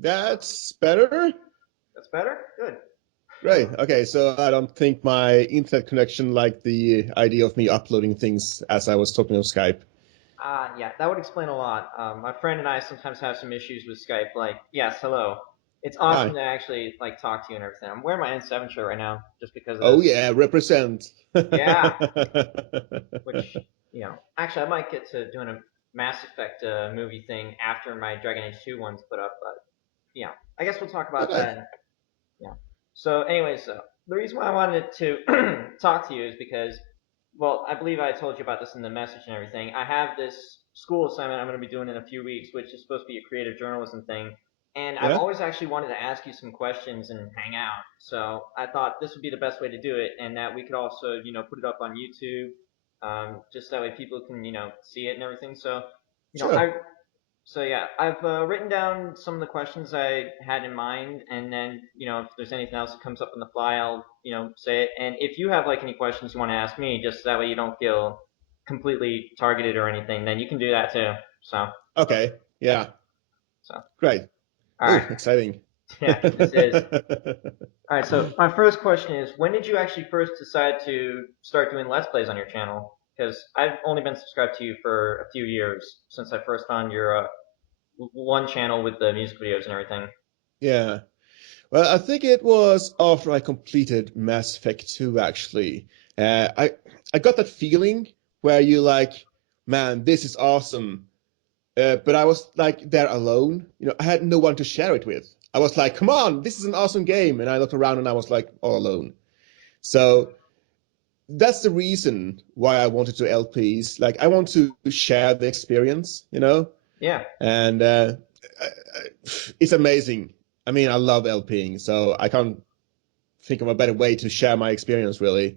That's better. That's better? Good. Great. Okay, so I don't think my internet connection liked the idea of me uploading things as I was talking on Skype. Yeah, that would explain a lot. My friend and I sometimes have some issues with Skype. Like, yes, hello. It's awesome Hi. to actually like talk to you and everything. I'm wearing my N7 shirt right now just because of Oh this. yeah, represent. Yeah, which actually I might get to doing a Mass Effect movie thing after my Dragon Age 2 one's put up. But I guess we'll talk about Okay. that. Yeah. So, anyways, the reason why I wanted to talk to you is because, well, I believe I told you about this in the message and everything. I have this school assignment I'm going to be doing in a few weeks, which is supposed to be a creative journalism thing. And I've Yeah. always actually wanted to ask you some questions and hang out. So I thought this would be the best way to do it, and that we could also, put it up on YouTube, just that way people can, see it and everything. So, you know, Sure. I so yeah, I've written down some of the questions I had in mind, and then if there's anything else that comes up on the fly, I'll say it. And if you have like any questions you want to ask me, just that way you don't feel completely targeted or anything, then you can do that too. So Okay. yeah, Yeah. so Great. all Oh, right, exciting. yeah, this is all right. So my first question is, when did you actually first decide to start doing Let's Plays on your channel? Because I've only been subscribed to you for a few years since I first found your one channel with the music videos and everything. Yeah. Well, I think it was after I completed Mass Effect 2, actually. I got that feeling where you like, man, this is awesome. But I was like there alone. I had no one to share it with. I was like, come on, this is an awesome game. And I looked around and I was like all alone. So that's the reason why I wanted to LPs. Like I want to share the experience. Yeah. And it's amazing. I mean, I love LPing, so I can't think of a better way to share my experience, really.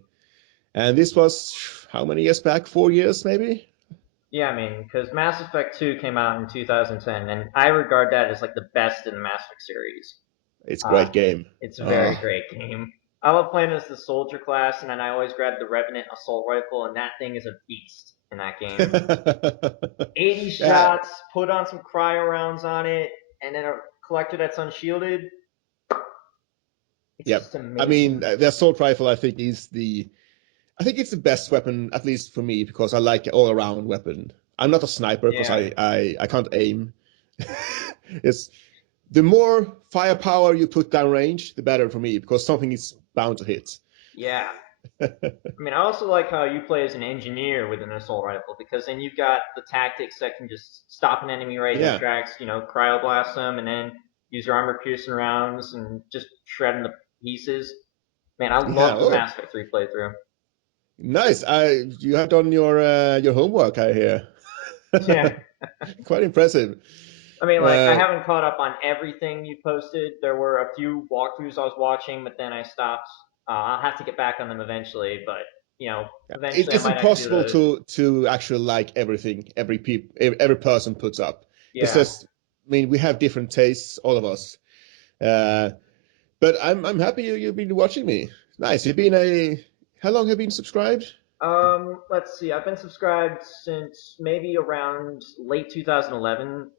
And this was how many years back? 4 years, maybe? Yeah, I mean, because Mass Effect 2 came out in 2010, and I regard that as like the best in the Mass Effect series. It's a Uh, great game. it's a very Oh. great game. I love playing as the soldier class, and then I always grab the Revenant assault rifle, and that thing is a beast in that game. 80 Yeah, shots, put on some cryo rounds on it, and then a collector that's unshielded. It's yep. just I mean, amazing. the assault rifle, I think it's the best weapon, at least for me, because I like an all-around weapon. I'm not a sniper because Yeah, I can't aim. It's the more firepower you put down range, the better for me, because something is bound to hit. yeah. I mean, I also like how you play as an engineer with an assault rifle because then you've got the tactics that can just stop an enemy right in their Yeah, tracks, cryoblast them, and then use your armor piercing rounds and just shred them to pieces. Man, I yeah. love the Oh, Mass Effect 3 playthrough. nice. You have done your homework, I hear. Yeah. Quite impressive. I mean, like, I Uh, haven't caught up on everything you posted. There were a few walkthroughs I was watching, but then I stopped. I'll have to get back on them eventually, but, eventually I it's might actually do impossible those. to actually like everything every person puts up. It's Yeah. just, I mean, we have different tastes, all of us. Uh, but I'm happy you've been watching me. Nice. How long have you been subscribed? Let's see. I've been subscribed since maybe around late 2011.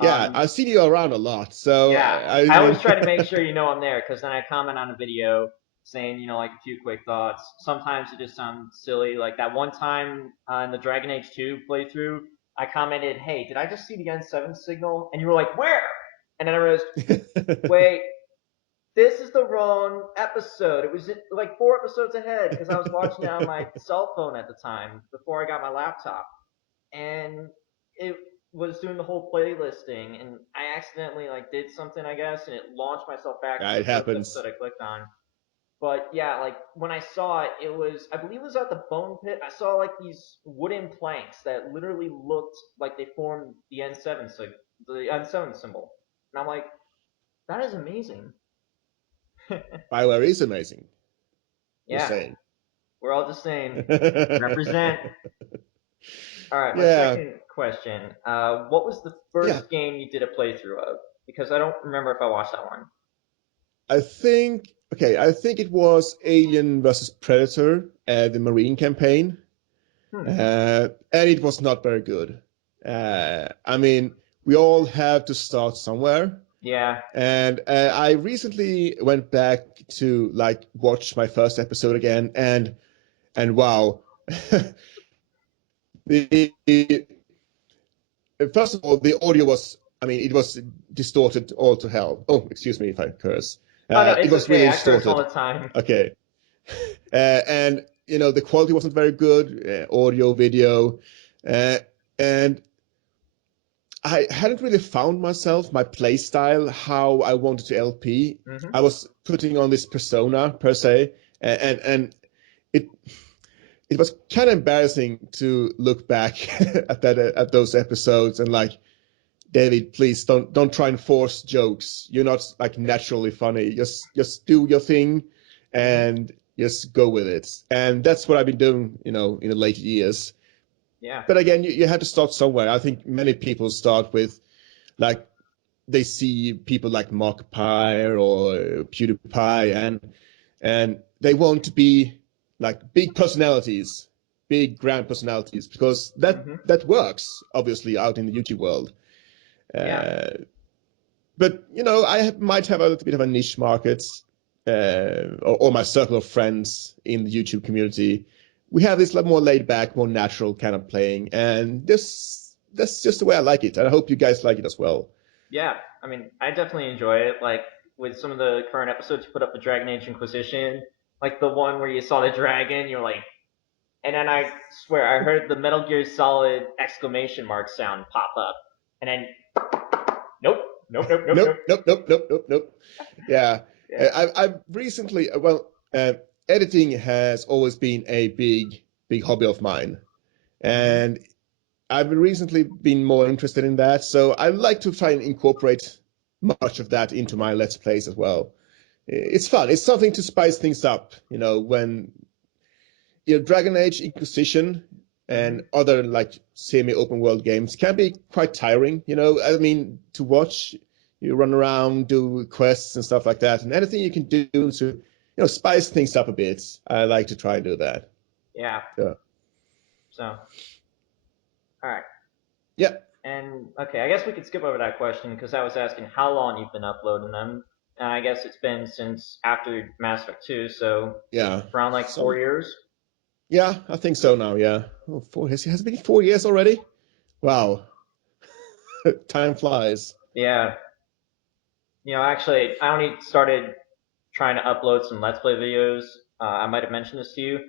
Yeah, I've seen you around a lot. So Yeah, I I always mean, try to make sure I'm there because then I comment on a video saying, like a few quick thoughts. Sometimes it just sounds silly. Like that one time in the Dragon Age 2 playthrough, I commented, "Hey, did I just see the N7 signal?" And you were like, "Where?" And then I realized, wait, this is the wrong episode. It was like 4 episodes ahead because I was watching it on my cell phone at the time before I got my laptop. And it was doing the whole playlisting, and I accidentally like did something, I guess, and it launched myself back to yeah, the it first happens. episode I clicked on. But yeah, like when I saw it, I believe it was at the Bone Pit. I saw like these wooden planks that literally looked like they formed the N7 symbol, and I'm like, that is amazing. BioWare is amazing. Just Yeah, saying. we're all just saying represent. All right, my Yeah, second question. What was the yeah. first game you did a playthrough of? Because I don't remember if I watched that one. I think it was Alien versus Predator, the Marine campaign, Hmm. and it was not very good. I mean, we all have to start somewhere, Yeah. And I recently went back to like watch my first episode again, and wow, the first of all, the audio was, I mean, it was distorted all to hell. Oh, excuse me if I curse. Oh no, It it's was okay. really I curse all distorted. the time. Okay. And you know, the quality wasn't very good, audio, video, uh, and I hadn't really found myself, my play style, how I wanted to LP. Hmm. I was putting on this persona per se, and it it was kind of embarrassing to look back at those episodes and like, David, please don't try and force jokes. You're not like naturally funny. Just do your thing Hmm. and just go with it. And that's what I've been doing, you know, in the later years. Yeah. But again, you have to start somewhere. I think many people start with like they see people like Markiplier or PewDiePie, and they want to be like big personalities, big grand personalities, because Hmm. that works obviously out in the YouTube world. Yeah. Uh, but you know, might have a little bit of a niche market, or my circle of friends in the YouTube community. We have this more laid back, more natural kind of playing, and this that's just the way I like it, and I hope you guys like it as well. Yeah. I mean, I definitely enjoy it. Like with some of the current episodes, you put up the Dragon Age Inquisition, like the one where you saw the dragon. You're like, and then I swear I heard the Metal Gear Solid exclamation mark sound pop up, and then nope, nope, nope, nope, nope. Nope, nope, nope, nope, nope, nope. Yeah, Yeah. I've recently, editing has always been a big hobby of mine, Hmm. and I've recently been more interested in that. So I like to try and incorporate much of that into my Let's Plays as well. It's fun. It's something to spice things up. You know, when you know, Dragon Age Inquisition and Hmm. other like semi-open world games can be quite tiring. You know, I mean, to watch you run around, do quests and stuff like that, and anything you can do to, you know, spice things up a bit. I like to try and do that. Yeah. Yeah. So, all right. Yeah. And okay, I guess we could skip over that question because I was asking how long you've been uploading them. And I guess it's been since after Mass Effect 2, so Yeah. around like Some. 4 years. Yeah, I think so now. Yeah. Oh, has it been 4 years already? Wow. Time flies. Yeah. Actually, I only started trying to upload some Let's Play videos. I might have mentioned this to you,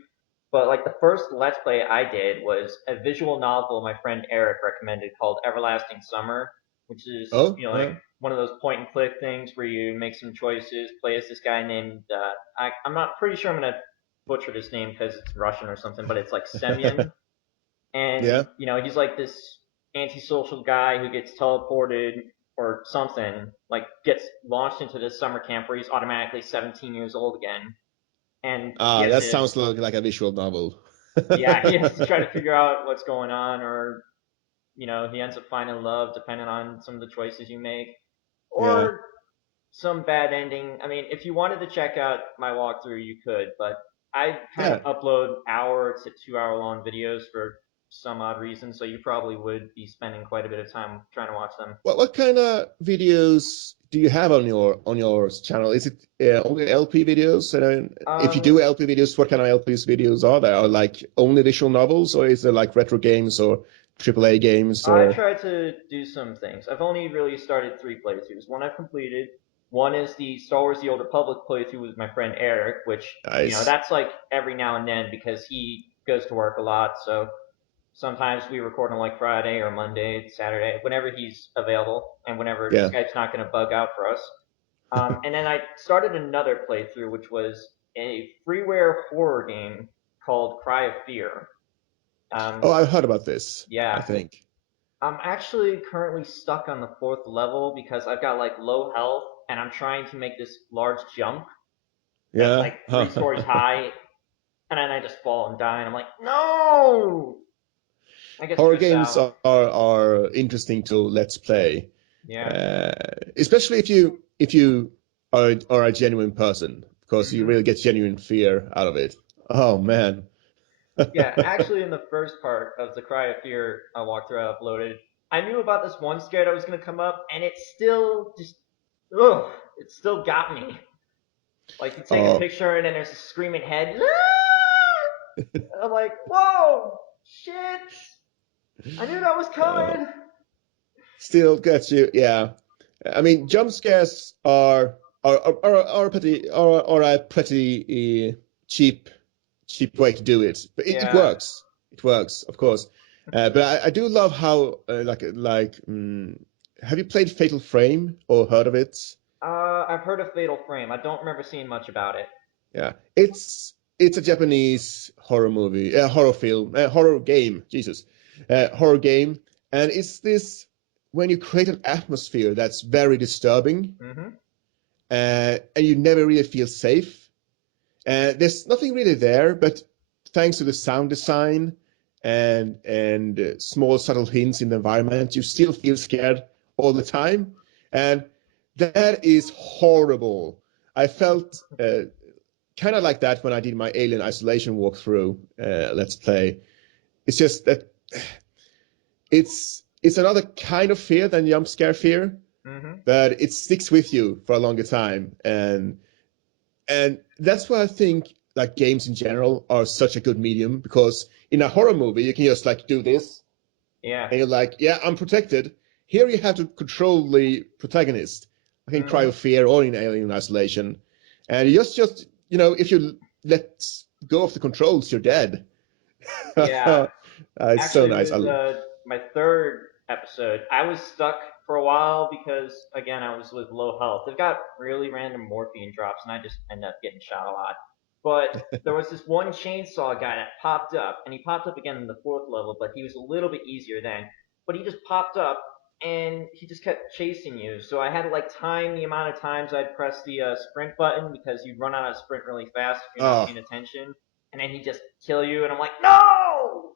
but like the first Let's Play I did was a visual novel my friend Eric recommended called Everlasting Summer, which is Oh, like one of those point and click things where you make some choices, play as this guy named I'm not pretty sure I'm gonna butcher this name because it's Russian or something, but it's like Semyon, yeah. and he's like this antisocial guy who gets teleported or something, like gets launched into this summer camp where he's automatically 17 years old again, and he Ah, has that to, sounds like a visual novel. yeah, he has to try to figure out what's going on, or he ends up finding love depending on some of the choices you make, Yeah. or some bad ending. I mean, if you wanted to check out my walkthrough, you could, but I kind of Yeah. upload hour to 2 hour long videos for some odd reason, so you probably would be spending quite a bit of time trying to watch them. What kind of videos do you have on your channel? Is it only LP videos? And if you do Um, LP videos, what kind of LPs videos are there? Are like only visual novels, or is there like retro games or AAA games I or tried to do some things. I've only really started three playthroughs. One I've completed. One is the Star Wars: The Old Republic playthrough with my friend Eric, which nice? that's like every now and then because he goes to work a lot. So sometimes we record on like Friday or Monday, Saturday, whenever he's available, and whenever Yeah. Skype's not going to bug out for us. And then I started another playthrough, which was a freeware horror game called Cry of Fear. Oh, Um, I heard about this, I yeah, think. I'm actually currently stuck on the fourth level because I've got like low health and I'm trying to make this large jump that's Yeah. like 3 stories high, and then I just fall and die, and I'm like, no! I get Horror stressed games out. are interesting to let's play, Yeah. uh, especially if you are a genuine person, because you Hmm. really get genuine fear out of it. Oh man. Yeah, actually, in the first part of the Cry of Fear I walkthrough I uploaded, I knew about this one scare that was going to come up, and it still just ugh, it still got me. Like you take a Oh, picture and then there's a screaming head. I'm like, whoa, shit! I knew that was uh, coming. still gets you. Yeah. I mean, jump scares are a pretty cheap way to do it, but it Yeah. works. It works, of course. But I do love how have you played Fatal Frame or heard of it? I've heard of Fatal Frame. I don't remember seeing much about it. Yeah, it's a Japanese horror movie, horror film, horror game. Jesus, horror game, and it's this when you create an atmosphere that's very disturbing, Mm-hmm. and you never really feel safe. There's nothing really there, but thanks to the sound design and small subtle hints in the environment, you still feel scared all the time, and that is horrible. I felt kind of like that when I did my Alien Isolation walkthrough Let's Play. It's just that it's another kind of fear than jump scare fear, Mm-hmm. but it sticks with you for a longer time, and that's why I think like games in general are such a good medium because in a horror movie you can just like do this Yeah. and you're like, yeah, I'm protected. Here you have to control the protagonist. Like in Cry Mm-hmm. of Fear or in Alien Isolation, and you just if you let go of the controls, you're dead. Yeah. It's so Actually, nice. with my third episode, I was stuck for a while because again I was with low health. They've got really random morphine drops, and I just ended up getting shot a lot. But there was this one chainsaw guy that popped up, and he popped up again in the fourth level, but he was a little bit easier then. But he just popped up, and he just kept chasing you. So I had to like time the amount of times I'd press the sprint button because you'd run out of sprint really fast if you're not Oh, paying attention, and then he'd just kill you, and I'm like, no!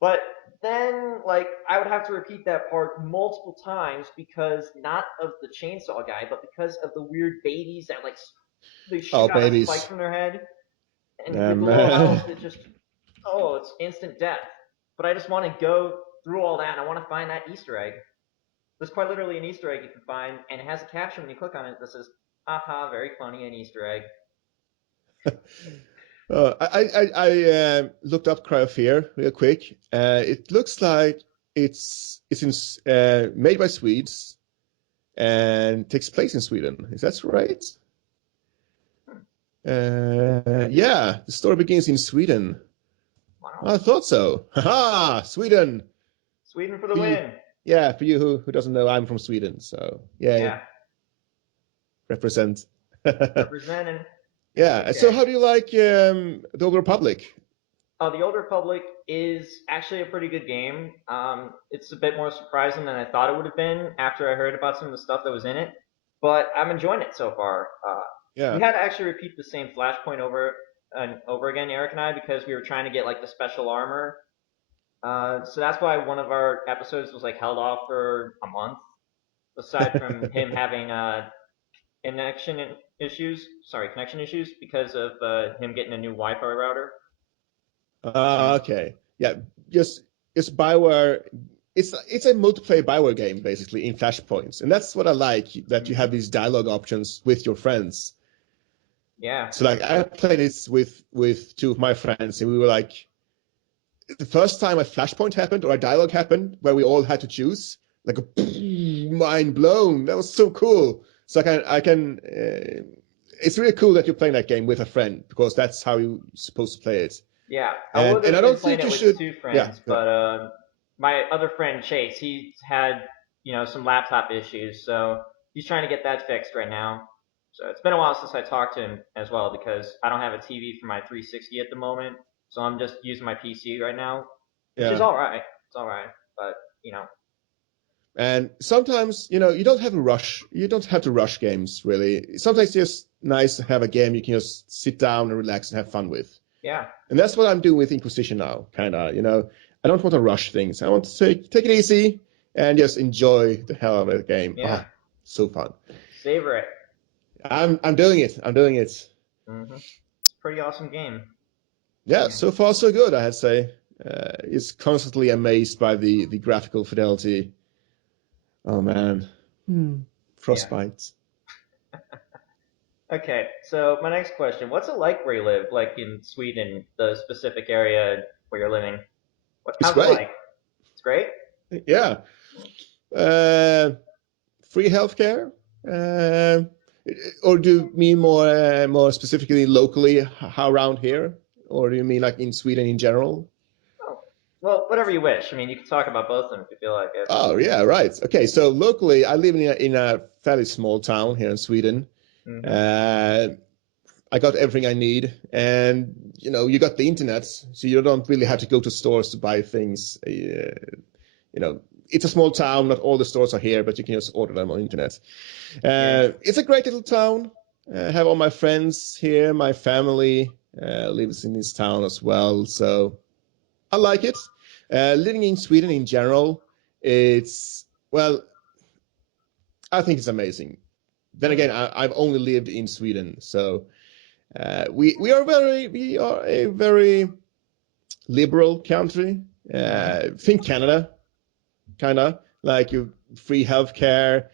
But then, like, I would have to repeat that part multiple times because not of the chainsaw guy, but because of the weird babies that like they oh, shoot out a spike babies. from their head, and with the low Man. health, it just it's instant death. But I just want to go through all that, and I want to find that Easter egg. There's quite literally an Easter egg you can find, and it has a caption when you click on it that says, "Haha, very funny, an Easter egg." I looked up Cryosphere real quick. It looks like it's made by Swedes and takes place in Sweden. Is that right? Yeah, the story begins in Sweden. Wow, I thought so. Haha, Sweden. Sweden for the For you, win! yeah, for you who doesn't know, I'm from Sweden, so yeah, Yeah, represent. representing. Yeah. So Okay. how do you like the Old Republic? The Old Republic is actually a pretty good game. It's a bit more surprising than I thought it would have been after I heard about some of the stuff that was in it, but I'm enjoying it so far. We Yeah. had to actually repeat the same flashpoint over and over again, Eric and I, because we were trying to get like the special armor. So that's why one of our episodes was like held off for a month. Aside from him having connection issues because of him getting a new Wi-Fi router. Mm. Okay. Yeah. Just just Bioware. It's a multiplayer Bioware game basically in Flashpoints, and that's what I like that you have Hmm. these dialogue options with your friends. Yeah. So like I played this with two of my friends, and we were like, the first time a Flashpoint happened or a dialogue happened where we all had to choose, like mind blown. That was so cool. So I can. It's really cool that you're playing that game with a friend because that's how you're supposed to play it. Yeah, I And would and I have been don't playing think it you with should. two Yeah, friends, go ahead. but my other friend Chase, he's had some laptop issues, so he's trying to get that fixed right now. So it's been a while since I talked to him as well because I don't have a TV for my 360 at the moment, so I'm just using my PC right now, which is Yeah. all right. It's all right, but you know, And sometimes, you don't have to rush. You don't have to rush games, really. Sometimes it's just nice to have a game you can just sit down and relax and have fun with. yeah, And that's what I'm doing with Inquisition now, kind of. I don't want to rush things. I want to take it easy and just enjoy the hell out of the game. yeah, Ah, so fun. savor it. I'm doing it. I'm doing it. It's a pretty awesome game. Yeah, Yeah. so far so good, I'd say. It's constantly amazed by the graphical fidelity. Oh man. Hmm. Yeah. frostbite. Okay, so my next question: what's it like where you live, like in Sweden, the specific area where you're living? It's How's it great. like? It's great. Yeah. Uh, Free healthcare. Uh, or do you mean more specifically locally, how around here, or do you mean like in Sweden in general? Oh, well, whatever you wish. I mean, you can talk about both of them if you feel like it. Oh yeah, right. Okay, so locally, I live in a fairly small town here in Sweden. Mm-hmm. Uh, I got everything I need, and you got the internet, so you don't really have to go to stores to buy things. It's a small town. Not all the stores are here, but you can just order them on the internet. Yeah. It's a great little town. I have all my friends here. My family lives in this town as well, so I like it. Living in Sweden in general, it's well, I think it's amazing. Then again, Mm. I've only lived in Sweden, so we are a very liberal country. Mm-hmm. Think Canada, kind of like you free healthcare.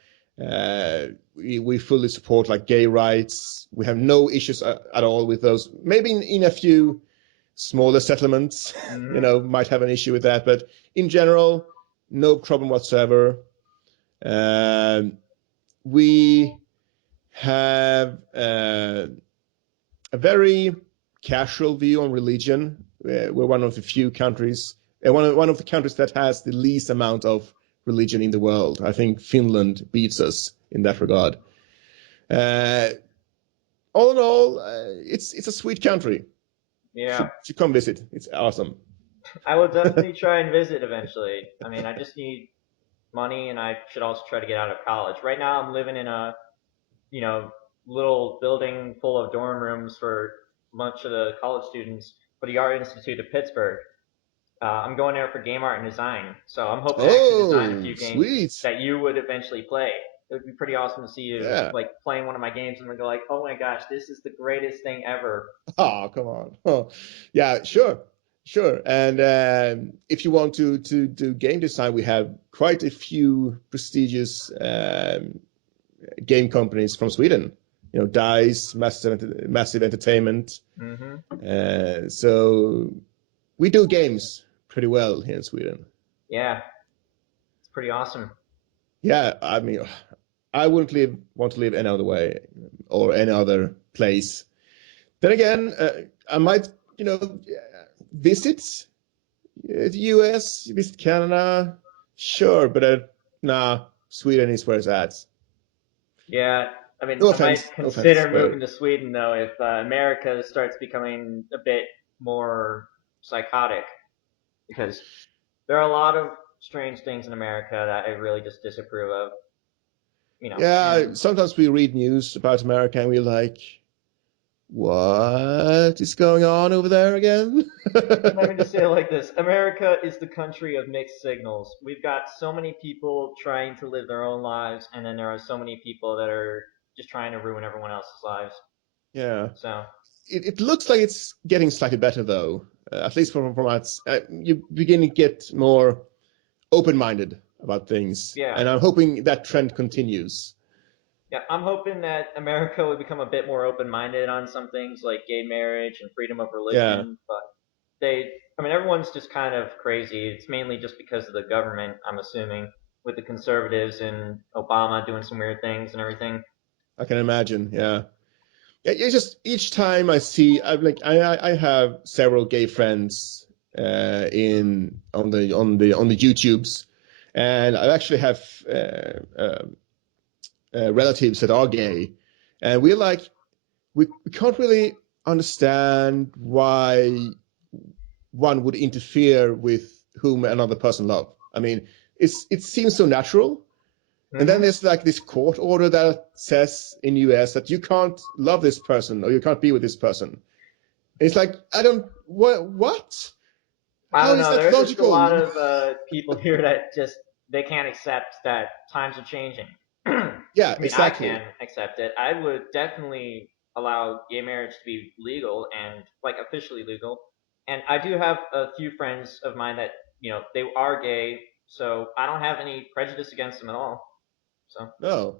We fully support like gay rights. We have no issues at all with those. Maybe in a few smaller settlements, Mm-hmm. might have an issue with that, but in general, no problem whatsoever. Um, we have a very casual view on religion. We're one of the few countries, one of the countries that has the least amount of religion in the world. I think Finland beats us in that regard. Uh, all in all, it's a sweet country. Yeah. Should come visit. It's awesome. I will definitely try and visit eventually. I mean, I just need money, and I should also try to get out of college. Right now, I'm living in a you know little building full of dorm rooms for a bunch of the college students for the Art Institute of Pittsburgh. I'm going there for game art and design, so I'm hoping to actually design a Oh, few games sweet. that you would eventually play. It would be pretty awesome to see you Yeah. like playing one of my games and go like, "Oh my gosh, this is the greatest thing ever." Oh, come on. Oh, yeah, sure, sure. And if you want to do game design, we have quite a few prestigious game companies from Sweden. Dice, Massive Entertainment. Hmm. So we do games pretty well here in Sweden. Yeah, it's pretty awesome. Yeah, I mean, I wouldn't want to live any other way or any other place. Then again, I might, visit the US, visit Canada, sure, but nah, Sweden is where it's at. Yeah, I mean, No I might offense, no offense, consider but moving to Sweden though if America starts becoming a bit more psychotic because there are a lot of strange things in America that I really just disapprove of. yeah, And sometimes we read news about America and we're like, what is going on over there again? let me just say it like this: America is the country of mixed signals. We've got so many people trying to live their own lives, and then there are so many people that are just trying to ruin everyone else's lives. Yeah, So, it looks like it's getting slightly better though. At least from us, you begin to get more open-minded about things, yeah. and I'm hoping that trend continues. Yeah, I'm hoping that America would become a bit more open-minded on some things like gay marriage and freedom of Yeah, religion, but I mean, everyone's just kind of crazy. It's mainly just because of the government, I'm assuming, with the conservatives and Obama doing some weird things and everything. I can imagine. Yeah. Yeah, it's just each time I see, I have several gay friends in on the YouTubes, and I actually have relatives that are gay, and we're like we can't really understand why one would interfere with whom another person love. I mean, it seems so natural. And then Hmm. there's like this court order that says in US that you can't love this person or you can't be with this person. It's like I don't what? I How don't is know. that There's just a logical? lot of people here that just they can't accept that times are changing. Yeah, I mean, I exactly. can accept it. I would definitely allow gay marriage to be legal and like officially legal. And I do have a few friends of mine that they are gay, so I don't have any prejudice against them at all. So No.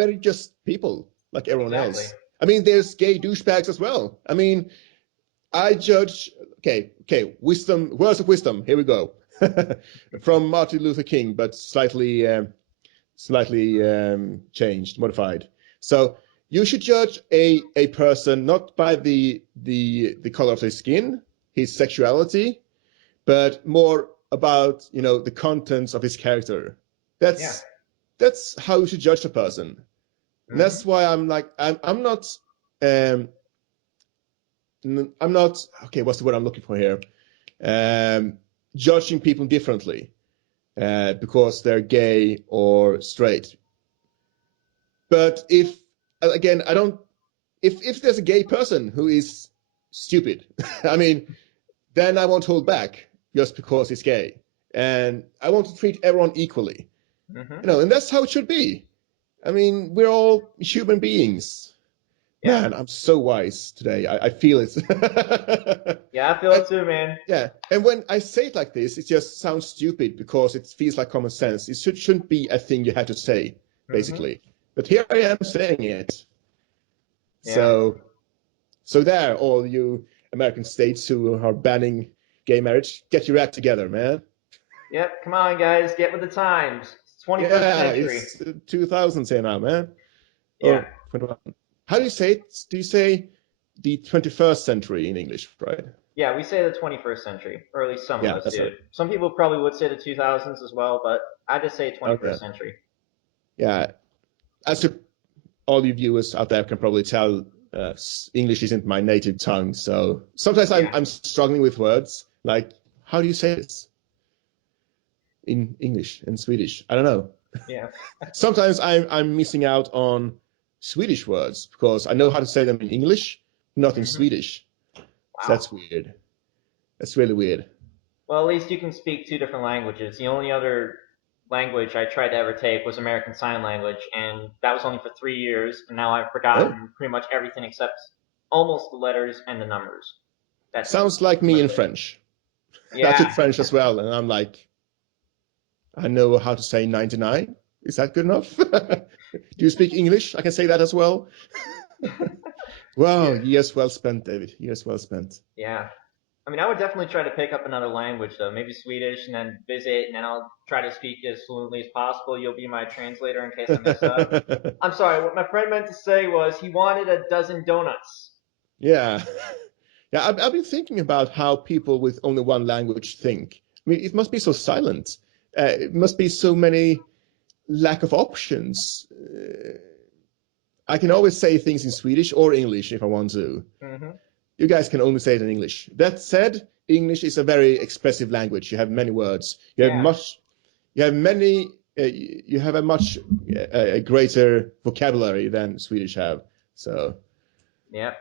they're just people like everyone Exactly. else. I mean, there's gay douchebags as well. I mean, I judge. Okay, wisdom, words of wisdom. Here we go, from Martin Luther King, but slightly changed, modified. So you should judge a person not by the color of their skin, his sexuality, but more about the contents of his character. Yeah. That's how you should judge a person. And Mm-hmm. that's why um, I'm not okay. What's the word I'm looking for here? Judging people differently because they're gay or straight. But if again, I don't. If there's a gay person who is stupid, I mean, then I won't hold back just because he's gay, and I want to treat everyone equally. Mm-hmm. And that's how it should be. I mean, we're all human beings. Yeah. Man, I'm so wise today. I feel it. Yeah, I feel And, it too, man. yeah, and when I say it like this, it just sounds stupid because it feels like common sense. It shouldn't be a thing you have to say, Mm-hmm. basically. But here I am saying it. Yeah. So there, all you American states who are banning gay marriage, get your act together, man. Yep. Come on, guys, get with the times. It's 21st Yeah, century. it's 2000s here now, man. Yeah. Oh, 21. How do you say it? Do you say the 21st century in English, right? Yeah, we say the 21st century, or at least some of Yeah, us that's do. right. Some people probably would say the 2000s as well, but I just say 21st Okay. century. Yeah, as all you viewers out there can probably tell, English isn't my native tongue, so sometimes I'm Yeah. I'm struggling with words. Like, how do you say this in English and Swedish? I don't know. Yeah. Sometimes I'm missing out on Swedish words because I know how to say them in English, not in Mm-hmm. Swedish. So Wow. that's weird. That's really weird. Well, at least you can speak two different languages. The only other language I tried to ever take was American Sign Language, and that was only for 3 years, and now I've Oh, forgotten pretty much everything except almost the letters and the numbers. That's sounds like pretty me much in it. French. I Yeah. took French as well, and I'm like, I know how to say 99. Is that good enough? Do you speak English? I can say that as well. Wow, Yeah. years well spent, David. Years well spent. Yeah. I mean, I would definitely try to pick up another language though, maybe Swedish, and then visit, and then I'll try to speak as fluently as possible. You'll be my translator in case I mess up. I'm sorry, what my friend meant to say was he wanted a dozen donuts. Yeah. Yeah, I've been thinking about how people with only one language think. I mean, it must be so silent. It must be so many lack of options. I can always say things in Swedish or English if I want to. Mm-hmm. You guys can only say it in English. That said, English is a very expressive language. You have many words. Yeah. You have many. You have a much a greater vocabulary than Swedish have. So Yep.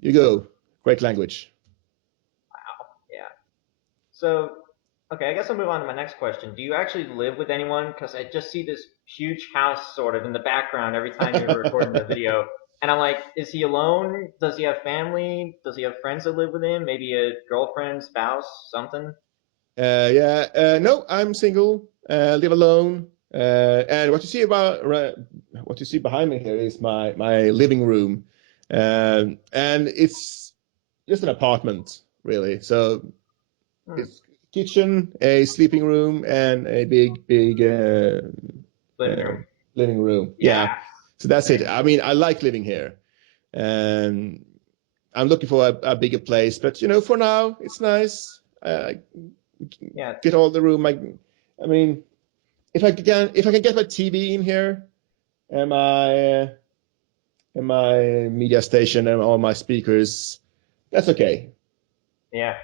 you go. Great language. Yeah. So, okay, I guess I'll move on to my next question. Do you actually live with anyone? Because I just see this huge house sort of in the background every time you're recording the video. And I'm like, is he alone? Does he have family? Does he have friends that live with him? Maybe a girlfriend, spouse, something? Yeah. No, I'm single. Live alone. And what you see behind me here is my living room, and it's just an apartment really. So Hmm. it's kitchen, a sleeping room, and a big Living uh, room. living room. Yeah. Yeah. So that's it. Same. I mean, I like living here, and I'm looking for a bigger place. But for now, it's nice. Yeah. Get all the room. I mean, if I can get my TV in here and my media station and all my speakers, that's okay. Yeah.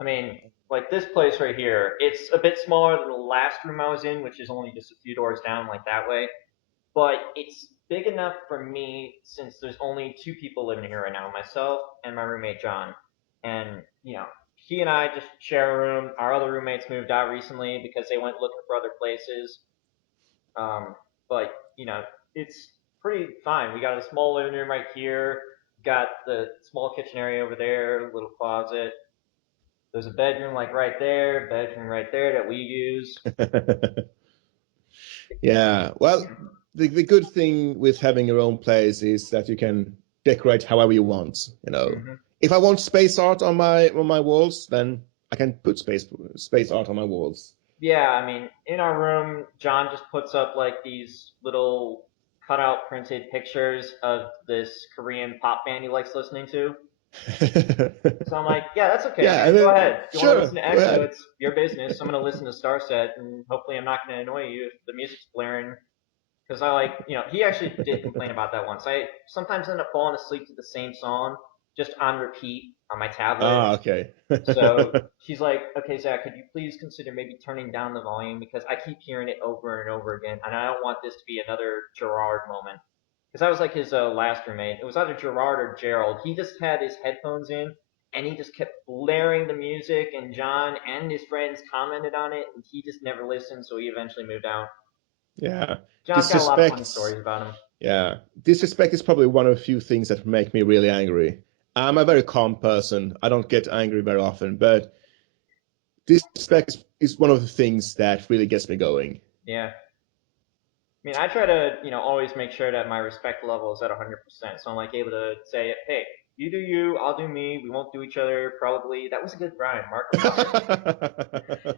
I mean, like this place right here, it's a bit smaller than the last room I was in, which is only just a few doors down, like that way. But it's big enough for me since there's only two people living here right now, myself and my roommate John. And he and I just share a room. Our other roommates moved out recently because they went looking for other places. But it's pretty fine. We got a small living room right here. Got the small kitchen area over there, little closet. There's a bedroom like right there, bedroom right there that we use. Yeah. Well, the good thing with having your own place is that you can decorate however you want. Hmm. If I want space art on my walls, then I can put space art on my walls. Yeah, I mean, in our room, John just puts up like these little cutout printed pictures of this Korean pop band he likes listening to. So I'm like, yeah, that's okay, Yeah, and man. Go then ahead. If you want to sure, listen to go EXO, ahead. it's your business. I'm gonna listen to Starset, and hopefully I'm not gonna annoy you if the music's blaring. Because I like, he actually did complain about that once. I sometimes end up falling asleep to the same song just on repeat on my tablet. Ah, okay. So she's like, okay, Zach, could you please consider maybe turning down the volume because I keep hearing it over and over again, and I don't want this to be another Gerard moment. Because that was like his last roommate. It was either Gerard or Gerald. He just had his headphones in, and he just kept blaring the music, and John and his friends commented on it, and he just never listened, so he eventually moved out. Yeah. John's got a lot of funny Disrespect. stories about him. Yeah. Disrespect is probably one of the few things that make me really angry. I'm a very calm person. I don't get angry very often, but disrespect is one of the things that really gets me going. Yeah. I mean, I try to, always make sure that my respect level is at 100%. So I'm like able to say, hey, you do you, I'll do me. We won't do each other. Probably that was a good rhyme. Mark applause.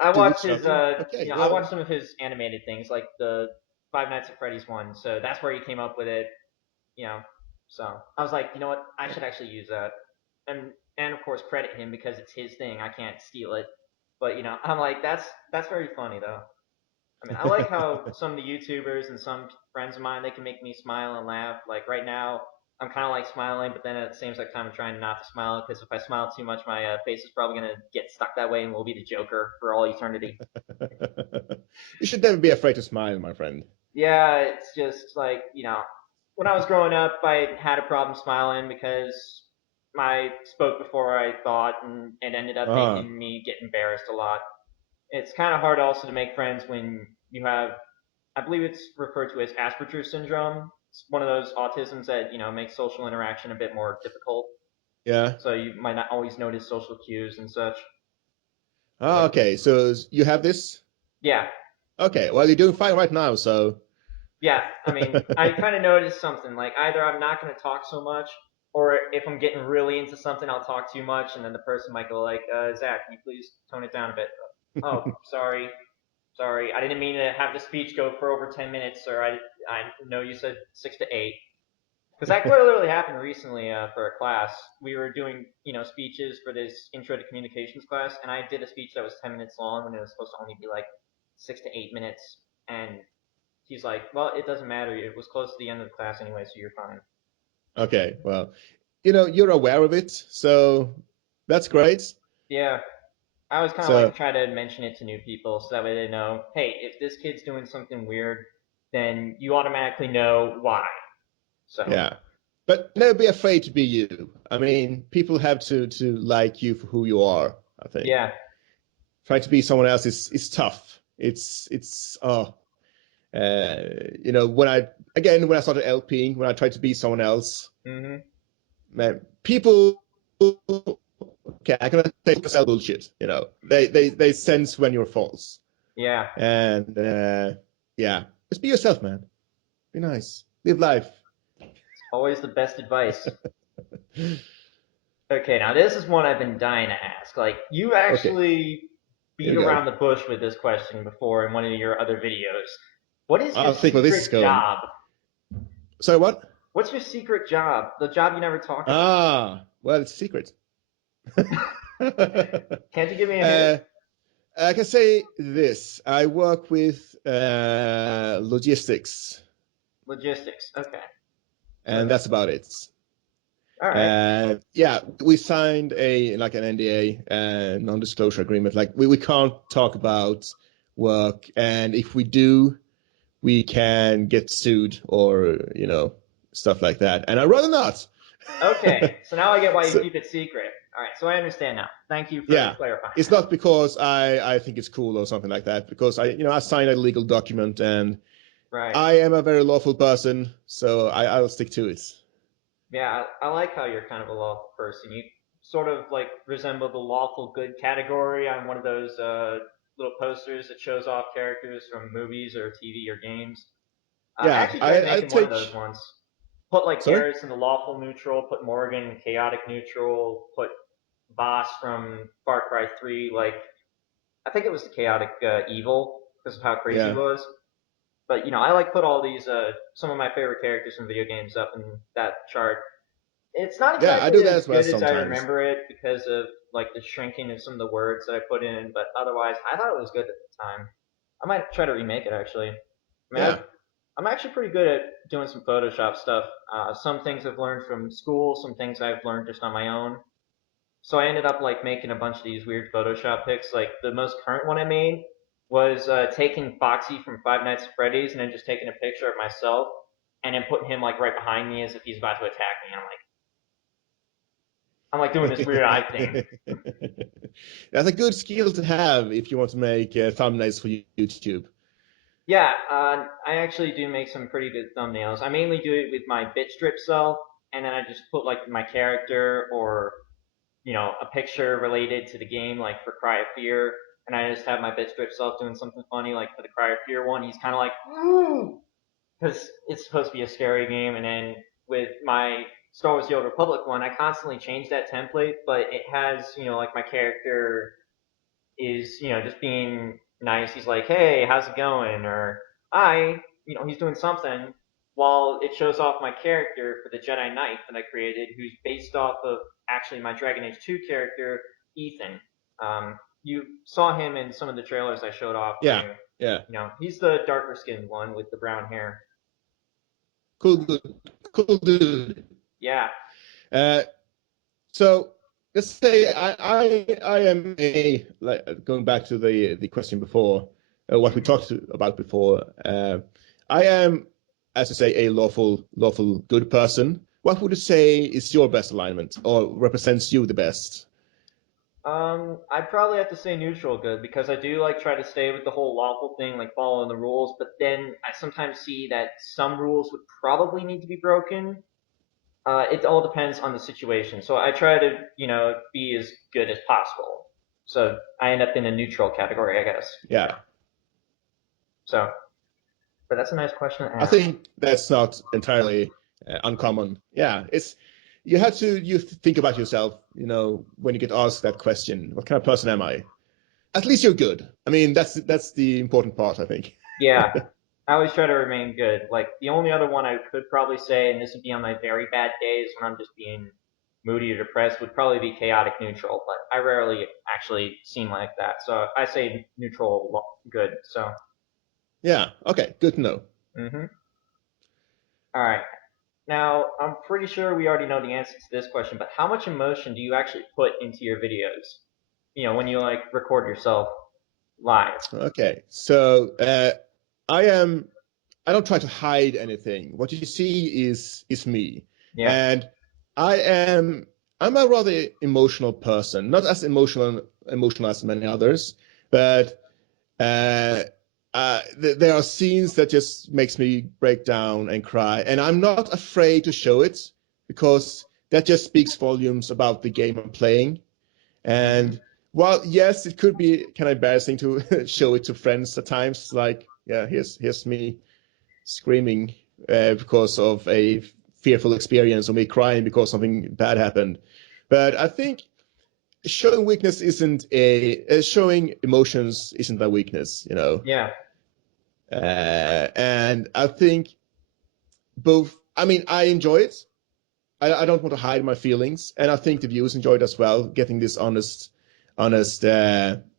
I Do watched each his, other. Okay, I well, watched some of his animated things, like the Five Nights at Freddy's one. So that's where he came up with it. You know, so I was like, you know what, I should actually use that, and of course credit him because it's his thing. I can't steal it. But I'm like, that's very funny though. I mean, I like how some of the YouTubers and some friends of mine they can make me smile and laugh. Like right now, I'm kind of like smiling, but then at the same time, I'm trying not to smile because if I smile too much, my face is probably gonna get stuck that way and will be the Joker for all eternity. you should never be afraid to smile, my friend. Yeah, it's just like when I was growing up, I had a problem smiling because I spoke before I thought, and it ended up Ah, making me get embarrassed a lot. It's kind of hard also to make friends when you have, I believe it's referred to as Asperger's syndrome. It's one of those autisms that makes social interaction a bit more difficult. yeah. So you might not always notice social cues and such. Ah, But okay. So you have this? yeah, Okay. Well, you're doing fine right now, so. yeah. I mean, I kind of noticed something like either I'm not going to talk so much, or if I'm getting really into something, I'll talk too much, and then the person might go like, "Zach, can you please tone it down a bit?" Oh, sorry, sorry, I didn't mean to have the speech go for over 10 minutes, sir. I know you said 6 to 8. Because that quite literally happened recently for a class. We were doing, speeches for this intro to communications class, and I did a speech that was 10 minutes long when it was supposed to only be like 6 to 8 minutes. And he's like, "Well, it doesn't matter. It was close to the end of the class anyway, so you're fine." Okay. Well, you're aware of it, so that's great. Yeah, I always kind of like So, try to mention it to new people so that way they know, hey, if this kid's doing something weird, then you automatically know why. So yeah. But never be afraid to be you. I mean, people have to like you for who you are, I think. yeah. Trying to be someone else is tough. Uh, when I started LPing, when I tried to be someone else, Mhm. man, people, okay, I cannot say sell bullshit. They sense when you're false, Yeah. and yeah, just be yourself, man. Be nice, live life. Always the best advice. Okay, now this is one I've been dying to ask. Like, you Okay, actually here beat we go. around the bush with this question before in one of your other videos. What is your I'll think where this secret is going. job? So what? What's your secret job? The job you never talk about. Ah, well, it's a secret. Can't you give me a hint? uh, I can say this. I work with logistics, Logistics. Okay. and that's about it. All right. Yeah, we signed an NDA, non-disclosure agreement. Like we can't talk about work, and if we do, we can get sued or stuff like that. And I'd rather not. Okay. So now I get why you So keep it secret. All right. So I understand now. Thank you for yeah, clarifying it's that. not because I think it's cool or something like that. Because I signed a legal document, and Right. I am a very lawful person, so I'll stick to it. Yeah, I like how you're kind of a lawful person. You sort of like resemble the lawful good category on one of those little posters that shows off characters from movies or TV or games. I Yeah, actually tried I making one of those take. once. Put like Sorry. Garrus in the lawful neutral, put Morgan in chaotic neutral, put Boss from Far Cry 3, like I think it was the chaotic evil because of how crazy it Yeah, was. But I like put all these some of my favorite characters from video games up in that chart. It's not yeah, I exactly do that as as well good as I sometimes. remember it because of like the shrinking of some of the words that I put in, but otherwise I thought it was good at the time. I might try to remake it actually. I mean, Yeah, I'm actually pretty good at doing some Photoshop stuff. Some things I've learned from school, some things I've learned just on my own. So I ended up like making a bunch of these weird Photoshop pics. Like the most current one I made was taking Foxy from Five Nights at Freddy's and then just taking a picture of myself and then putting him like right behind me as if he's about to attack me. And I'm like doing this weird eye thing. that's a good skill to have if you want to make thumbnails for YouTube. Yeah, I actually do make some pretty good thumbnails. I mainly do it with my bit strip self, and then I just put like my character or a picture related to the game, like for Cry of Fear, and I just have my bit strip self doing something funny, like for the Cry of Fear one, he's kind of like, ooh, because it's supposed to be a scary game, and then with my Star Wars: The Old Republic one, I constantly change that template, but it has, like my character is, just being nice. He's like, hey, how's it going? Or he's doing something while it shows off my character for the Jedi Knight that I created, who's based off of actually my Dragon Age 2 character, Ethan. You saw him in some of the trailers I showed off for Yeah, you. yeah, He's the darker skinned one with the brown hair. cool, dude, cool dude. Yeah, Uh, so let's say I am a like going back to the question before, what we talked about before. I am, as I say, a lawful good person. What would you say is your best alignment or represents you the best? I'd probably have to say neutral good because I do like try to stay with the whole lawful thing, like following the rules. But then I sometimes see that some rules would probably need to be broken. It all depends on the situation. So I try to, be as good as possible. So I end up in a neutral category, I guess. Yeah, So, but that's a nice question to I ask. think that's not entirely uncommon. Yeah, it's you think about yourself, when you get asked that question, what kind of person am I? At least you're good. I mean, that's the important part, I think. Yeah, I always try to remain good. Like the only other one I could probably say, and this would be on my very bad days when I'm just being moody or depressed, would probably be chaotic neutral. But I rarely actually seem like that, so I say neutral good. So, Yeah. Okay. Good to know. mm-hmm. All right. Now I'm pretty sure we already know the answer to this question, but how much emotion do you actually put into your videos? When you like record yourself live. Okay. So I am. I don't try to hide anything. What you see is me, Yeah. and I am. I'm a rather emotional person. Not as emotional as many others, but uh, there are scenes that just makes me break down and cry, and I'm not afraid to show it because that just speaks volumes about the game I'm playing. Mm-hmm. And while yes, it could be kind of embarrassing to show it to friends at times, like yeah, here's me screaming because of a fearful experience or me crying because something bad happened. But I think showing weakness isn't showing emotions isn't a weakness. Yeah. And I think both. I mean, I enjoy it. I don't want to hide my feelings, and I think the viewers enjoy it as well, getting this honest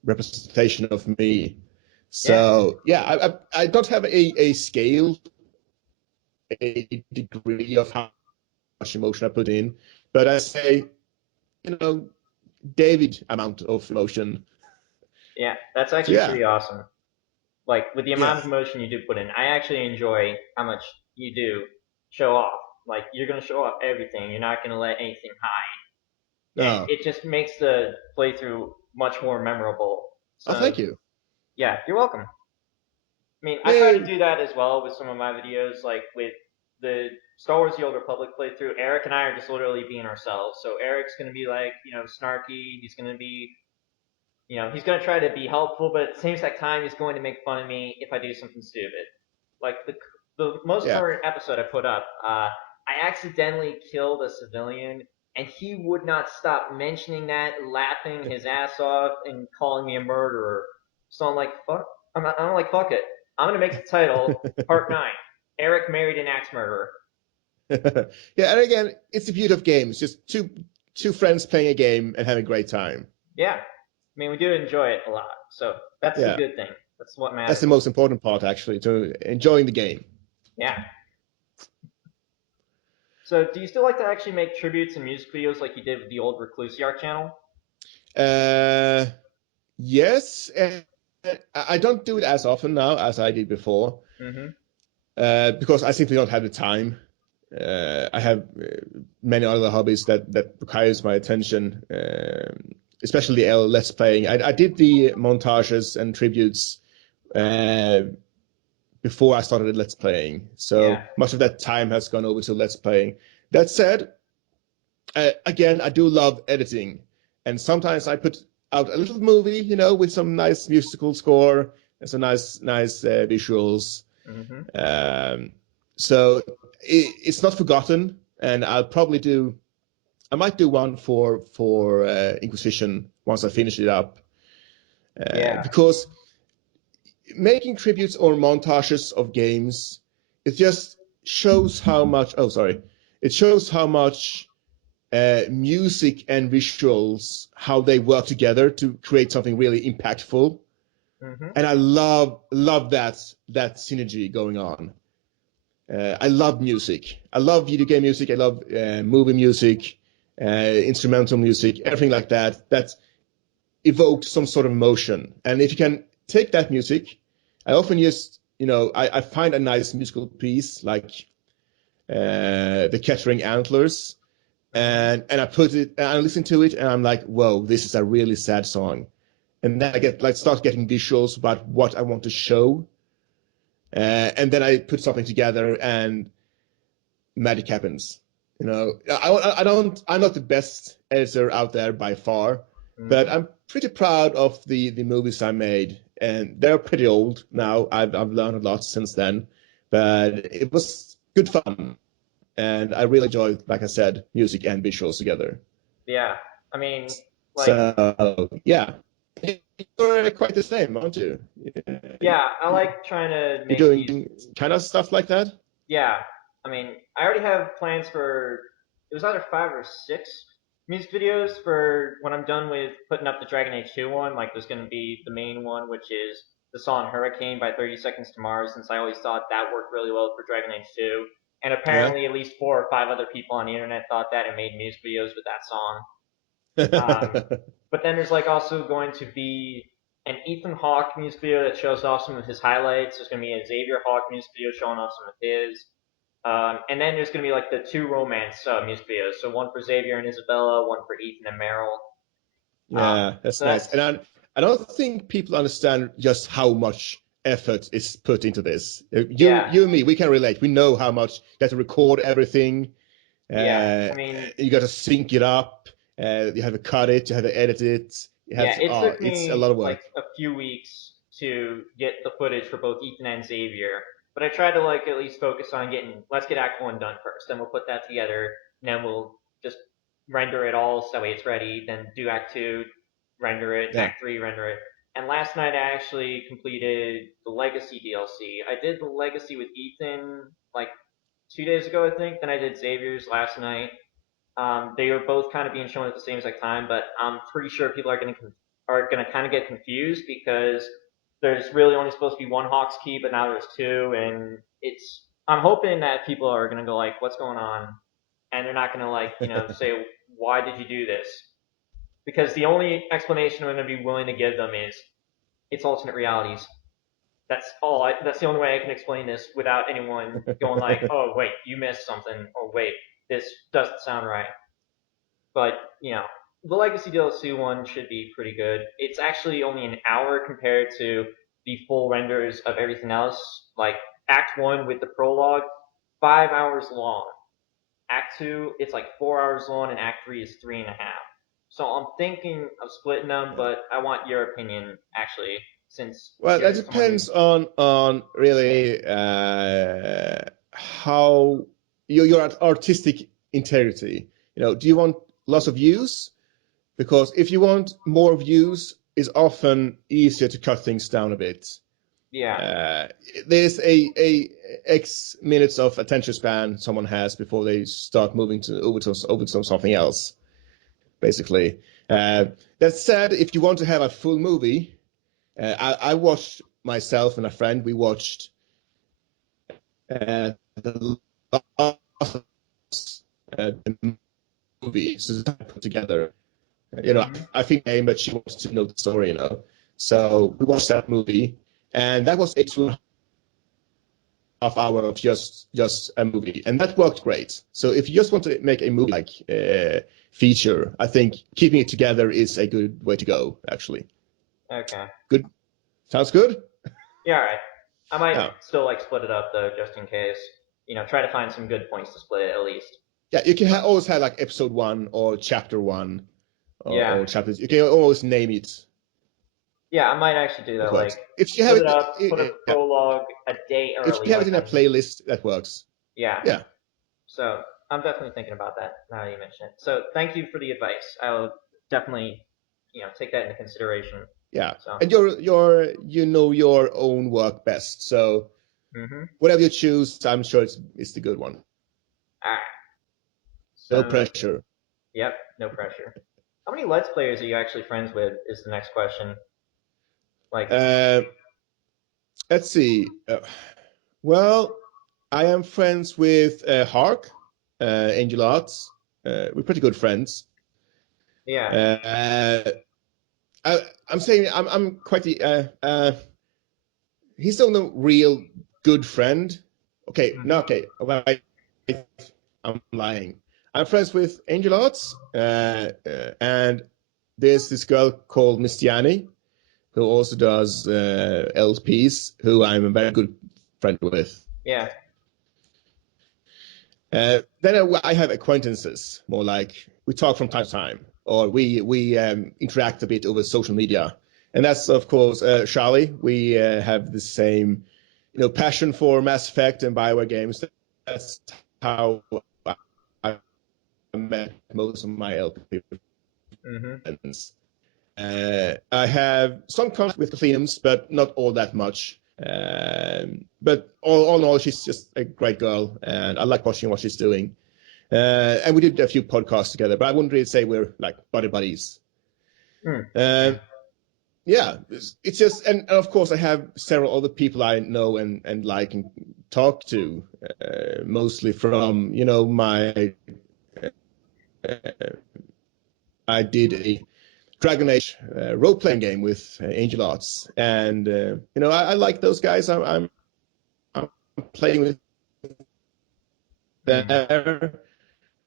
representation of me. Yeah. So yeah, I don't have a scale, a degree of how much emotion I put in, but I say, you know, David amount of emotion. Yeah. That's So actually yeah, pretty awesome. Like with the yeah, amount of emotion you do put in, I actually enjoy how much you do show off. Like you're gonna show off everything. You're not gonna let anything hide, and no, it just makes the playthrough much more memorable. oh So thank you, yeah, you're welcome. I mean, I try to yay, do that as well with some of my videos, like with the Star Wars: The Old Republic playthrough. Eric and I are just literally being ourselves. So Eric's gonna be like, snarky. He's gonna be, he's gonna try to be helpful, but at the same exact time, he's going to make fun of me if I do something stupid. Like the most Yeah. current episode I put up, I accidentally killed a civilian, and he would not stop mentioning that, laughing his ass off, and calling me a murderer. So I'm like, fuck. I'm like, fuck it. I'm gonna make the title Part 9. Eric married an axe murderer. Yeah, and again, it's the beauty of games. Just two friends playing a game and having a great time. Yeah, I mean we do enjoy it a lot, so that's the Yeah, good thing. That's what that's the matters. most important part, actually, to enjoying the game. Yeah. So do you still like to actually make tributes and music videos like you did with the old Reclusiarch channel? Uh, yes, I don't do it as often now as I did before, Mm-hmm. because I simply don't have the time. I have many other hobbies that requires my attention, especially Let's Playing. I did the montages and tributes uh, before I started Let's Playing, Yeah. so much of that time has gone over to Let's Playing. That said, again, I do love editing, and sometimes I put out a little movie, with some nice musical score and some nice visuals. Mm-hmm. Um, so it's not forgotten, and I might do one for Inquisition once I finish it up, Yeah. because making tributes or montages of games, it just shows how much. Oh, sorry, it shows how much music and visuals, how they work together to create something really impactful. Mm-hmm. And I love that synergy going on. I love music. I love video game music. I love movie music, instrumental music, everything like that. That evokes some sort of emotion. And if you can take that music, I often just, I find a nice musical piece like the Kettering Antlers, Mm-hmm. and I put it and I listen to it and I'm like, whoa, this is a really sad song. And then I start getting visuals about what I want to show, and then I put something together and magic happens. I'm not the best editor out there by far, but Mm-hmm. I'm pretty proud of the movies I made, and they're pretty old now. I've learned a lot since then, but it was good fun, and I really enjoy, like I said, music and visuals together. Yeah. I mean, like, So yeah, you're quite the same, aren't you? yeah, I like trying to You're make these. doing kind of stuff like that. Yeah. I mean, I already have plans for, it was either 5 or 6 music videos for when I'm done with putting up the Dragon Age 2 one. Like, there's going to be the main one, which is the song Hurricane by 30 Seconds to Mars, since I always thought that worked really well for Dragon Age 2. And Yeah. apparently, at least 4 or 5 other people on the internet thought that and made music videos with that song. But then there's like also going to be an Ethan Hawke music video that shows off some of his highlights. There's going to be a Xavier Hawke music video showing off some of his. And then there's going to be like the 2 romance music videos. So one for Xavier and Isabella, one for Ethan and Meryl. Yeah, that's So nice. that's, And I don't think people understand just how much effort is put into this. yeah, You and me, we can relate. We know how much you have to record everything. yeah. Uh, I mean, you got to sync it up. You have to cut it. You have to edit it. You have yeah, to. it Oh, took it's a me lot of like work. a few weeks to get the footage for both Ethan and Xavier. But I tried to like at least focus on getting, let's get Act 1 done first. Then we'll put that together. And then we'll just render it all so that way it's ready. Then do Act 2, render it. Yeah. Act 3, render it. And last night I actually completed the Legacy DLC. I did the Legacy with Ethan like 2 days ago, I think. Then I did Xavier's last night. They are both kind of being shown at the same exact time, but I'm pretty sure people are gonna kind of get confused because there's really only supposed to be one Hawks key, but now there's two, and it's. I'm hoping that people are gonna go like, "What's going on?" and they're not gonna like say, "Why did you do this?" Because the only explanation I'm gonna be willing to give them is it's alternate realities. That's all. That's the only way I can explain this without anyone going like, "Oh wait, you missed something," or "Wait, this doesn't sound right." But the Legacy DLC one should be pretty good. It's actually only an hour compared to the full renders of everything else. Like Act One with the prologue, 5 hours long. Act Two, it's like 4 hours long, and Act Three is 3.5. So I'm thinking of splitting them, Yeah. but I want your opinion actually. since Well, that you're someone who. depends on really how your artistic integrity. Do you want lots of views? Because if you want more views, it's often easier to cut things down a bit. Yeah. Uh, there's a X minutes of attention span someone has before they start moving over to something else, basically. That said, if you want to have a full movie, I watched myself and a friend. We watched the last movie so put together. Hmm. I think aim that she wants to know the story. So we watched that movie, and that was a 2.5 hour of just a movie, and that worked great. So if you just want to make a movie like feature, I think keeping it together is a good way to go. Actually, Okay. good. Sounds good. Yeah. All right. I might Yeah, still like split it up though, just in case. Try to find some good points to split it at least. yeah. You can But always have like episode 1 or chapter 1 yeah, or chapters. You can always name it. yeah, I might actually do It that. Like works. If you have split it, it up, put a yeah. prologue a day If early, you have it like in a on. playlist, that works. Yeah. Yeah, So I'm definitely thinking about that now that you mention it. So thank you for the advice. I will definitely, take that into consideration. yeah. So. And you know your own work best. So Mhm. whatever you choose, I'm sure it's the good one. All right. No So pressure. yep, no pressure. How many Let's Players are you actually friends with? Is the next question. Like. Uh, let's see. Well, I am friends with Hark, Angel Arts. We're pretty good friends. Yeah. Uh, I'm saying I'm quite the he's the only real good friend. Okay, no, Mhm. okay, right, I'm lying. I'm friends with Angel Arts, and there's this girl called Mistiani who also does LPs, who I'm a very good friend with. Yeah. Then I have acquaintances, more like we talk from time to time, or we interact a bit over social media, and that's of course Charlie. We have the same, passion for Mass Effect and Bioware games. That's how I met most of my LP Mhm. friends. I have some contact with Cleums, but not all that much. But all in all, she's just a great girl, and I like watching what she's doing. And we did a few podcasts together, but I wouldn't really say we're like buddies. Uh, Okay. yeah, it's just, and of course, I have several other people I know and like and talk to, mostly from, my. I did a Dragon Age role playing game with Angel Arts, and I like those guys. I'm playing with Hmm. them.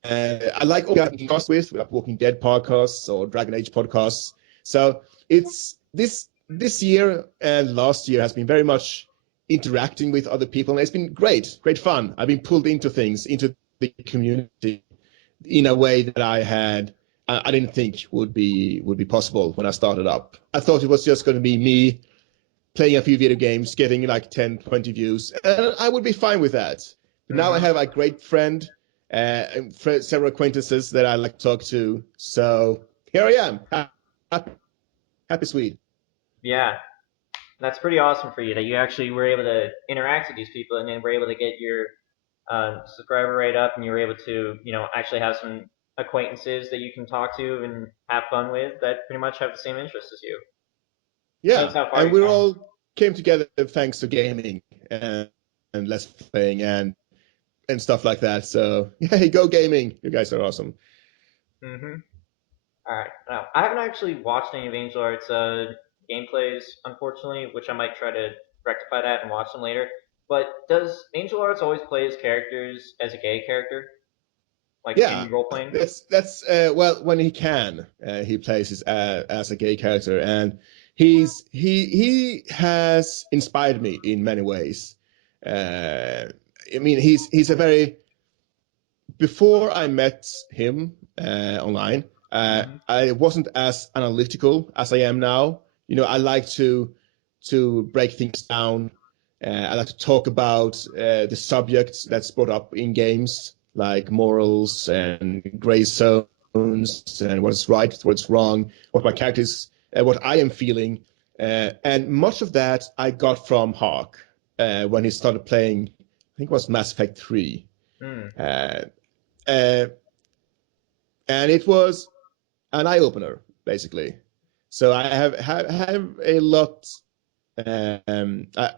I like all guys podcast with like Walking Dead podcasts or Dragon Age podcasts. So it's this year and last year has been very much interacting with other people, and it's been great fun. I've been pulled into things, into the community in a way that I didn't think would be possible when I started up. I thought it was just going to be me playing a few video games, getting like 10, 20 views, and I would be fine with that. But now I Mhm. have a great friend, and several acquaintances that I like to talk to. So here I am, happy Swede. Yeah. That's pretty awesome for you that you actually were able to interact with these people and then were able to get your subscriber rate up and you were able to, actually have some acquaintances that you can talk to and have fun with that pretty much have the same interests as you. Shows Yeah, how far and you've we come. all came together thanks to gaming and let's playing and stuff like that. So hey, go gaming! You guys are awesome. Mm-hmm. All right. Now, I haven't actually watched any of Angel Art's gameplays, unfortunately, which I might try to rectify that and watch them later. But does Angel Arts always play his characters as a gay character, like Yeah, in role playing? that's well, when he can, he plays as a gay character, and he has inspired me in many ways. Uh, I mean, he's a very before I met him online, Mm-hmm. I wasn't as analytical as I am now. I like to to break things down. I like to talk about the subjects that's brought up in games, like morals and gray zones and what's right, what's wrong, what my characters, what I am feeling. And much of that I got from Hawk when he started playing, I think it was Mass Effect 3. Mm. Uh, uh, and it was an eye opener, basically. So I have a lot. Um, I,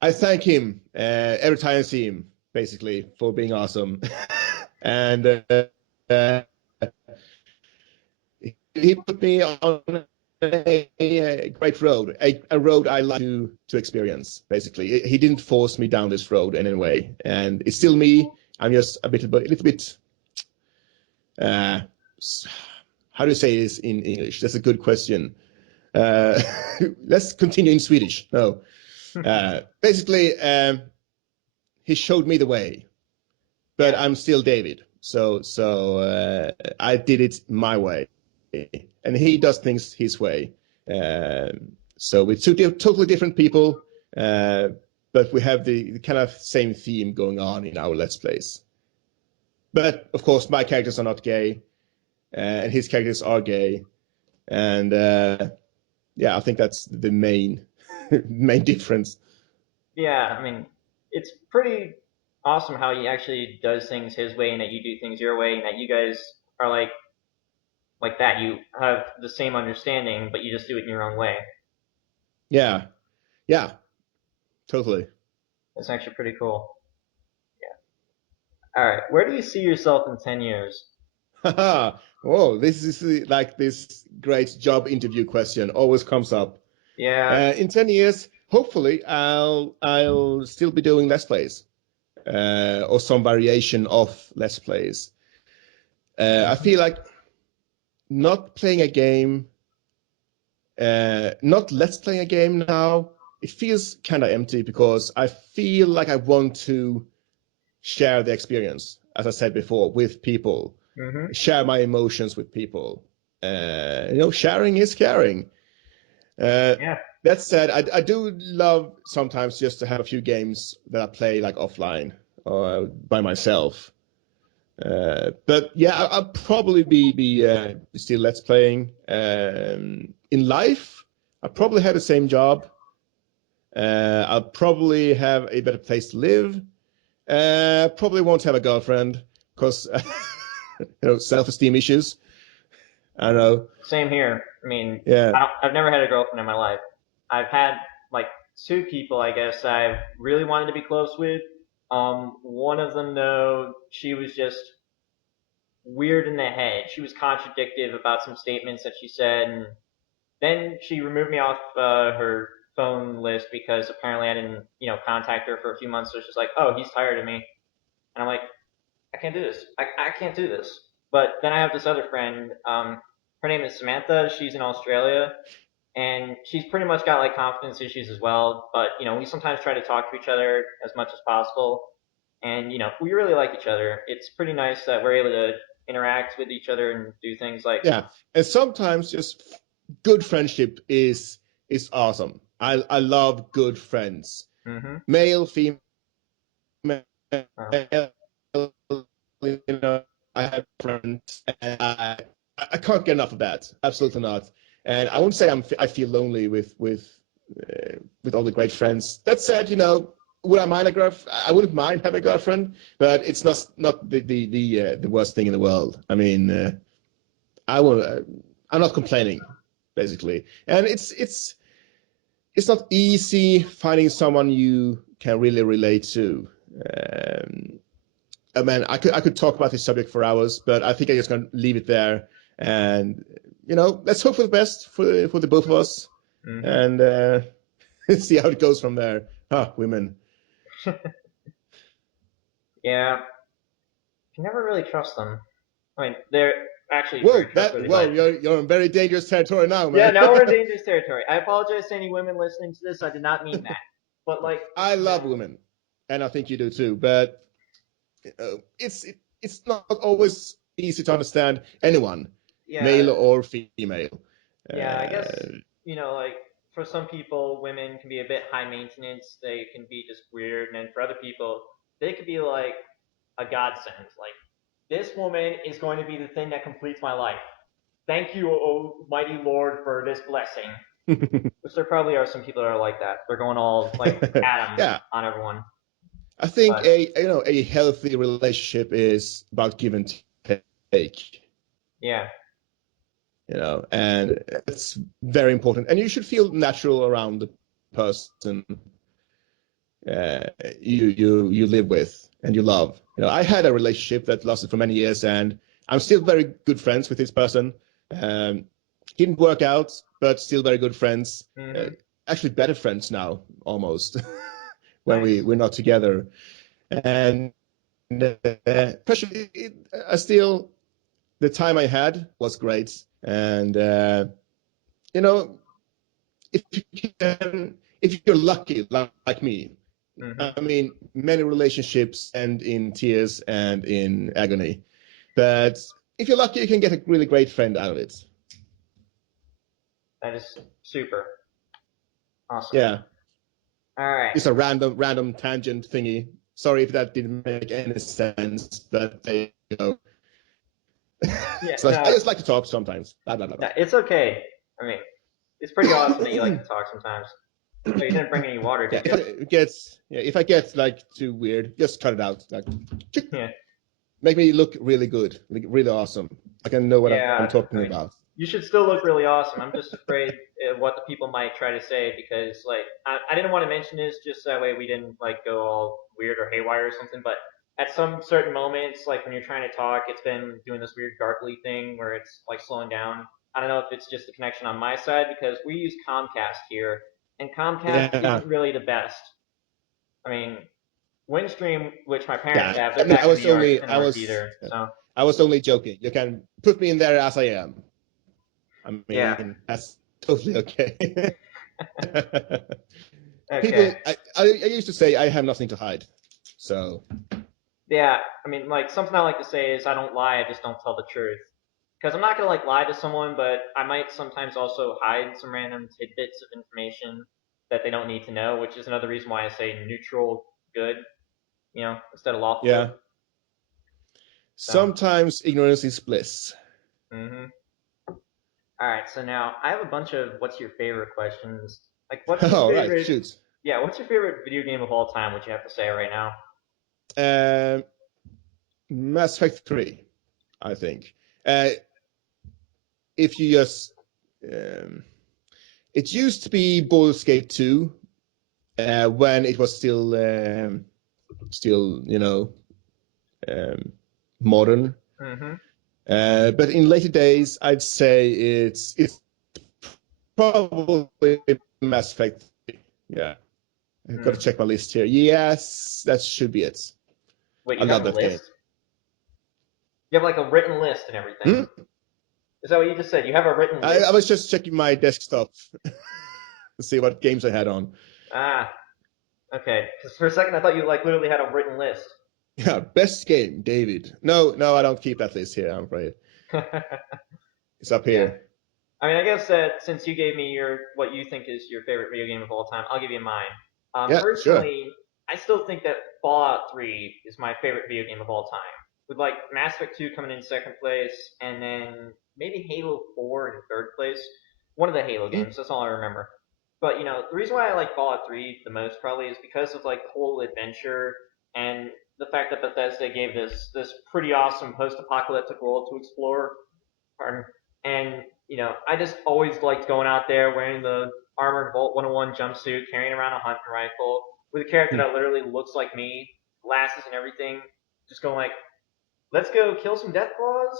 I thank him every time I see him, basically, for being awesome. And uh, he put me on a great road, a road I like to experience. Basically, he didn't force me down this road in any way, and it's still me. I'm just a little bit. Uh, how do you say this in English? That's a good question. Uh, let's continue in Swedish. No, basically, he showed me the way, but Yeah. I'm still David. So I did it my way, and he does things his way. So we're totally different people, but we have the kind of same theme going on in our Let's Plays. But of course, my characters are not gay, and his characters are gay, and yeah, I think that's the main main difference. Yeah, I mean, it's pretty awesome how he actually does things his way and that you do things your way and that you guys are like that. You have the same understanding, but you just do it in your own way. Yeah, yeah, totally. It's actually pretty cool. All right, where do you see yourself in 10 years? Oh, this is like this great job interview question always comes up. Yeah, In 10 years, hopefully, I'll still be doing Let's Plays or some variation of Let's Plays. I feel like not playing a game, not Let's Playing a game now, it feels kind of empty because I feel like I want to share the experience, as I said before, with people, mm-hmm. share my emotions with people. Sharing is caring. Uh, Yeah, that said, I do love sometimes just to have a few games that I play like offline or by myself. But yeah, I'll probably be still Let's Playing. In life, I probably have the same job. I'll probably have a better place to live. Probably won't have a girlfriend because self-esteem issues. I don't know. same here. I mean, Yeah, I've never had a girlfriend in my life. I've had like two people, I guess, I've really wanted to be close with. One of them, though, she was just weird in the head. She was contradictive about some statements that she said, and then she removed me off her phone list because apparently I didn't, contact her for a few months. So she's like, "Oh, he's tired of me," and I'm like, "I can't do this. I can't do this." But then I have this other friend. Her name is Samantha. She's in Australia, and she's pretty much got like confidence issues as well. But we sometimes try to talk to each other as much as possible, and we really like each other. It's pretty nice that we're able to interact with each other and do things like. yeah. And sometimes just good friendship is awesome. I love good friends, Mm-hmm. male, female. Uh, You know, I have friends, and I can't get enough of that. Absolutely not. And I won't say I feel lonely with all the great friends. That said, would I mind a girlfriend? I wouldn't mind having a girlfriend, but it's not the worst thing in the world. I mean, I will. I'm not complaining, basically. And it's not easy finding someone you can really relate to. Um, I mean, I could talk about this subject for hours, but I think I'm just gonna leave it there. And let's hope for the best for the both of us, mm-hmm. and see how it goes from there. Women. Yeah, you never really trust them. I mean, they're actually very Whoa, trustworthy, whoa, but you're in very dangerous territory now, yeah, man. now we're in dangerous territory. I apologize to any women listening to this. I did not mean that. But like, I you love know, women, and I think you do too. But it's not always easy to understand anyone, male yeah, or female. yeah. I guess Uh, like for some people, women can be a bit high maintenance. They can be just weird, and then for other people, they could be like a godsend. Like this woman is going to be the thing that completes my life. Thank you, Almighty Lord, for this blessing. Which there probably are some people that are like that. They're going all like Adam Yeah, on everyone. I think But a healthy relationship is about give and take. yeah, And it's very important. And you should feel natural around the person uh, you live with and you love. I had a relationship that lasted for many years, and I'm still very good friends with this person. Um, didn't work out, but still very good friends. mm-hmm. Actually, better friends now, almost, when Nice. we're not together. And I still, the time I had was great. And you know, if you're lucky, like me, Mm-hmm. I mean, many relationships end in tears and in agony. But if you're lucky, you can get a really great friend out of it. That is super awesome. Yeah, All right. it's a random tangent thingy. Sorry if that didn't make any sense, but there you go. Yeah. So I No. just like to talk sometimes. Blah blah blah No. blah. It's okay. I mean, it's pretty awesome that you like to talk sometimes. Oh, you didn't bring any water, Yeah, did you? if I get like too weird, just cut it out. Like, Yeah. make me look really good, like, really awesome. I can know what I'm Yeah. I talking mean, about. you should still look really awesome. I'm just afraid of what the people might try to say because, like, I didn't want to mention this just that way we didn't like go all weird or haywire or something. But at some certain moments, like when you're trying to talk, it's been doing this weird gargly thing where it's like slowing down. I don't know if it's just the connection on my side because we use Comcast here, and Comcast Yeah, isn't really the best. I mean, Windstream, which my parents yeah. have, I they're mean, back in New York, didn't work either. So I was only joking. You can put me in there as I am. I yeah, mean, that's totally okay. okay. I used to say I have nothing to hide. So, Yeah, I mean, like something I like to say is I don't lie, I just don't tell the truth. Because I'm not gonna like lie to someone, but I might sometimes also hide some random tidbits of information that they don't need to know, which is another reason why I say neutral good, instead of lawful good. yeah, So, sometimes ignorance is bliss. mm-hmm. All right. So now I have a bunch of what's your favorite questions. Like, what's your All right, favorite? shoot. Yeah, what's your favorite video game of all time? What you have to say right now? Um, Mass Effect 3, I think. Uh, if you just, um, it used to be Baldur's Gate 2, when it was still, um, modern. Mm-hmm. But in later days, I'd say it's probably Mass Effect 3. Yeah, I've got to Mm. check my list here. Yes, that should be it. Wait, I you have love a that game. list? You have like a written list and everything. Hmm? Is that what you just said? You have a written I list? was just checking my desktop to see what games I had on. Ah, okay. Because for a second I thought you like literally had a written list. Yeah, best game, David. No, I don't keep that list here. I'm afraid it's up Yeah. here. I mean, I guess that since you gave me your what you think is your favorite video game of all time, I'll give you mine. Yeah, sure. Personally, I still think that Fallout 3 is my favorite video game of all time. With like Mass Effect 2 coming in second place, and then maybe Halo 4 in third place. One of the Halo Hmm? games. That's all I remember. But the reason why I like Fallout 3 the most probably is because of like the whole adventure and the fact that Bethesda gave this pretty awesome post-apocalyptic world to explore. Pardon. And I just always liked going out there wearing the armored Vault 101 jumpsuit, carrying around a hunting rifle with a character that literally looks like me, glasses and everything. Just going like, let's go kill some Deathclaws,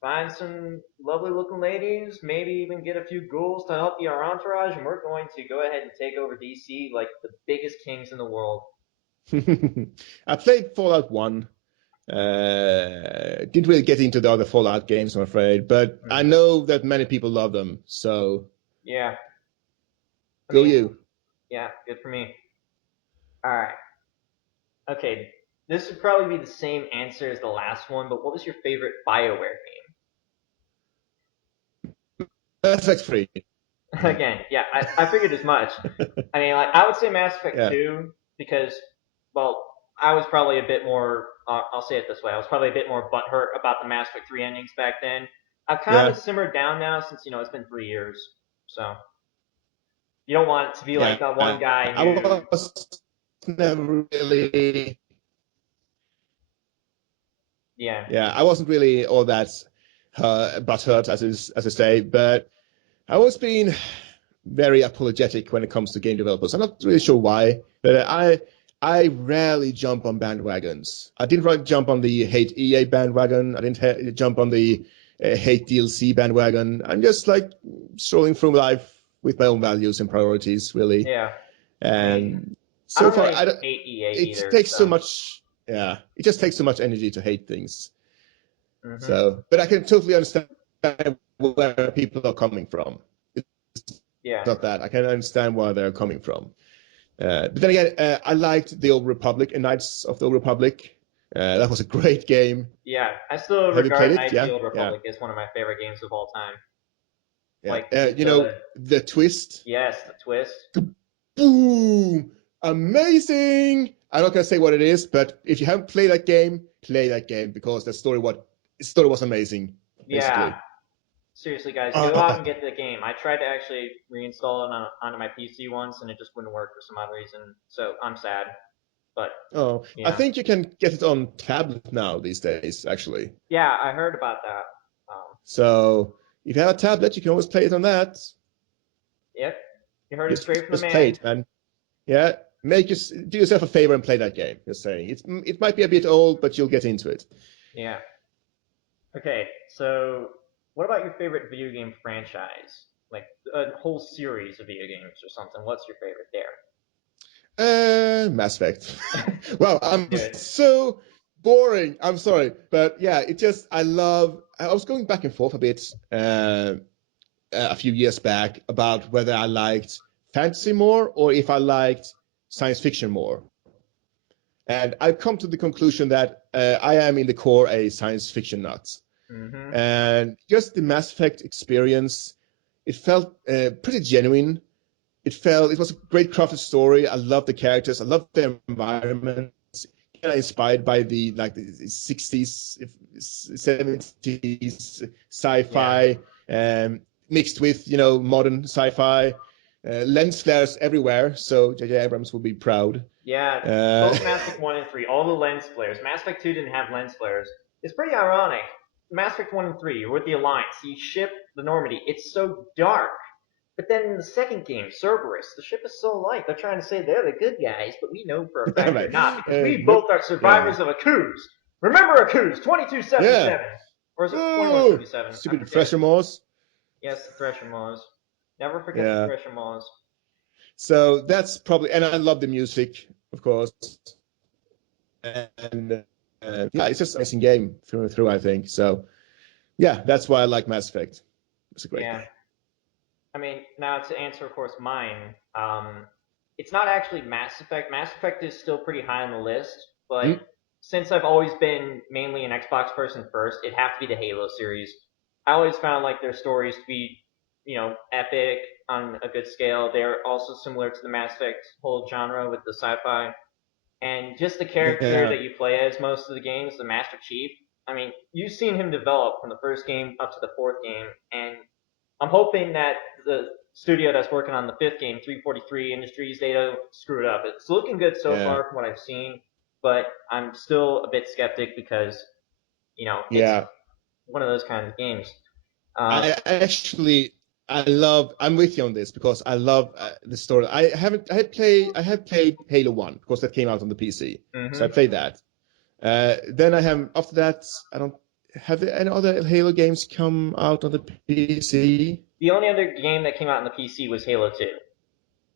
find some lovely looking ladies, maybe even get a few ghouls to help be our entourage, and we're going to go ahead and take over DC like the biggest kings in the world. I played Fallout 1. Didn't really get into the other Fallout games, I'm afraid, but I Hmm. know that many people love them. So Yeah, I go mean, you. yeah, good for me. All right. Okay, this would probably be the same answer as the last one, but what was your favorite BioWare game? Mass Effect 3. Again, yeah, I figured as much. I mean, like I would say Mass Effect Yeah, 2 because, well, I was probably a bit more. I'll say it this way: I was probably a bit more butthurt about the Mass Effect 3 endings back then. I've kind yeah, of simmered down now since it's been 3 years. So you don't want to be like yeah. that one guy I who, was never really, yeah, yeah, I wasn't really all that butthurt, as I say, but I was being very apologetic when it comes to game developers. I'm not really sure why, but I rarely jump on bandwagons. I didn't really jump on the hate EA bandwagon. I didn't jump on the hate DLC bandwagon. I'm just like strolling through life with my own values and priorities, really. yeah. I mean, And I so don't far, really hate EA it either. takes so So, much. Yeah, it just takes so much energy to hate things. hmm So, but I can totally understand where people are coming from. It's yeah, not that I can understand where they're coming from. But then again, I liked the Old Republic and Knights of the Old Republic. That was a great game. yeah. I still Have you played regard it? Knights of the Yeah, Old yeah, Republic as one of my favorite games of all time. yeah. Like You know the the twist. yes, the twist. Boom! Amazing. I'm not gonna say what it is, but if you haven't played that game, play that game because the story was amazing. Yeah, Basically, seriously, guys, go out uh, and get the game. I tried to actually reinstall it onto my PC once, and it just wouldn't work for some odd reason. So I'm sad, but oh, I yeah, think you can get it on tablet now these days, actually. yeah, I heard about that. So if you have a tablet, you can always play it on that. Yep, you heard it straight from the Just play man. it, man. Yeah, do yourself a favor and play that game. Just saying, it might be a bit old, but you'll get into it. Yeah. Okay, so what about your favorite video game franchise? Like a whole series of video games or something. What's your favorite Mass Effect. there? Well, I'm Good. so boring. I'm sorry, but yeah, it just I love. I was going back and forth a bit a few years back about whether I liked fantasy more or if I liked science fiction more. And I've come to the conclusion that I am in the core a science fiction nut. Mm-hmm. And just the Mass Effect experience, it felt pretty genuine. It was a great crafted story. I love the characters. I love the environment. Kind of inspired by the 60s, 70s Yeah. sci-fi, mixed with modern sci-fi. Lens flares everywhere, so J.J. Abrams will be proud. Yeah, Uh, both Mass Effect 1 and 3, all the lens flares. Mass Effect 2 didn't have lens flares. It's pretty ironic. Mass Effect 1 and 3, you're with the Alliance, you ship the Normandy. It's so dark. But then in the second game, Cerberus, the ship is so light. They're trying to say they're the good guys, but we know for a fact they're right. not because we Nope. both are Yeah. survivors of a cruise. Remember a cruise, Yeah. 2277. Or is it Oh, 2177? I stupid forget. Thresher Moors. Yes, the Thresher Maws. Never forget the Yeah. Thresher Maws. So that's probably, and I love the music, of course. And yeah, it's just an amazing game through and through, I think. So yeah, that's why I like Mass Effect. It's a great Yeah. game. I mean, now to answer, of course, mine. It's not actually Mass Effect. Mass Effect is still pretty high on the list, but Hmm? since I've always been mainly an Xbox person first, it'd have to be the Halo series. I always found like their stories to be, epic on a good scale. They're also similar to the Mass Effect whole genre with the sci-fi. And just the character Yeah, that you play as most of the games, the Master Chief. I mean, you've seen him develop from the first game up to the fourth game, and I'm hoping that the studio that's working on the fifth game, 343 Industries, they don't screw it up. It's looking good so yeah, far from what I've seen, but I'm still a bit skeptic because it's yeah. one of those kinds of games. I actually, I'm with you on this because I love the story. I have played Halo 1 because that came out on the PC. So I hmm played that. Then I have, after that, I don't, have there any other Halo games come out on the PC? The only other game that came out on the PC was Halo 2,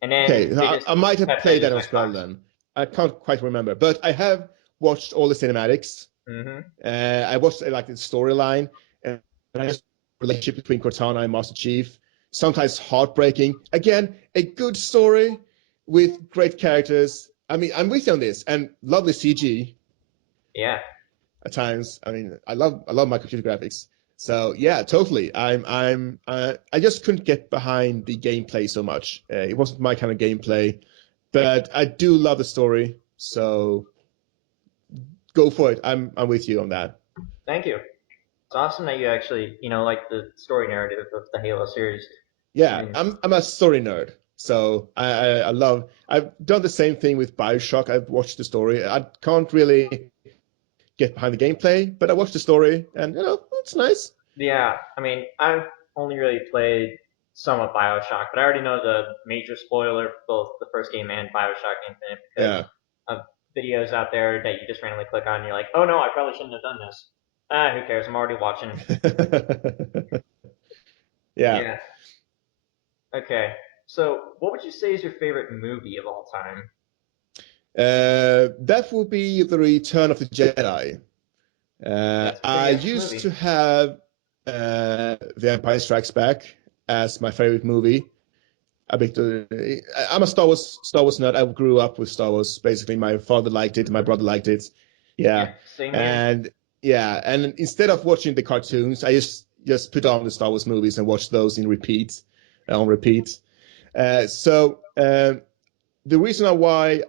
and then Okay, they just I might have kept it played as that as well Xbox. then. I can't quite remember, but I have watched all the cinematics. hmm I watched like the storyline, and I just relationship between Cortana and Master Chief. Sometimes heartbreaking. Again, a good story with great characters. I mean, I'm with you on this, and lovely CG Yeah. at times. I mean, I love my computer graphics. So yeah, totally. I just couldn't get behind the gameplay so much. It wasn't my kind of gameplay, but I do love the story. So go for it. I'm with you on that. Thank you. It's awesome that you actually, like the story narrative of the Halo series. I Yeah, mean, I'm a story nerd. So I love. I've done the same thing with BioShock. I've watched the story. I can't really get behind the gameplay, but I watched the story, and it's nice. yeah, I mean, I've only really played some of Bioshock, but I already know the major spoiler for both the first game and Bioshock Infinite because Yeah. of videos out there that you just randomly click on and you're like, oh no, I probably shouldn't have done this. Ah, who cares? I'm already watching. Yeah. Yeah. Okay. So, what would you say is your favorite movie of all time? That would be The Return of the Jedi. That's a I pretty epic used movie. to have The Empire Strikes Back as my favorite movie. A bit, I'm a Star Wars nerd. I grew up with Star Wars. Basically, my father liked it, my brother liked it. Yeah, Yeah, same here. and yeah, and instead of watching the cartoons, I just put on the Star Wars movies and watch those in repeat, on repeat. So the reason why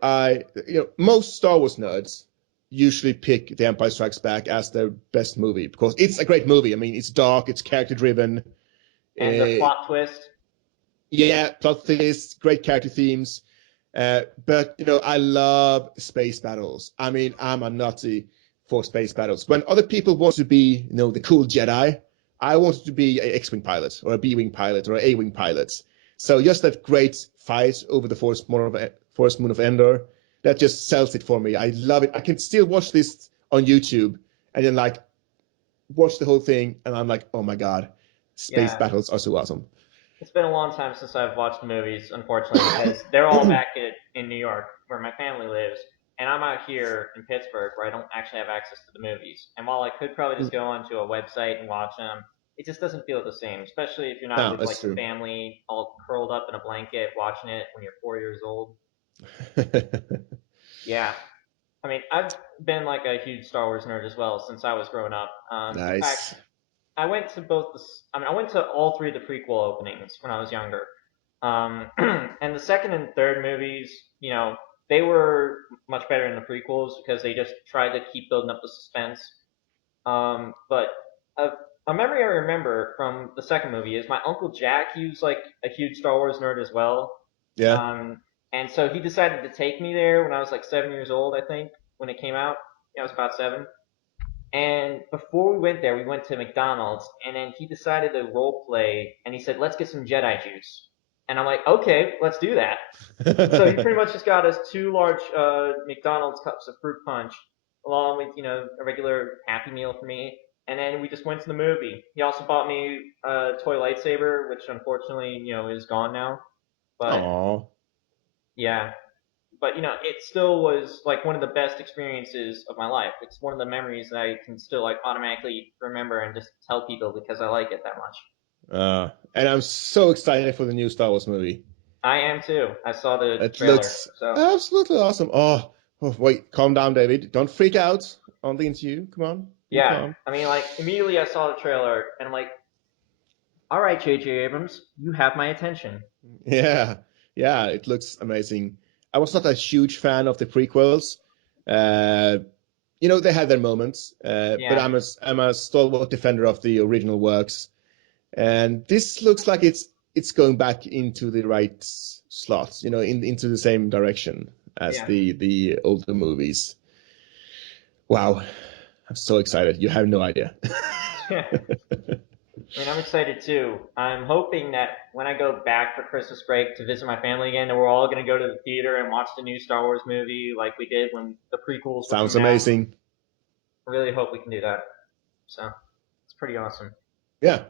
most Star Wars nerds usually pick The Empire Strikes Back as their best movie because it's a great movie. I mean, it's dark, it's character driven. And the Uh, plot twist. yeah, plot twists, great character themes. But I love space battles. I mean, I'm a nutty for space battles. When other people want to be, the cool Jedi, I wanted to be an X-wing pilot or a B-wing pilot or an A-wing pilot. So just that great fight over the Forest Moon of Endor, that just sells it for me. I love it. I can still watch this on YouTube and then like watch the whole thing, and I'm like, oh my god, space Yeah, battles are so awesome. it's been a long time since I've watched movies, unfortunately, because they're all back in New York, where my family lives, and I'm out here in Pittsburgh, where I don't actually have access to the movies. And while I could probably just go onto a website and watch them, it just doesn't feel the same, especially if you're not No, with that's like the true. family, all curled up in a blanket watching it when you're 4 years old. Yeah, I mean, I've been like a huge Star Wars nerd as well since I was growing up. In fact, Nice. I went to both the. I mean, I went to all three of the prequel openings when I was younger. And the second and third movies, they were much better in the prequels because they just tried to keep building up the suspense. But a memory I remember from the second movie is my uncle Jack. He was like a huge Star Wars nerd as well. Yeah. Um, and so he decided to take me there when I was like 7 years old, I think, when it came out. Yeah, I was about seven. And before we went there, we went to McDonald's, and then he decided to role play, and he said, "Let's get some Jedi juice." And I'm like, "Okay, let's do that." So he pretty much just got us two large McDonald's cups of fruit punch, along with a regular Happy Meal for me, and then we just went to the movie. He also bought me a toy lightsaber, which unfortunately is gone now. But Aw, yeah, but it still was like one of the best experiences of my life. It's one of the memories that I can still like automatically remember and just tell people because I like it that much. and I'm so excited for the new Star Wars movie. I am too. I saw the It trailer, looks so absolutely awesome. Oh, wait, calm down, David. Don't freak out on the interview. Come on, be yeah. calm. I mean, like immediately I saw the trailer and I'm like, all right, J.J. Abrams, you have my attention. Yeah, yeah, it looks amazing. I was not a huge fan of the prequels. Uh, they had their moments, but Yeah, I'm a stalwart defender of the original works. And this looks like it's going back into the right slot, into the same direction as yeah. the older movies. Wow, I'm so excited. You have no idea. I mean, I'm excited too. I'm hoping that when I go back for Christmas break to visit my family again, that we're all going to go to the theater and watch the new Star Wars movie like we did when the prequels were Sounds coming out. amazing. I really hope we can do that. So it's pretty awesome. Yeah,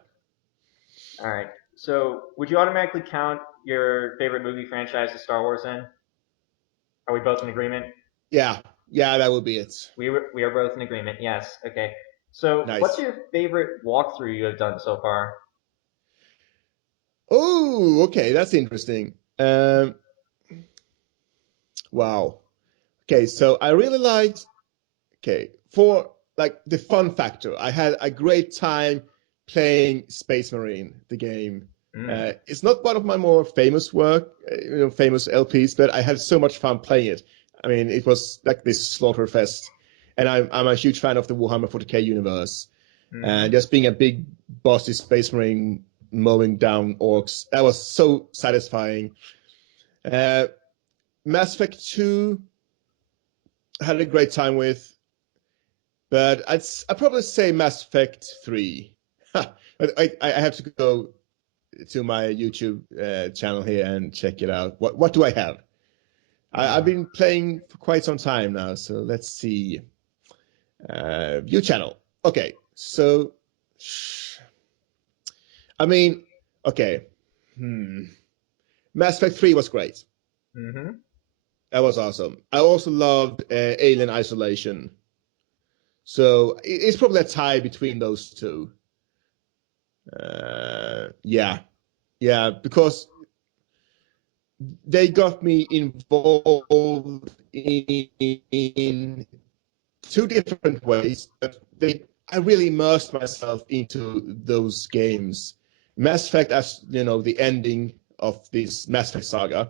All right. So would you automatically count your favorite movie franchise as Star Wars then? Are we both in agreement? yeah, yeah. That would be it. We are both in agreement. Yes. Okay. So what's Nice. your favorite walkthrough you have done so far? Oh, okay, that's interesting. Wow. Okay, so I really liked. Okay, for like the fun factor, I had a great time playing Space Marine, the game. Mm. It's not one of my more famous work, famous LPs, but I had so much fun playing it. I mean, it was like this slaughter fest, and I'm a huge fan of the Warhammer 40K universe, and Mm-hmm. just being a big bossy Space Marine mowing down orcs, that was so satisfying. Uh, Mass Effect 2 I had a great time with, but I'd probably say Mass Effect 3. But I have to go to my YouTube channel here and check it out. What do I have? I've Mm. been playing for quite some time now, so let's see. View channel. Okay, so I mean, okay. Hmm. Mass Effect 3 was great. Mm-hmm. That was awesome. I also loved Alien Isolation. So it's probably a tie between those two. Yeah, yeah, because they got me involved in two different ways, but I really immersed myself into those games. Mass Effect as the ending of this Mass Effect saga,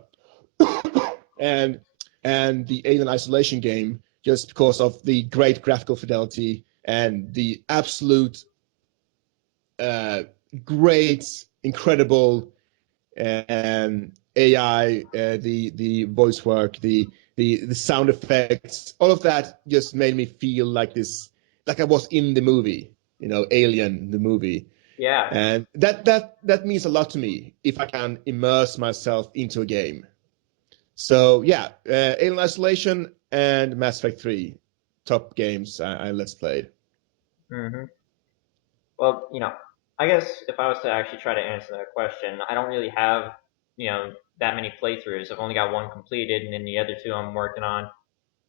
and the Alien Isolation game just because of the great graphical fidelity and the absolute uh, great, incredible AI, the voice work, the sound effects, all of that just made me feel like this, like I was in the movie, Alien, the movie, Yeah. and that means a lot to me if I can immerse myself into a game. So yeah, Alien Isolation and Mass Effect 3, top games I let's played. Mm-hmm. Well, I guess if I was to actually try to answer that question, I don't really have, that many playthroughs. I've only got one completed, and then the other two I'm working on.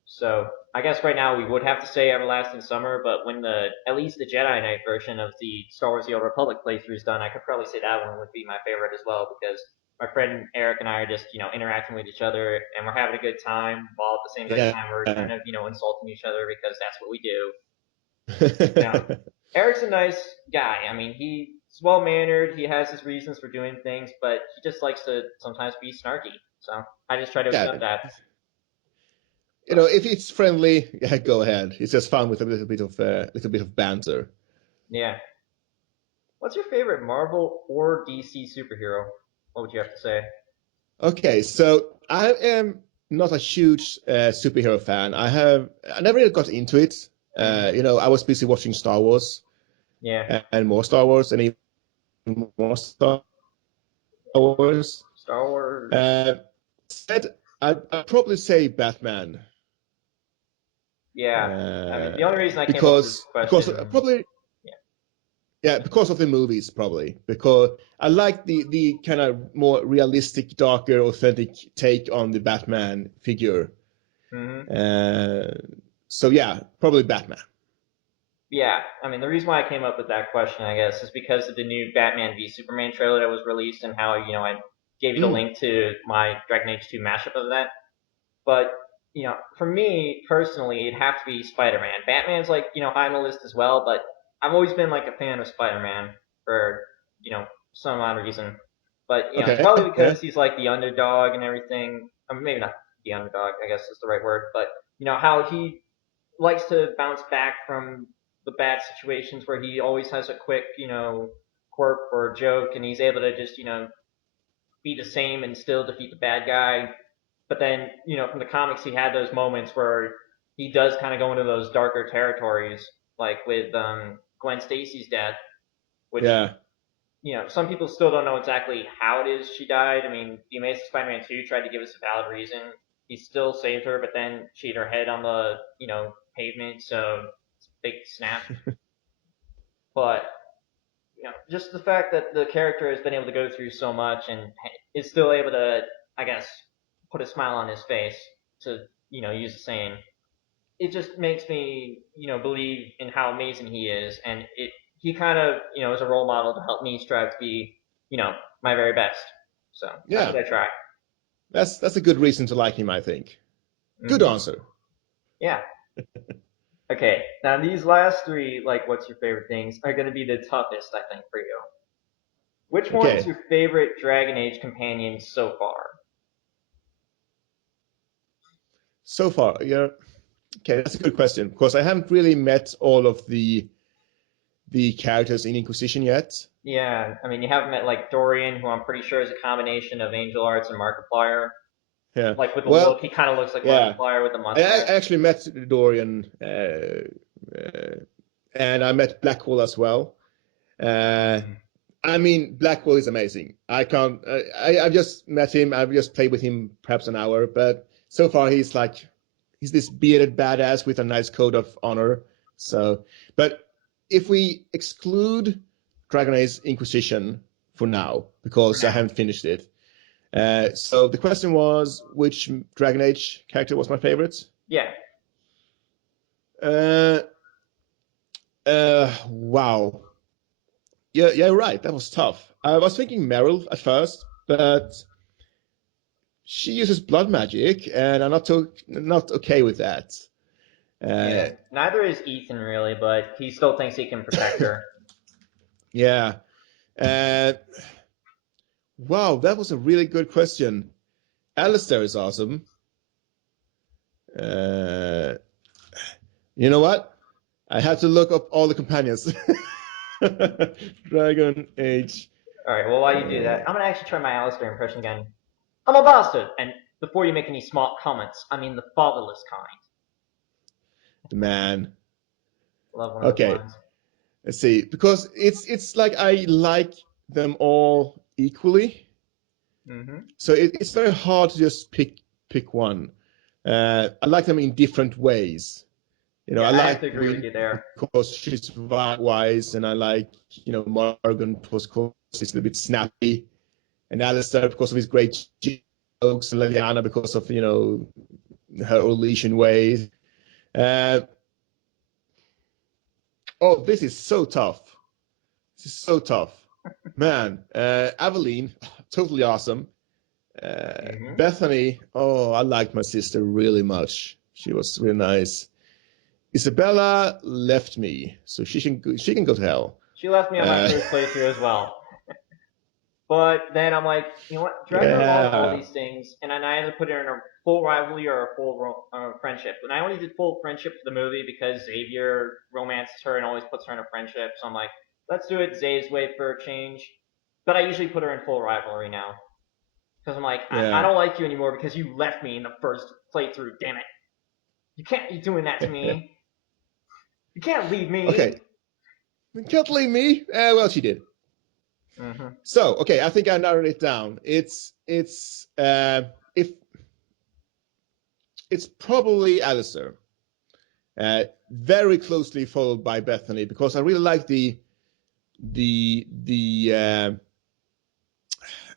So I guess right now we would have to say Everlasting Summer, but when at least the Jedi Knight version of the Star Wars: The Old Republic playthrough is done, I could probably say that one would be my favorite as well because my friend Eric and I are just interacting with each other and we're having a good time while at the same Yeah. time we're kind of insulting each other because that's what we do. Yeah, Eric's a nice guy. I mean, he's well mannered. He has his reasons for doing things, but he just likes to sometimes be snarky. So I just try to Yeah, accept that. But if it's friendly, yeah, go ahead. It's just fun with a little bit of banter. yeah, what's your favorite Marvel or DC superhero? What would you have to say? Okay, so I am not a huge superhero fan. I never really got into it. Mm-hmm. I was busy watching Star Wars Yeah, and more Star Wars and even more Star Wars. Star Wars. Uh, Said I'd probably say Batman. Yeah, I mean the only reason I came up with this Because question. probably Yeah. yeah, because of the movies, probably. Because I like the kind of more realistic, darker, authentic take on the Batman figure. Mm-hmm. Uh, so yeah, probably Batman. Yeah, I mean the reason why I came up with that question, I guess, is because of the new Batman v Superman trailer that was released and how I gave you the Mm, link to my Dragon Age 2 mashup of that. But for me personally, it'd have to be Spider-Man. Batman's like high on the list as well, but I've always been like a fan of Spider-Man for some odd reason. But it's okay, probably yeah, because he's like the underdog and everything. I mean, maybe not the underdog, I guess is the right word, but how he likes to bounce back from the bad situations where he always has a quick quirk or joke, and he's able to just be the same and still defeat the bad guy. But then, from the comics, he had those moments where he does kind of go into those darker territories, like with Gwen Stacy's death, which yeah, some people still don't know exactly how it is she died. I mean, The Amazing Spider-Man 2 tried to give us a valid reason. He still saved her, but then she hit her head on the pavement, so it's a big snap. But just the fact that the character has been able to go through so much and is still able to, I guess, put a smile on his face to use the saying, it just makes me believe in how amazing he is, and he kind of is a role model to help me strive to be my very best. So that's yeah. what I try. That's a good reason to like him, I think. Good Hmm. answer. Yeah. Okay, now these last three, like, what's your favorite things, are going to be the toughest, I think, for you. Which one's Okay, your favorite Dragon Age companion so far? so far, yeah. Okay, that's a good question because I haven't really met all of the characters in Inquisition yet. Yeah, I mean, you haven't met, like, Dorian, who I'm pretty sure is a combination of Angel Arts and Markiplier. Yeah. Like, with the look, Well, he kind of looks like yeah. Markiplier with the I mustache. actually met Dorian, and I met Blackwall as well. Uh, Mm. I mean, Blackwall is amazing. I can't. I've just met him. I've just played with him perhaps an hour, but so far he's this bearded badass with a nice code of honor. So, but if we exclude Dragon Age Inquisition for now, For because I now. haven't finished it. So the question was, which Dragon Age character was my favorite? Yeah. Uh, wow. Yeah, right. That was tough. I was thinking Meryl at first, but she uses blood magic, and I'm not okay with that. Yeah. Uh, Neither is Ethan, really, but he still thinks he can protect her. yeah. Uh, wow, that was a really good question. Alistair is awesome. Uh, you know what? I had to look up all the companions. Dragon Age. Alright, well, while you do that, I'm gonna actually try my Alistair impression again. I'm a bastard! And before you make any smart comments, I mean the fatherless kind. Man. Love one of those Okay, lines. let's see. Because it's like I like them all equally. Mm-hmm. So it's very hard to just pick one. I like them in different ways. I Yeah, I have like to agree with Win you there. because she's wise, and I like Morgan because she's a little bit snappy, and Alistair because of his great jokes, and Liliana because of her Elysian ways. Uh, oh, this is so tough. This is so tough, man. Aveline, totally awesome. Mm-hmm. Bethany, oh, I liked my sister really much. She was really nice. Isabella left me, so she can go to hell. She left me on my Uh, first playthrough as well. But then I'm like, you know what? Drag her along all yeah, these things, and then I either put her in a full rivalry or a full friendship. And I only did full friendship for the movie because Xavier romances her and always puts her in a friendship. So I'm like, let's do it Zay's way for a change. But I usually put her in full rivalry now because I'm like, I yeah. don't like you anymore because you left me in the first playthrough. Damn it! You can't be doing that to me. You can't leave Okay, me. can't leave me. Well, she did. Mm-hmm. So, okay, I think I narrowed it down. If it's probably Alistair, very closely followed by Bethany because I really like the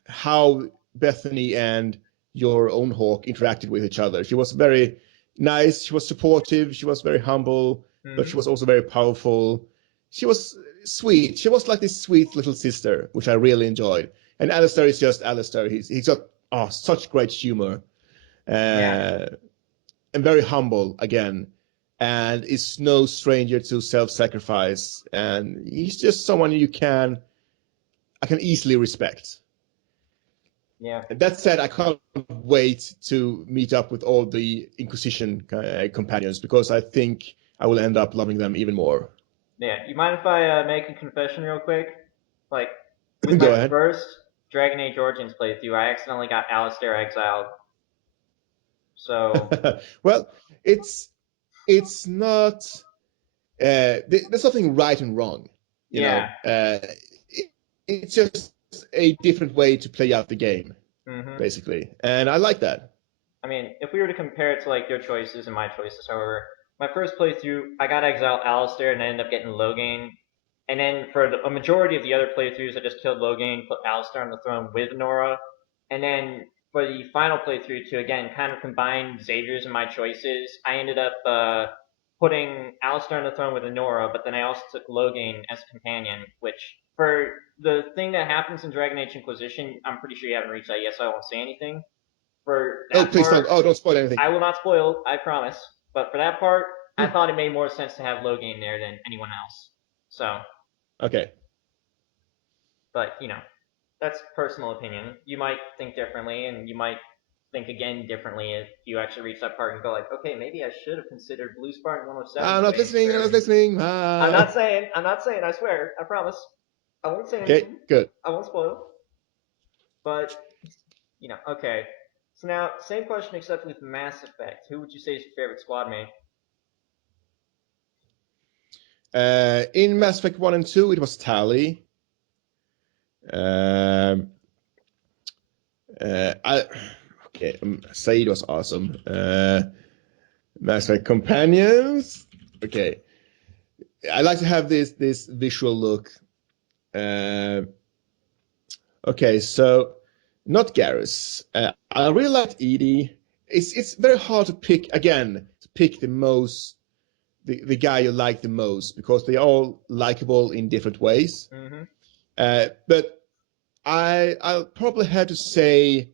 how Bethany and your own Hawk interacted with each other. She was very nice. She was supportive. She was very humble, but she Mm-hmm. was also very powerful. She was sweet. She was like this sweet little sister, which I really enjoyed. And Alistair is just Alistair. He's got such great humor, Yeah. uh, and very humble again, and is no stranger to self-sacrifice. And he's just someone I can easily respect. Yeah. That said, I can't wait to meet up with all the Inquisition companions because I think I will end up loving them even more. Yeah, you mind if I make a confession real quick? Like, with my Go ahead. first Dragon Age Origins playthrough, I accidentally got Alistair exiled. So, Well, it's not. There's nothing right and wrong. You yeah. know, it's just a different way to play out the game, Hmm. basically, and I like that. I mean, if we were to compare it to, like, your choices and my choices, however, my first playthrough, I got exiled Alistair and I ended up getting Loghain. And then for a majority of the other playthroughs, I just killed Loghain, put Alistair on the throne with Nora. And then for the final playthrough to, again, kind of combine Xavier's and my choices, I ended up putting Alistair on the throne with Nora, but then I also took Loghain as a companion, which, for the thing that happens in Dragon Age Inquisition, I'm pretty sure you haven't reached that yet, so I won't say anything. For Oh, that please don't. part, Oh, don't spoil anything. I will not spoil, I promise. But for that part, I thought it made more sense to have Logan there than anyone else. So, Okay. but that's personal opinion. You might think differently, and you might think again differently if you actually reach that part and go like, okay, maybe I should have considered Blue Spartan 107 I'm the not main listening. I'm not third. listening. I'm not saying. I'm not saying. I swear. I promise. I won't say Okay, anything. good. I won't spoil. But okay. So now, same question except with Mass Effect. Who would you say is your favorite squad mate? In Mass Effect 1 and 2, it was Tali. Um, I okay. Said was awesome. Mass Effect companions. Okay, I like to have this visual look. Uh, okay, so not Garrus. I really liked Edie. It's very hard to pick again to pick the guy you like the most because they're all likable in different ways. Mm-hmm. But I'll probably have to say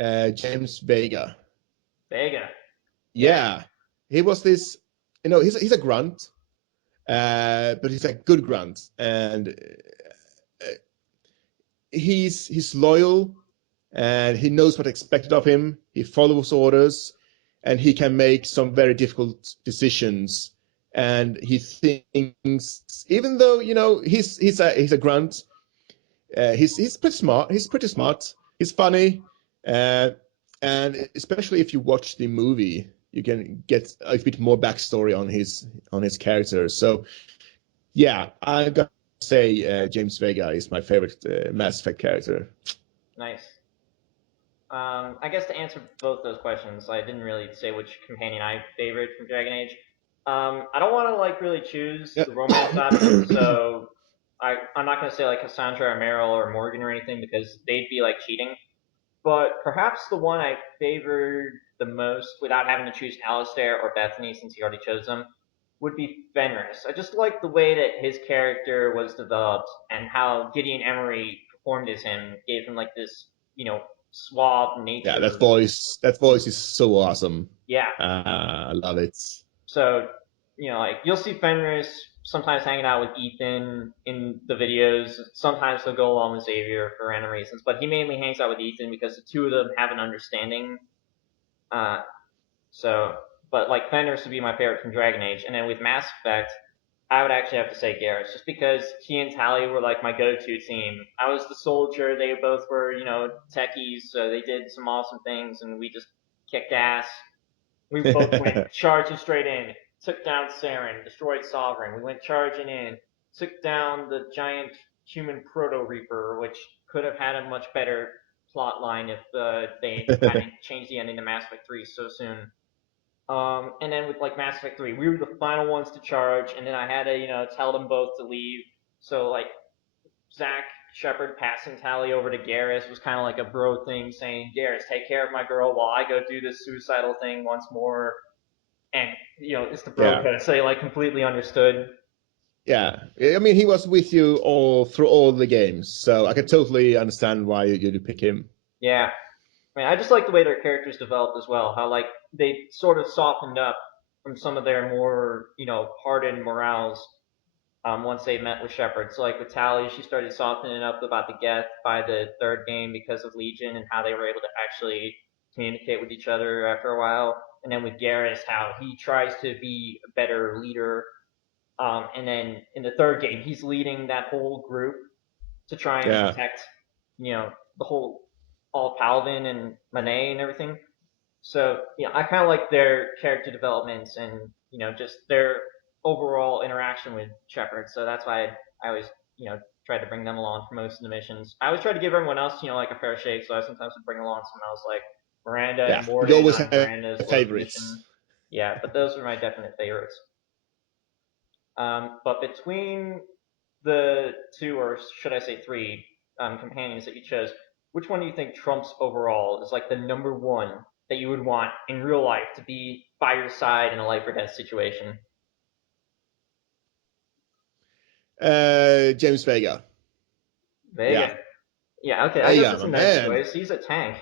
James Vega. Vega. Yeah. Yeah, he was this. He's a grunt, but he's a good grunt, and he's loyal, and he knows what's expected of him. He follows orders, and he can make some very difficult decisions. And he thinks, even though he's a grunt, he's pretty smart. He's pretty smart. He's funny, uh, and especially if you watch the movie, you can get a bit more backstory on his character. So yeah, I gotta say James Vega is my favorite Mass Effect character. Nice. I guess to answer both those questions, I didn't really say which companion I favored from Dragon Age. I don't want to really choose Yeah. the romance option, so I'm not gonna say like Cassandra or Meryl or Morgan or anything because they'd be like cheating. But perhaps the one I favored the most, without having to choose Alistair or Bethany since he already chose them, would be Fenris. I just like the way that his character was developed and how Gideon Emery performed as him, gave him like this, suave Yeah, nature. that voice is so awesome. Yeah. I love it. So, you'll see Fenris sometimes hanging out with Ethan in the videos. Sometimes he'll go along with Xavier for random reasons, but he mainly hangs out with Ethan because the two of them have an understanding. Uh, so, but like Fenris would be my favorite from Dragon Age, and then with Mass Effect, I would actually have to say Garrus, just because he and Tali were like my go-to team. I was the soldier; they both were, techies, so they did some awesome things, and we just kicked ass. We both went charging straight in, took down Saren, destroyed Sovereign. We went charging in, took down the giant human Proto Reaper, which could have had a much better plot line if they hadn't changed the ending to Mass Effect 3 so soon. And then with Mass Effect 3, we were the final ones to charge, and then I had to tell them both to leave. So Zach Shepard passing Tally over to Garrus was kind of like a bro thing, saying, Garrus, take care of my girl while I go do this suicidal thing once more. And, it's the bro Yeah, code, so they completely understood. yeah. I mean, he was with you all through all the games, so I can totally understand why you'd pick him. Yeah. I mean, I just like the way their characters developed as well. How, they sort of softened up from some of their more, hardened morales once they met with Shepard. So with Tally, she started softening up about the Geth by the third game because of Legion and how they were able to actually communicate with each other after a while. And then with Garrus, how he tries to be a better leader. And then in the third game, he's leading that whole group to try and Yeah, protect, the whole all Palvin and Monet and everything. So I kind of like their character developments and just their overall interaction with Shepard. So that's why I always try to bring them along for most of the missions. I always try to give everyone else a fair shake. So I sometimes would bring along someone else like Miranda yeah. and You Mordin always on have Miranda's Loki favorites. mission. Yeah, but those are my definite favorites. But between the two, or should I say three, companions that you chose, which one do you think trumps overall is the number one that you would want in real life to be by your side in a life or death situation? James Vega. Yeah, Vega. Yeah, okay, I guess Vega, that's my a nice man. choice. He's a tank.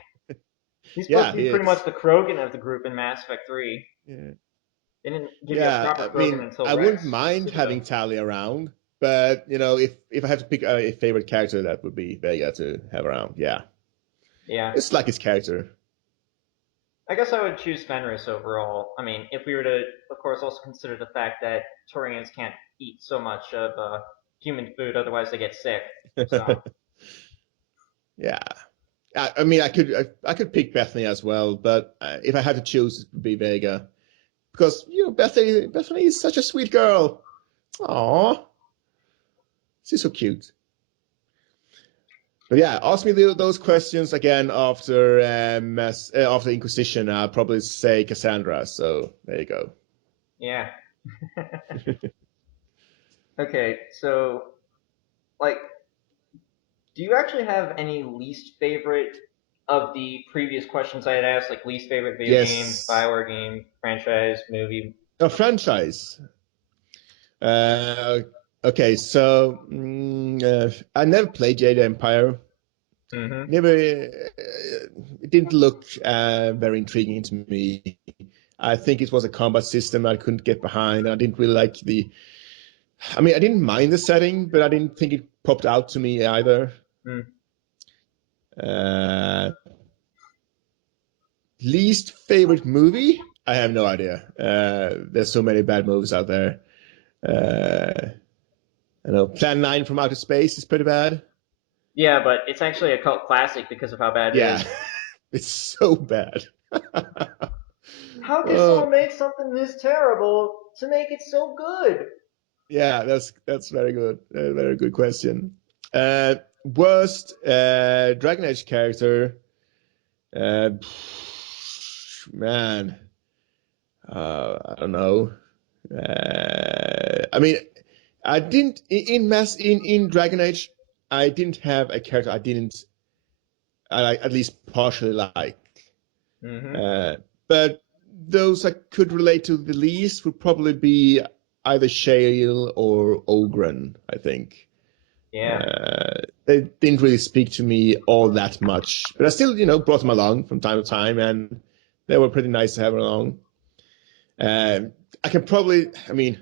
He's supposed Yeah, to be he pretty much is. the Krogan of the group in Mass Effect 3. Yeah. They didn't give you a Yeah, proper I program mean, until I wouldn't Rex mind Subito. having Tally around, but if I have to pick a favorite character, that would be Vega to have around. Yeah, Yeah. just like his character. I guess I would choose Fenris overall. I mean, if we were to, of course, also consider the fact that Turians can't eat so much of human food, otherwise they get sick. So, Yeah, I mean, I could pick Bethany as well, but if I had to choose, it would be Vega because Bethany is such a sweet girl. Aw, she's so cute. But yeah, ask me those questions again after Inquisition. I'll probably say Cassandra. So there you go. yeah. Okay, so, like, do you actually have any least favorite of the previous questions I had asked, like least favorite video game, Yes, Bioware game, franchise, movie? a franchise. Uh, okay, so I never played Jade Empire. Mm-hmm. Never, it didn't look very intriguing to me. I think it was a combat system I couldn't get behind. I didn't really like the. I mean, I didn't mind the setting, but I didn't think it popped out to me either. Mm. Uh, Least favorite movie? I have no idea. There's so many bad movies out there. Uh, I know Plan 9 from Outer Space is pretty bad. Yeah, but it's actually a cult classic because of how bad it Yeah, is. it's so bad. How can uh, someone make something this terrible to make it so good? yeah, that's very good. Very good question. Worst Dragon Age character? Uh, man, I don't know. I mean, I didn't in Dragon Age. I didn't have a character I at least partially like. Mm-hmm. Uh, but those I could relate to the least would probably be either Shale or Ogren, I think. Yeah. They didn't really speak to me all that much, but I still, brought them along from time to time, and they were pretty nice to have along. I can probably, I mean,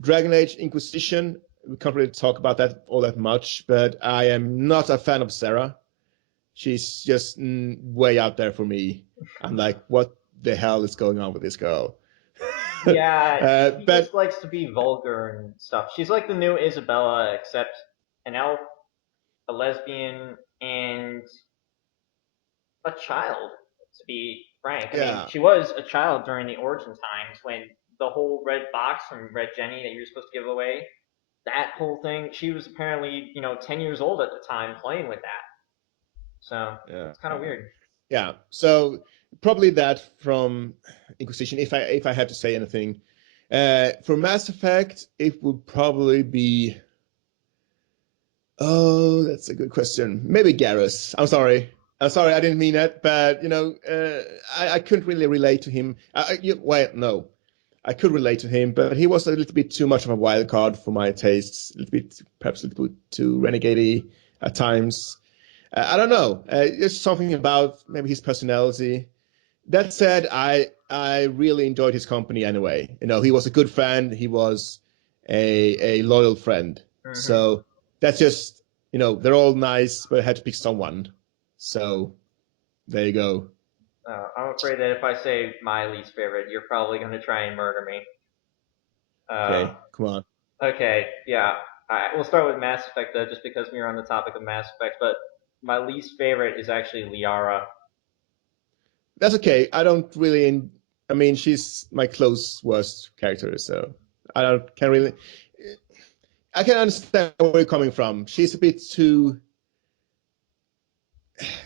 Dragon Age Inquisition. We can't really talk about that all that much, but I am not a fan of Sarah. She's just way out there for me. I'm like, what the hell is going on with this girl? Yeah, she just But likes to be vulgar and stuff. She's like the new Isabella, except an elf, a lesbian, and a child, to be frank. I mean, yeah, she was a child during the origin times when the whole red box from Red Jenny that you were supposed to give away, that whole thing, she was apparently, 10 years old at the time playing with that. So yeah, it's kind of weird. yeah. So probably that from Inquisition. If I had to say anything, for Mass Effect, it would probably be. Oh, that's a good question. Maybe Garrus. I'm sorry. I'm sorry, I didn't mean that, but I couldn't really relate to him. Well, no, I could relate to him, but he was a little bit too much of a wild card for my tastes. A little bit, perhaps a little bit too renegade at times. I don't know. There's something about maybe his personality. That said, I really enjoyed his company anyway. He was a good friend. He was a loyal friend. Hmm. So that's just they're all nice, but I had to pick someone. So there you go. I'm afraid that if I say my least favorite, you're probably going to try and murder me. Uh, Okay, come on. okay, yeah. All right, we'll start with Mass Effect just because we are on the topic of Mass Effect. But my least favorite is actually Liara. That's okay. I don't really. I mean, she's my close worst character, so I don't can really. I can understand where you're coming from. She's a bit too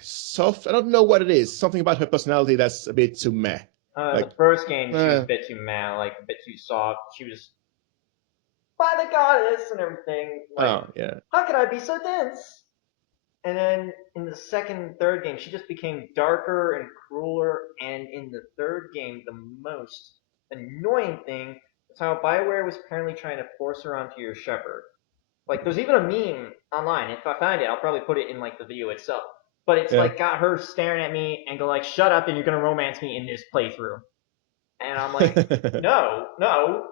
soft. I don't know what it is. Something about her personality that's a bit too meh. The Like, first game, she was a eh, bit too mad, like a bit too soft. She was by the goddess and everything. Like, oh yeah, how could I be so dense? And then in the second and third game, she just became darker and crueler. And in the third game, the most annoying thing is how Bioware was apparently trying to force her onto your Shepard. Like, there's even a meme online. If I find it, I'll probably put it in like the video itself. But it's yeah. like got her staring at me and go like, "Shut up!" and you're gonna romance me in this playthrough. And I'm like, no, no,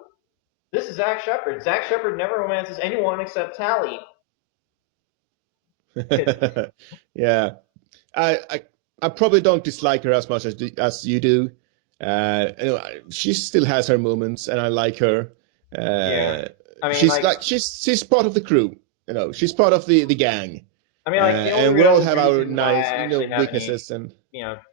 this is Zach Shepard. Zach Shepard never romances anyone except Tally. Yeah, I, I I probably don't dislike her as much as you do. She still has her moments, and I like her. Yeah, Uh, I mean, she's like, like she's part of the crew. She's part of the gang, the only and we all real have our reason why nice, I actually have any, weaknesses. And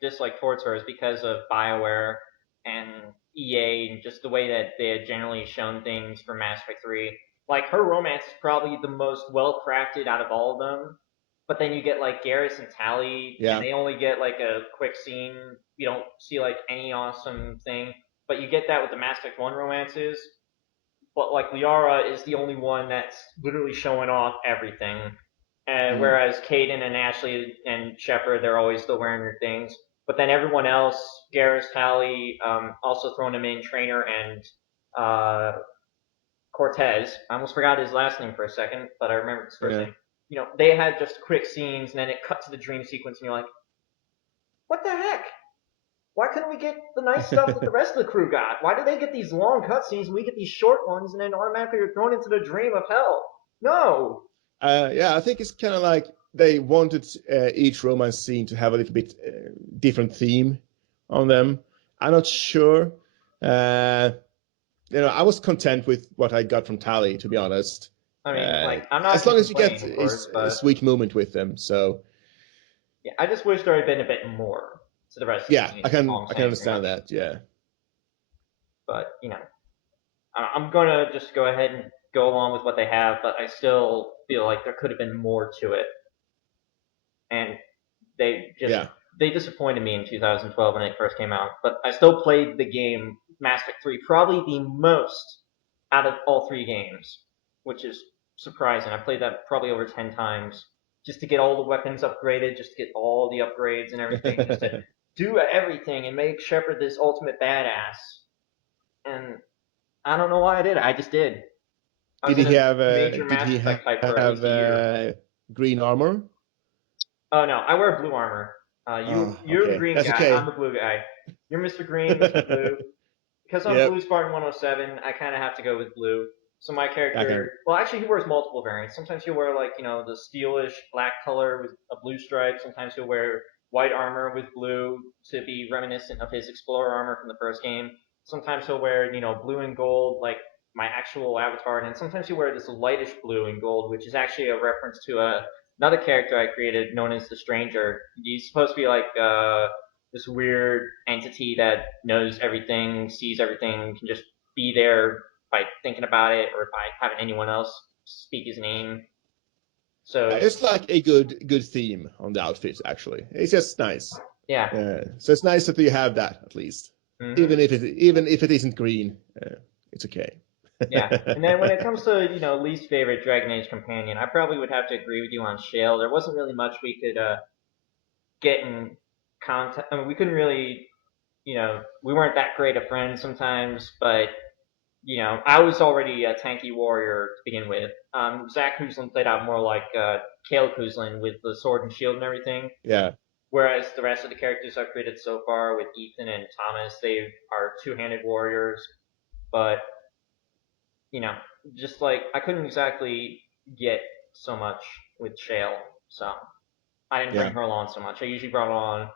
dislike towards her is because of BioWare and EA and just the way that they had generally shown things for Mass Effect 3. Like, her romance is probably the most well crafted out of all of them. But then you get like Garrus and Tally, and yeah, they only get like a quick scene. You don't see like any awesome thing. But you get that with the Mass Effect 1 romances. But like Liara is the only one that's literally showing off everything. And mm, whereas Caden and Ashley and Shepard, they're always still wearing their things. But then everyone else, Garrus, Tally, also throwing him in, Trainer, and uh, Cortez. I almost forgot his last name for a second, but I remember his first yeah. name. They had just quick scenes, and then it cut to the dream sequence, and you're like, what the heck? Why couldn't we get the nice stuff that the rest of the crew got? Why do they get these long cutscenes and we get these short ones, and then automatically you're thrown into the dream of hell? No. Yeah, I think it's kind of like they wanted each romance scene to have a little bit different theme on them. I'm not sure. Uh, I was content with what I got from Tally, to be honest. I mean, Uh, like, I'm not as going long to as you get complain, of course, a but sweet moment with them, so yeah, I just wish there had been a bit more to the rest of the yeah, scenes. Is all I'm I can saying, pretty understand much. that. Yeah, But I'm gonna just go ahead and go along with what they have, but I still feel like there could have been more to it, and they just yeah, they disappointed me in 2012 when it first came out. But I still played the game Mass Effect 3 probably the most out of all three games, which is surprising. I played that probably over 10 times just to get all the weapons upgraded, just to get all the upgrades and everything, just to do everything and make Shepard this ultimate badass. And I don't know why I did it. I just did. I was in a major Did Mass he Effect hype for at have least a year. green armor? Oh no, I wear blue armor. You're the Okay, green that's guy. I'm okay. the blue guy. You're Mr. Green, Mr. Blue. Because I'm Yep, BlueSpartan107, I kind of have to go with blue. So my I can. character, well, actually, he wears multiple variants. Sometimes he'll wear like the steelish black color with a blue stripe. Sometimes he'll wear white armor with blue to be reminiscent of his Explorer armor from the first game. Sometimes he'll wear blue and gold like my actual avatar, and then sometimes he'll wear this lightish blue and gold, which is actually a reference to another character I created known as the Stranger. He's supposed to be like this weird entity that knows everything, sees everything, can just be there by thinking about it or by having anyone else speak his name. So It's like a good theme on the outfit. Actually, it's just nice. yeah, So it's nice that you have that at least, hmm even if it isn't green, it's okay. yeah. And then when it comes to least favorite Dragon Age companion, I probably would have to agree with you on Shale. There wasn't really much we could get in contact. I mean, we couldn't really, we weren't that great of friends sometimes, but I was already a tanky warrior to begin with. Zach Kuzlin played out more like Kale Kuzlin with the sword and shield and everything. Yeah, Whereas the rest of the characters I've created so far with Ethan and Thomas, they are two-handed warriors. But you know, just like I couldn't exactly get so much with Shale, so I didn't bring yeah, her along so much. I usually brought along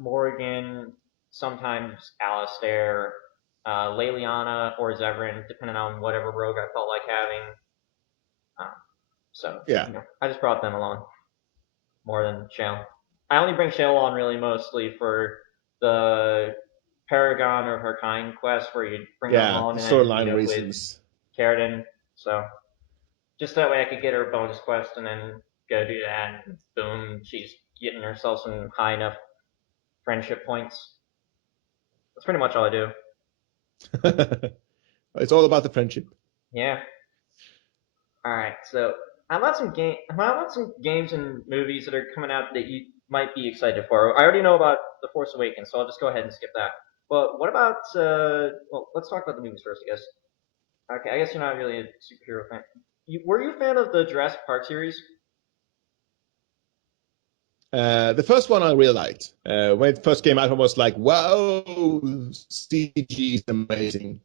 Morrigan, sometimes Alistair, Leliana, or Zevran, depending on whatever rogue I felt like having. Um, so, yeah, I just brought them along more than Shale. I only bring Shale on really mostly for the Paragon or her kind quest where you bring her yeah. along and then meet Storyline up with reasons. Carradine. So, just that way I could get her bonus quest and then go do that, and boom, she's getting herself some high enough friendship points. That's pretty much all I do. It's all about the friendship. Yeah. All right. So how about some game? How about some games and movies that are coming out that you might be excited for? I already know about The Force Awakens, so I'll just go ahead and skip that. But what about? Well, let's talk about the movies first, I guess. Okay, I guess you're not really a superhero fan. Were you a fan of the Jurassic Park series? The first one I really liked. When it first came out, I was like, "Wow, CG is amazing."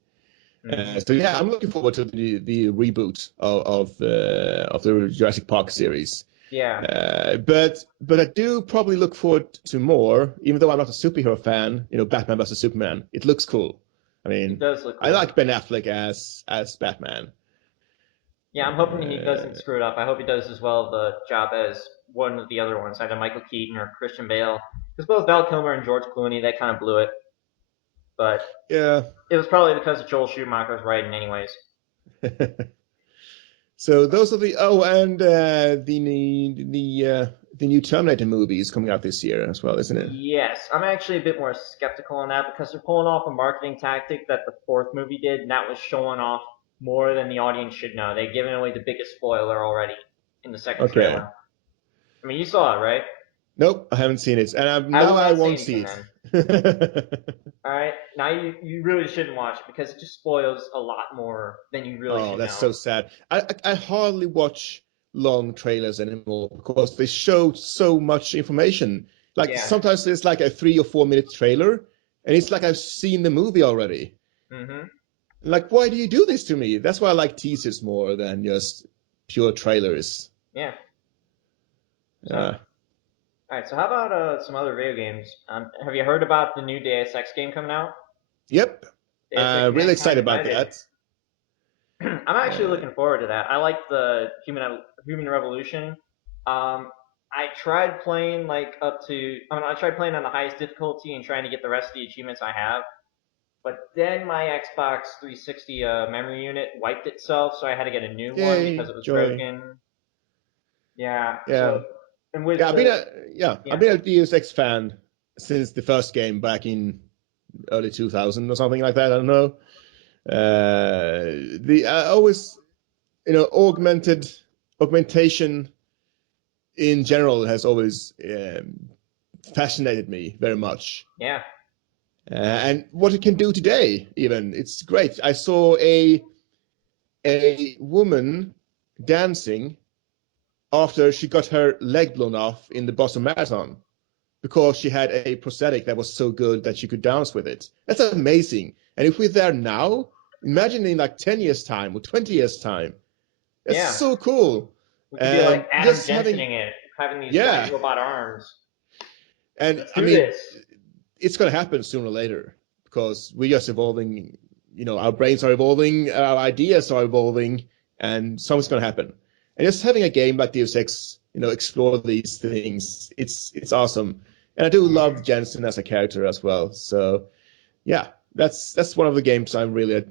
Hmm. So yeah, I'm looking forward to the reboot of the Jurassic Park series. Yeah, But I do probably look forward to more, even though I'm not a superhero fan. You know, Batman versus Superman. It looks cool. I it mean, does look I cool. like Ben Affleck as Batman. Yeah, I'm hoping he doesn't Uh, screw it up. I hope he does as well the job as one of the other ones, either Michael Keaton or Christian Bale. Because both Val Kilmer and George Clooney, they kind of blew it. But yeah. it was probably because of Joel Schumacher's writing, anyways. So those are the and the new Terminator movie is coming out this year as well, isn't it? Yes, I'm actually a bit more skeptical on that because they're pulling off a marketing tactic that the fourth movie did, and that was showing off more than the audience should know. They've given away the biggest spoiler already in the second Okay. trailer. I mean, you saw it, right? Nope, I haven't seen it, and I now will I not say won't anything see then. it. All right, now you really shouldn't watch it because it just spoils a lot more than you really Oh, should that's know. so sad. I hardly watch long trailers anymore because they show so much information. Like Yeah. sometimes it's like a 3 or 4 minute trailer, and it's like I've seen the movie already. Mhm. Like, why do you do this to me? That's why I like teasers more than just pure trailers. Yeah. So, all Uh, right. So, how about some other video games? Have you heard about the new Deus Ex game coming out? yep, Deus Ex really Mankind excited about Divided. that. I'm actually Uh, looking forward to that. I like the Human Revolution. I tried playing like up to. I tried playing on the highest difficulty and trying to get the rest of the achievements I have. But then my Xbox 360 memory unit wiped itself, so I had to get a new one because Yay, it was joy. broken. Yeah. Yeah, So, and with yeah. the I've yeah been a Deus Ex fan since the first game back in early 2000 or something like that. I don't know. The I always, augmentation in general has always fascinated me very much. yeah And what it can do today, even it's great. I saw a woman dancing after she got her leg blown off in the Boston Marathon because she had a prosthetic that was so good that she could dance with it. That's amazing. And if we're there now, imagine in like 10 years' time or 20 years' time. That's yeah. so cool. We could be like And Adam just having, Jensening it, having these yeah. giant robot arms. And Let's I do mean, this. it's going to happen sooner or later because we're just evolving. Our brains are evolving, our ideas are evolving, and something's going to happen. And just having a game like Deus Ex, explore these things, it's awesome. And I do love Hmm. Jensen as a character as well. So yeah, that's one of the games I'm really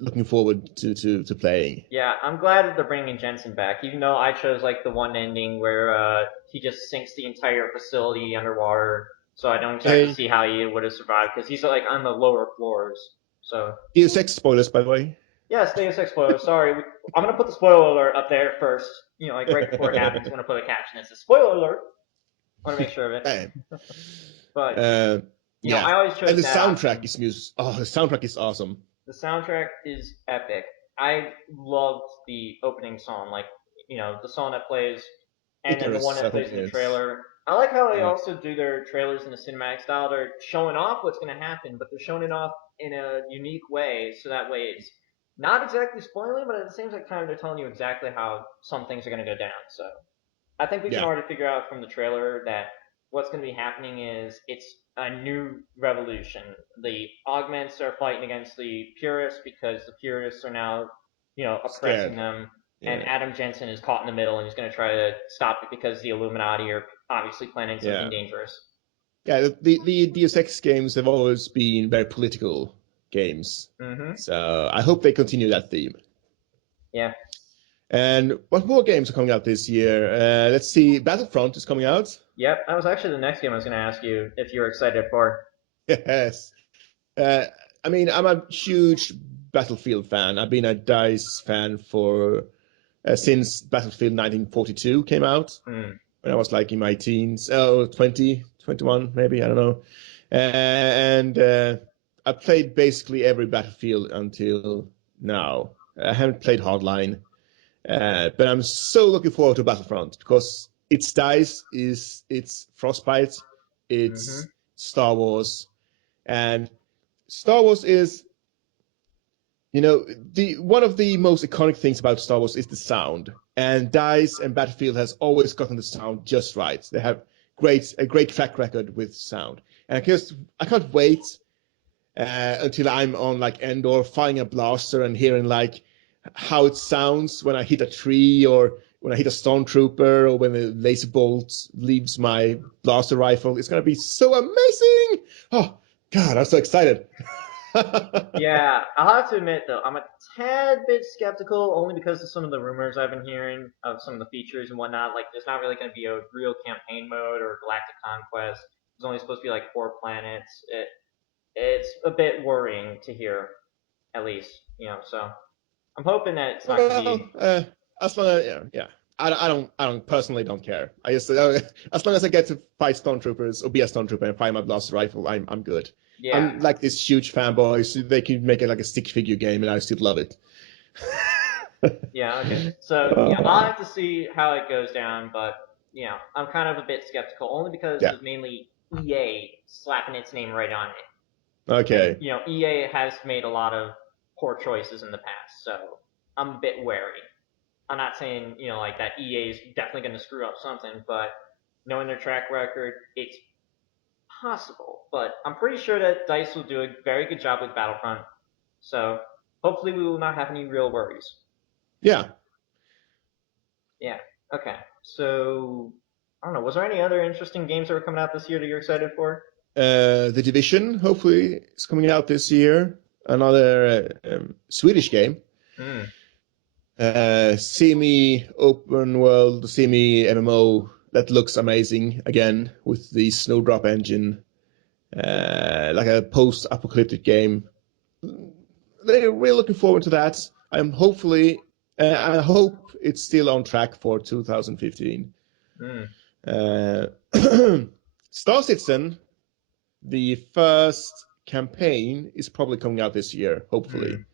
looking forward to playing. Yeah, I'm glad that they're bringing Jensen back, even though I chose like the one ending where he just sinks the entire facility underwater. So I don't exactly Hey, see how he would have survived because he's like on the lower floors. So Deus Ex spoilers, by the way. yeah, Deus Ex spoiler. Sorry, I'm gonna put the spoiler alert up there first. Like right before it happens, I'm gonna put a caption that says spoiler alert. I want to make sure of it. Hey. But Yeah, I always and chose the that soundtrack option. is music. Oh, the soundtrack is awesome. The soundtrack is epic. I loved the opening song, like the song that plays, and then the one Icarus, I that think plays in it the is. trailer. I like how they Yeah. also do their trailers in a cinematic style. They're showing off what's going to happen, but they're showing it off in a unique way, so that way it's not exactly spoiling, but at the same time they're telling you exactly how some things are going to go down. So I think we can Yeah. already figure out from the trailer that what's going to be happening is it's a new revolution. The augments are fighting against the purists because the purists are now, oppressing Scared. them. And Yeah. Adam Jensen is caught in the middle and he's going to try to stop it because the Illuminati are obviously planning something Yeah. dangerous. Yeah. The Deus Ex games have always been very political games. Mm-hmm. So I hope they continue that theme. Yeah. And what more games are coming out this year? Let's see. Battlefront is coming out. Yep. That was actually the next game I was going to ask you if you were excited for. Yes. Uh, I mean, I'm a huge Battlefield fan. I've been a DICE fan for since Battlefield 1942 came out Mm. when I was like in my teens, 20, 21 maybe, I don't know. And I played basically every Battlefield until now. I haven't played Hardline, but I'm so looking forward to Battlefront because its DICE is it's Frostbite, it's Star Wars, and Star Wars is, the one of the most iconic things about Star Wars is the sound, and DICE and Battlefield has always gotten the sound just right. They have a great track record with sound, and I can't wait until I'm on like Endor firing a blaster and hearing like how it sounds when I hit a tree or when I hit a stormtrooper or when a laser bolt leaves my blaster rifle. It's gonna be so amazing! Oh God, I'm so excited. Yeah, I'll have to admit though, I'm a tad bit skeptical only because of some of the rumors I've been hearing of some of the features and whatnot. Like, there's not really going to be a real campaign mode or galactic conquest. There's only supposed to be like 4 planets. It's a bit worrying to hear, at least, So I'm hoping that it's not going to Well, be. as long as yeah. I don't personally don't care. I just as long as I get to fight stormtroopers or be a stormtrooper and fire my blaster rifle, I'm good. Yeah, I'm like this huge fanboy, so they can make it like a stick figure game, and I still love it. yeah, okay. So yeah, I'll have to see how it goes down, but I'm kind of a bit skeptical only because Yeah. of mainly EA slapping its name right on it. And Okay. EA has made a lot of poor choices in the past, so I'm a bit wary. I'm not saying like that EA is definitely going to screw up something, but knowing their track record, it's possible. But I'm pretty sure that Dice will do a very good job with Battlefront, so hopefully we will not have any real worries. Yeah. Yeah. Okay. So I don't know. Was there any other interesting games that were coming out this year that you're excited for? The Division hopefully is coming out this year. Another Swedish game. Mm. Semi open world, semi MMO that looks amazing again with the Snowdrop engine, like a post apocalyptic game. They're really looking forward to that. I hope it's still on track for 2015. Mm. Uh, Star Citizen, the first campaign, is probably coming out this year, hopefully. Mm.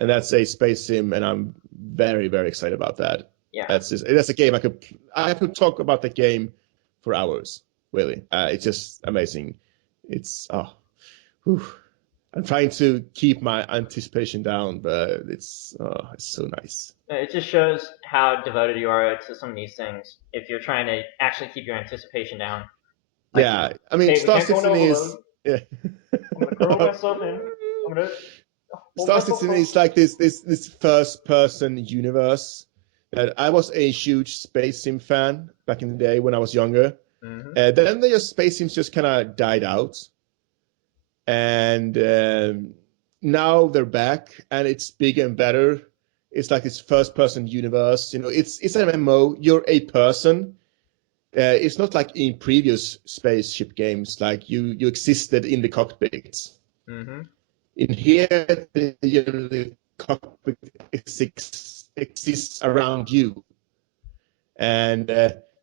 And that's a space sim, and I'm very, very excited about that. Yeah. That's a game I could talk about the game for hours. Really, it's just amazing. Whew. I'm trying to keep my anticipation down, but it's so nice. It just shows how devoted you are to some of these things. If you're trying to actually keep your anticipation down, like Yeah, I mean, hey, we Star can't go in Citizen overload. is yeah. I'm gonna curl myself in. I'm gonna hold Star myself Citizen close. is like this first person universe that I was a huge space sim fan back in the day when I was younger. Mm-hmm. Then the space sims just kind of died out, and now they're back, and it's bigger and better. It's like this first person universe. It's an MMO. You're a person. It's not like in previous spaceship games, like you existed in the cockpit. Mm-hmm. In here, the cockpit exists around you, and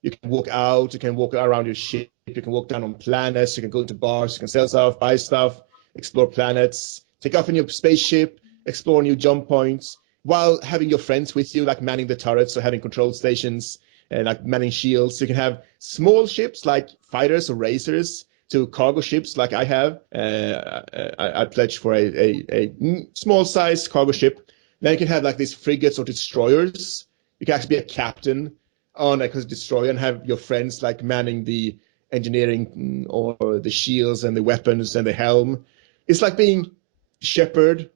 you can walk out, you can walk around your ship, you can walk down on planets, you can go to bars, you can sell stuff, buy stuff, explore planets, take off in your spaceship, explore new jump points, while having your friends with you, like manning the turrets or having control stations and like manning shields. You can have small ships like fighters or racers to cargo ships like I have. I pledged for a small size cargo ship. Then you can have like these frigates or destroyers. You can actually be a captain on a destroyer and have your friends like manning the engineering or the shields and the weapons and the helm. It's like being Shepard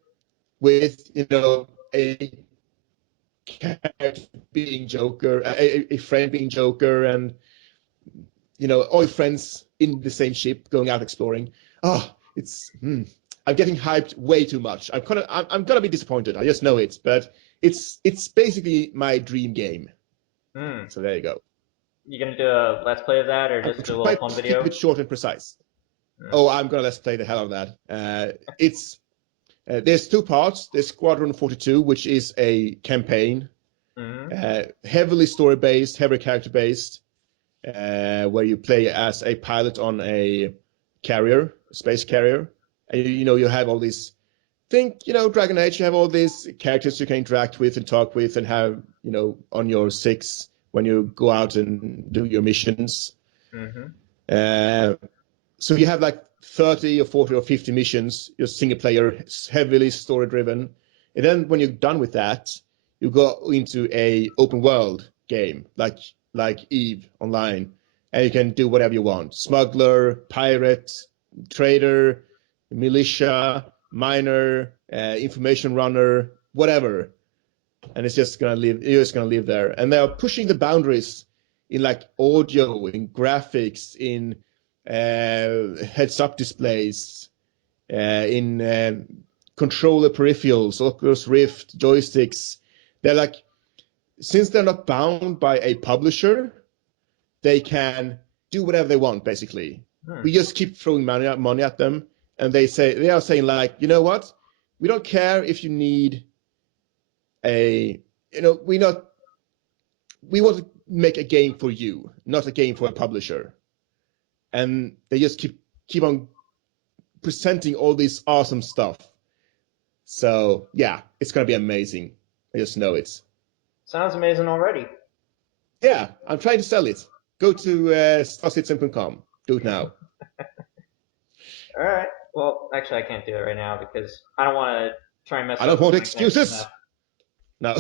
with a character being Joker, a friend being Joker, and all friends in the same ship going out exploring. Oh, I'm getting hyped way too much. I'm gonna be disappointed. I just know it, but it's basically my dream game. Mm. So there you go. You gonna do a let's play of that or I'm just do a little trying fun to keep video? it short and precise. Mm. Oh, I'm gonna let's play the hell out of that. It's There's two parts. There's Squadron 42, which is a campaign, Mm-hmm. heavily story based, heavily character based, where you play as a pilot on a carrier, a space carrier, and you have all these. Dragon Age. You have all these characters you can interact with and talk with, and have on your 6 when you go out and do your missions. Mm-hmm. So you have like 30 or 40 or 50 missions, you're single player, heavily story driven. And then when you're done with that, you go into a open world game like Eve Online, and you can do whatever you want. Smuggler, pirate, trader, militia, miner, information runner, whatever. And it's just gonna live. You're just gonna live there. And they are pushing the boundaries in like audio, in graphics, in heads-up displays, in controller peripherals, Oculus Rift, joysticks. They're like, since they're not bound by a publisher, they can do whatever they want. Basically, we just keep throwing money at them, and they are saying like, you know what? We don't care if you need a, we want to make a game for you, not a game for a publisher. And they just keep on presenting all this awesome stuff. So yeah, it's gonna be amazing. I just know it. Sounds amazing already. Yeah, I'm trying to sell it. Go to starcitizen.com. Do it now. All right. Well, actually, I can't do it right now because I don't want to try and mess I up don't want my connection excuses. No,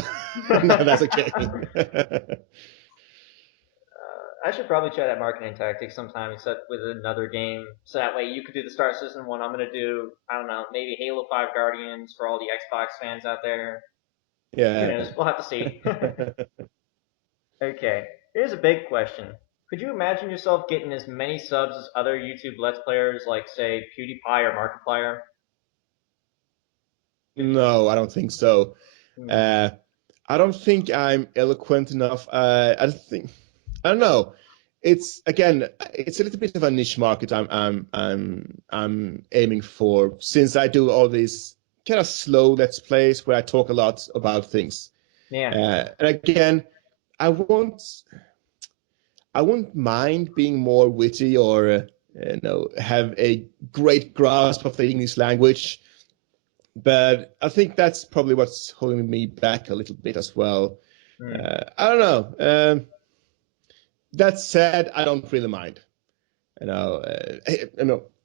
no, that's okay. I should probably try that marketing tactic sometime, except with another game, so that way you could do the Star Citizen one. I'm gonna do, I don't know, maybe Halo 5 Guardians for all the Xbox fans out there. Who Yeah. knows? We'll have to see. Okay, here's a big question. Could you imagine yourself getting as many subs as other YouTube Let's Players, like say PewDiePie or Markiplier? No, I don't think so. Hmm. Uh, I don't think I'm eloquent enough. I don't know. It's again, it's a little bit of a niche market. I'm aiming for, since I do all these kind of slow let's plays where I talk a lot about things. Yeah. And again, I won't I wouldn't mind being more witty or have a great grasp of the English language, but I think that's probably what's holding me back a little bit as well. Hmm. I don't know. That said, I don't really mind.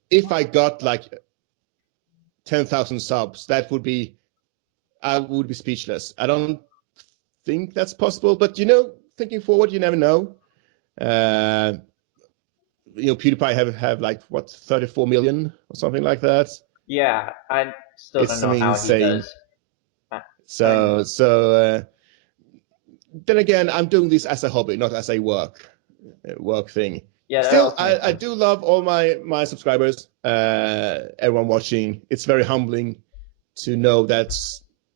If I got like 10,000 subs, I would be speechless. I don't think that's possible, but thinking forward, you never know. Uh, PewDiePie have like what, 34 million or something like that. Yeah, I still It's don't know something how he insane. does. I, I mean, So then again, I'm doing this as a hobby, not as a work thing. yeah, that Still, also makes I sense. do love all my subscribers, everyone watching. It's very humbling to know that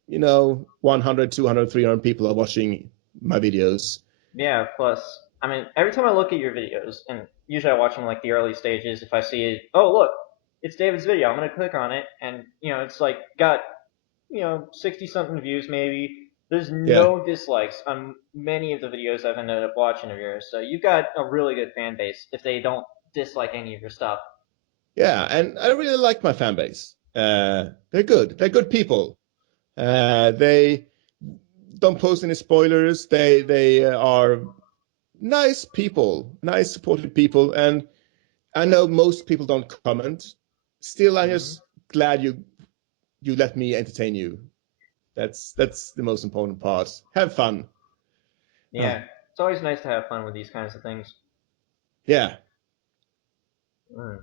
100, 200, 300 people are watching my videos. Yeah, plus, I mean, every time I look at your videos, and usually I watch them like the early stages, if I see it, oh, look, it's David's video, I'm going to click on it, and, it's like got, 60 something views maybe. There's Yeah, no dislikes on many of the videos I've ended up watching of yours, so you've got a really good fan base if they don't dislike any of your stuff. yeah, and I really like my fan base. They're good. They're good people. They don't post any spoilers. They are nice people, nice supportive people, and I know most people don't comment. Still, I'm Hmm. just glad you let me entertain you. That's the most important part. Have fun. Yeah, Ah, it's always nice to have fun with these kinds of things. yeah. Mm.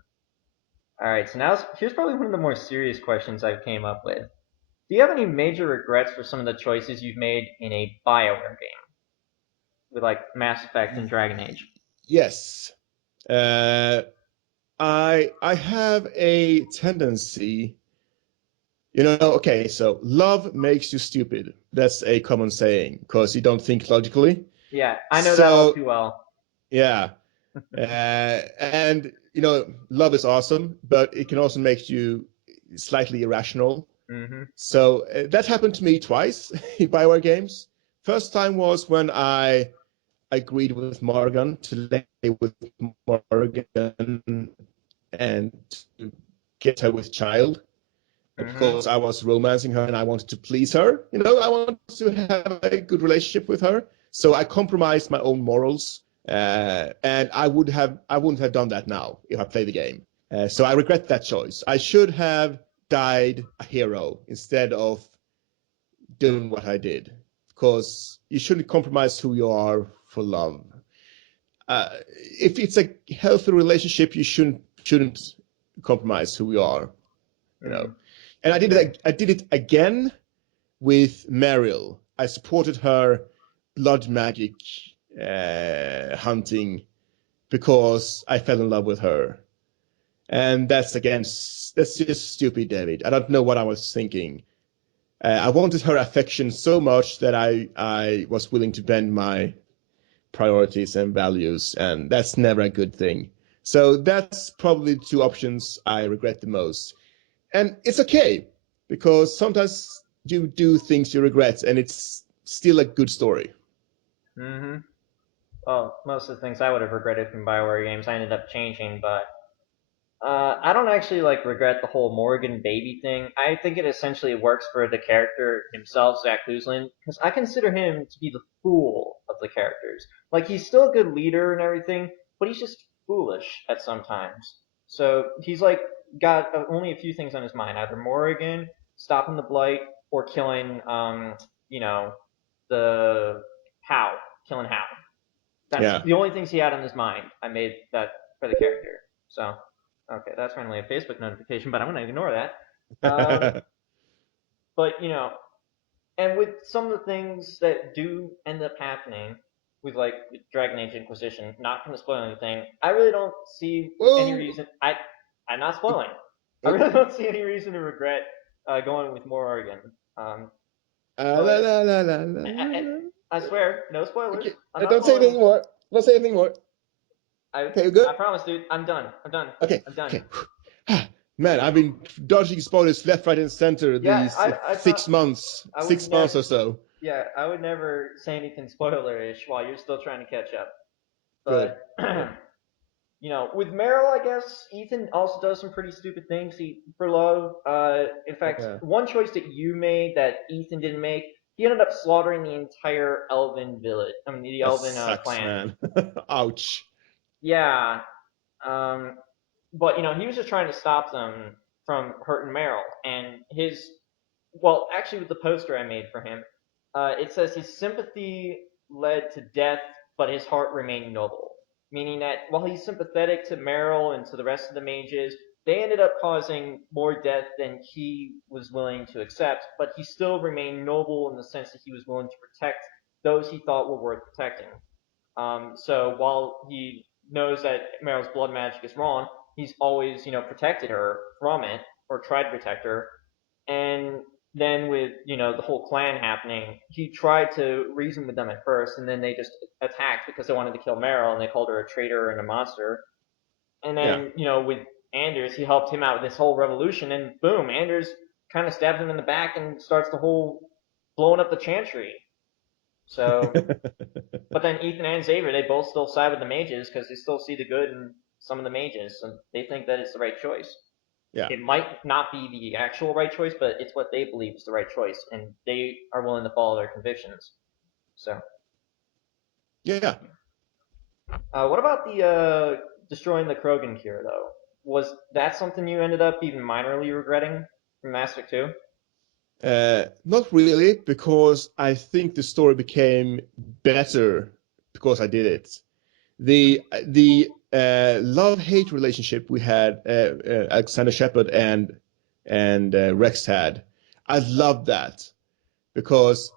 All right, so now here's probably one of the more serious questions I came up with. Do you have any major regrets for some of the choices you've made in a BioWare game with like Mass Effect and Dragon Age? Yes. Uh, I have a tendency, okay, so love makes you stupid. That's a common saying because you don't think logically. Yeah, I know that all So, too well. yeah. And love is awesome, but it can also make you slightly irrational. Hmm. So that happened to me twice in Bioware games. First time was when I agreed with Morgan to lay with Morgan and to get her with child Hmm. because I was romancing her and I wanted to please her. I wanted to have a good relationship with her. So I compromised my own morals, and I wouldn't have done that now if I played the game. So I regret that choice. I should have died a hero instead of doing what I did, because you shouldn't compromise who you are for love. If it's a healthy relationship, you shouldn't compromise who you are, you know. And I did it again with Mariel. I supported her blood magic hunting because I fell in love with her. And that's just stupid, David. I don't know what I was thinking. I wanted her affection so much that I was willing to bend my priorities and values, and that's never a good thing. So that's probably the two options I regret the most. And it's okay, because sometimes you do things you regret, and it's still a good story. Mm-hmm. Well, most of the things I would have regretted from Bioware games, I ended up changing, but I don't actually like regret the whole Morgan baby thing. I think it essentially works for the character himself, Zach Kuzlin, because I consider him to be the fool of the characters. Like he's still a good leader and everything, but he's just foolish at some times. So he's like got only a few things on his mind: either Morrigan, stopping the blight, or killing, you know, the How, killing How. That's Yeah. the only things he had on his mind. I made that for the character. So, okay, that's randomly a Facebook notification, but I'm going to ignore that. But, and with some of the things that do end up happening with, like, with Dragon Age Inquisition, not going to spoil anything, I really don't see any Whoa. reason. I'm not spoiling. I really Okay. don't see any reason to regret going with more Oregon. Um, La, but la, la, la, la, I, la. I swear, no spoilers. Okay. I'm not Don't say spoiling. anything more. Don't say anything more. I Okay, you good? I promise, dude. I'm done. I'm done. Okay. I'm done. Okay. Man, I've been dodging spoilers left, right, and center Yeah, these I thought I would 6 months never. or so. Yeah, I would never say anything spoilerish while you're still trying to catch up. Good. But Good. with Meryl, I guess Ethan also does some pretty stupid things. For love. In fact, Yeah. one choice that you made that Ethan didn't make, he ended up slaughtering the entire Elven village. I mean, the That Elven sucks, clan. man. Ouch. Yeah. Um, but he was just trying to stop them from hurting Meryl, and his well, actually, with the poster I made for him, it says his sympathy led to death, but his heart remained noble. Meaning that while he's sympathetic to Meryl and to the rest of the mages, they ended up causing more death than he was willing to accept, but he still remained noble in the sense that he was willing to protect those he thought were worth protecting. So while he knows that Meryl's blood magic is wrong, he's always, protected her from it, or tried to protect her. And then with, the whole clan happening, he tried to reason with them at first, and then they just attacked because they wanted to kill Meryl, and they called her a traitor and a monster. And Yeah. then, with Anders, he helped him out with this whole revolution, and boom, Anders kind of stabs him in the back and starts the whole blowing up the chantry. So but then Ethan and Xavier, they both still side with the mages because they still see the good in some of the mages, and they think that it's the right choice. Yeah. It might not be the actual right choice, but it's what they believe is the right choice, and they are willing to follow their convictions. So, Yeah. what about the destroying the Krogan cure, though? Was that something you ended up even minorly regretting from Mass Effect 2? Not really, because I think the story became better because I did it. The love-hate relationship we had, Alexander Shepard and Rex had, I loved that, because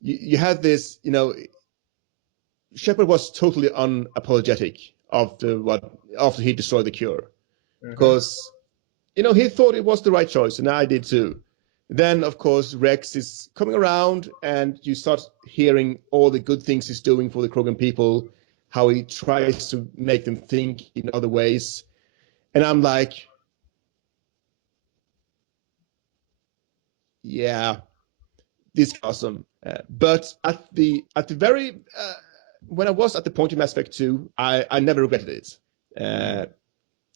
you had this, Shepard was totally unapologetic after he destroyed the cure, Mm-hmm. because he thought it was the right choice, and I did too. Then, of course, Rex is coming around, and you start hearing all the good things he's doing for the Krogan people, how he tries to make them think in other ways. And I'm like, yeah, this is awesome. But at the very when I was at the point in Mass Effect 2, I never regretted it. Uh,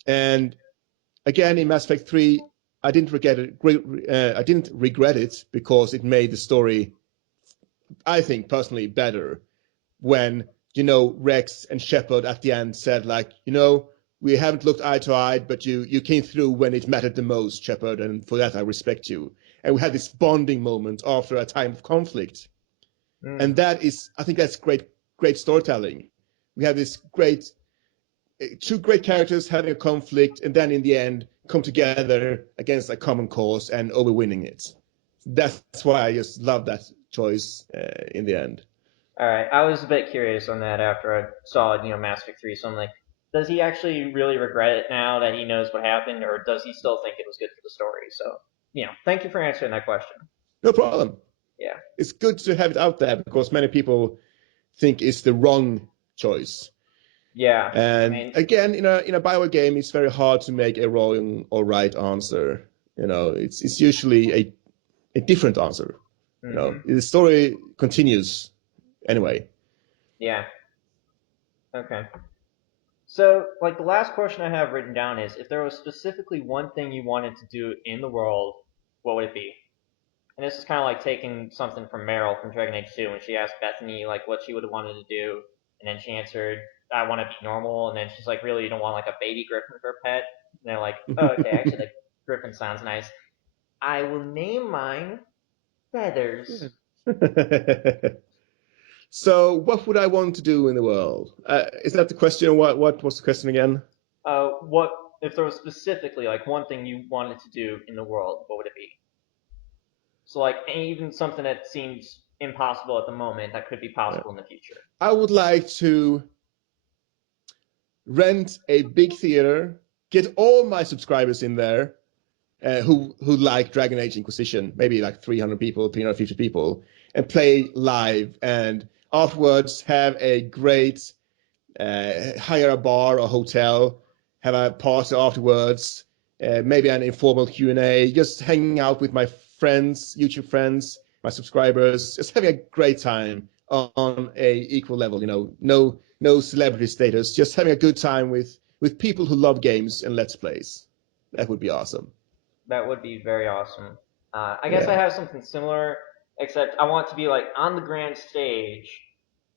and again, in Mass Effect 3, I didn't regret it. I didn't regret it because it made the story, I think, personally better. when, Rex and Shepard at the end said, like, we haven't looked eye to eye, but you came through when it mattered the most, Shepard, and for that I respect you. And we had this bonding moment after a time of conflict. And that is, I think that's great storytelling. We have this two great characters having a conflict, and then in the end come together against a common cause and overwinning it. That's why I just love that choice in the end. All right, I was a bit curious on that after I saw Mass Effect 3. So I'm like, does he actually really regret it now that he knows what happened, or does he still think it was good for the story? So thank you for answering that question. No problem. Yeah. It's good to have it out there because many people think it's the wrong choice. Yeah. I And mean, again, in a Bioware game, it's very hard to make a wrong or right answer. It's usually a different answer. The story continues anyway. Yeah. Okay. So, like, the last question I have written down is, if there was specifically one thing you wanted to do in the world, what would it be? And this is kind of like taking something from Meryl from Dragon Age 2 when she asked Bethany, like, what she would have wanted to do. And then she answered, I want to be normal. And then she's like, really, you don't want, like, a baby griffin for a pet? And they're like, oh, okay, actually, the griffin sounds nice. I will name mine Feathers. So, what would I want to do in the world? Is that the question? What was the question again? What, if there was specifically, like, one thing you wanted to do in the world, what would it be? So, like, even something that seems impossible at the moment that could be possible in the future. I would like to rent a big theater, get all my subscribers in there who like Dragon Age Inquisition, maybe like 300 people, 350 people, and play live. And afterwards, have a great hire a bar or hotel, have a party afterwards, maybe an informal Q&A, just hanging out with my friends, YouTube friends, my subscribers, just having a great time on a equal level. No celebrity status, just having a good time with people who love games and Let's Plays. That would be awesome. That would be very awesome. I guess I Yeah. have something similar, except I want to be like on the grand stage,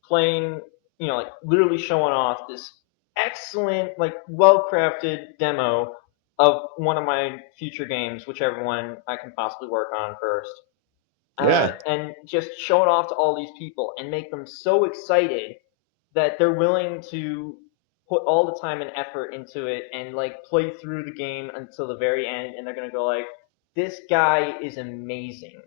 playing, like literally showing off this excellent, like well crafted demo of one of my future games, whichever one I can possibly work on first. Yeah. And just show it off to all these people and make them so excited that they're willing to put all the time and effort into it and like play through the game until the very end, and they're gonna go like, this guy is amazing.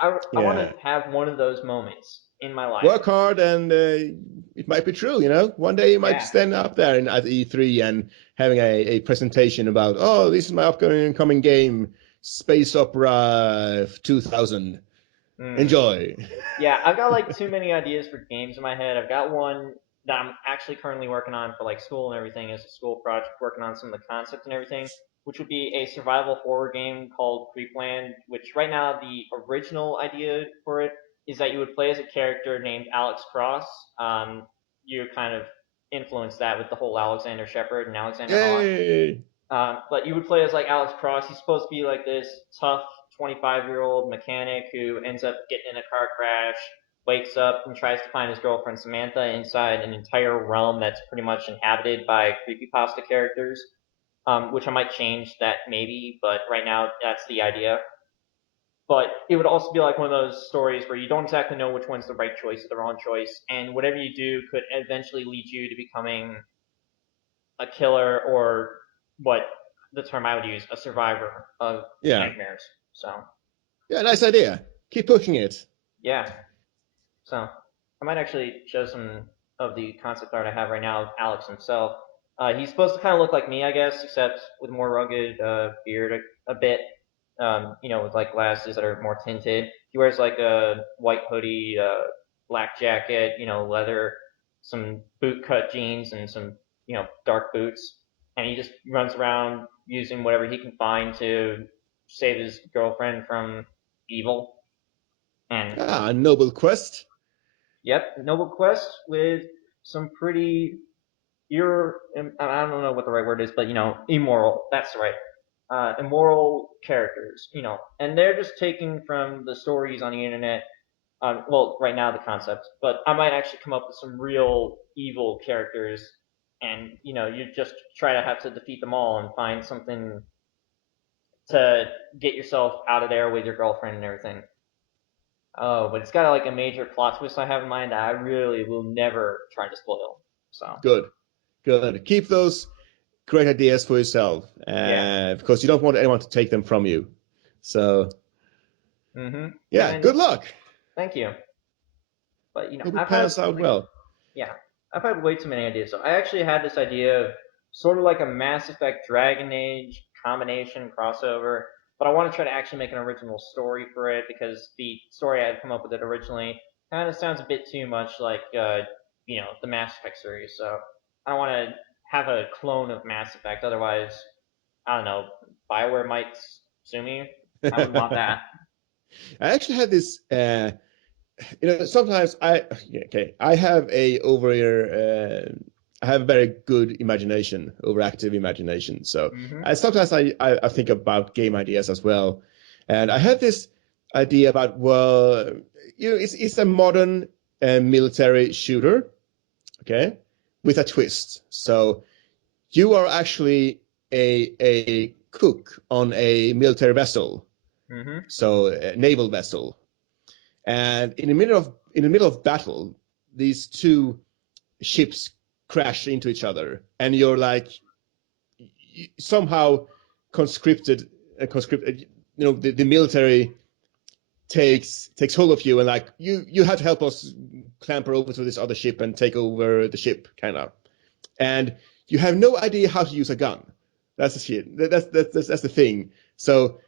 I want Yeah. to have one of those moments in my life. Work hard, and it might be true. One day you might Yeah. stand up there at E3 and having a presentation about, oh, this is my upcoming coming game, Space Opera 2000. Mm. Enjoy. Yeah, I've got like too many ideas for games in my head. I've got one that I'm actually currently working on for like school and everything as a school project, working on some of the concepts and everything, which would be a survival horror game called Creepland, which right now the original idea for it is that you would play as a character named Alex Cross. You kind of influenced that with the whole Alexander Shepard and Alexander Hawk. Yay. But you would play as like Alex Cross. He's supposed to be like this tough 25-year-old mechanic who ends up getting in a car crash, wakes up and tries to find his girlfriend Samantha inside an entire realm that's pretty much inhabited by creepypasta characters. Which I might change that maybe, but right now that's the idea. But it would also be like one of those stories where you don't exactly know which one's the right choice or the wrong choice, and whatever you do could eventually lead you to becoming a killer, or what the term I would use, a survivor of Yeah. nightmares. So Yeah, nice idea. Keep pushing it. yeah, so I might actually show some of the concept art I have right now of Alex himself. He's supposed to kind of look like me, I guess, except with more rugged beard a bit. With like glasses that are more tinted. He wears like a white hoodie, black jacket, leather, some boot cut jeans, and some dark boots. And he just runs around using whatever he can find to save his girlfriend from evil. And Ah, noble quest. yep, noble quest with some pretty I don't know what the right word is, but immoral. That's right. Immoral characters, and they're just taken from the stories on the internet Well, right now the concept, but I might actually come up with some real evil characters, and you just try to have to defeat them all and find something to get yourself out of there with your girlfriend and everything. Oh, but it's got like a major plot twist I have in mind that I really will never try to spoil. So Good, good. Keep those great ideas for yourself, yeah. because you don't want anyone to take them from you. So And yeah, then good luck. thank you. But Hope it I've had pans out like well. yeah, I've had way too many ideas. So I actually had this idea of sort of like a Mass Effect Dragon Age combination crossover, but I want to try to actually make an original story for it because the story I had come up with it originally kind of sounds a bit too much like the Mass Effect series. So I don't want to have a clone of Mass Effect. Otherwise, I don't know, Bioware might sue me. I wouldn't want I that. actually had this. Sometimes I have a over I have a very good imagination, overactive imagination. So Hmm. sometimes I think about game ideas as well, and I had this idea about, well, it's a modern military shooter, okay, with a twist. So you are actually a cook on a military vessel, Hmm. so a naval vessel, and in the middle of battle, these two ships crash into each other, and you're like somehow conscripted. The military takes hold of you, and like you have to help us clamber over to this other ship and take over the ship, kind of. And you have no idea how to use a gun. That's the shit. That's the thing. So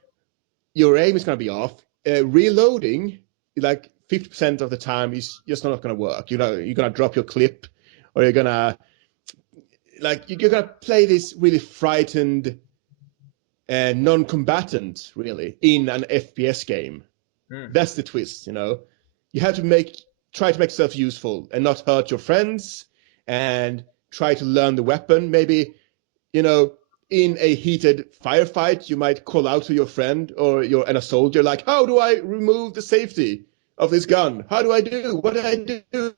your aim is going to be off. Reloading, like 50% of the time, is just not going to work. You're going to drop your clip, or you're gonna play this really frightened non-combatant, really, in an FPS game. Mm. That's the twist. You have to try to make yourself useful and not hurt your friends, and try to learn the weapon. Maybe, you know, in a heated firefight, you might call out to your friend or a soldier, like, "How do I remove the safety of this gun? How do I do? What do I do?"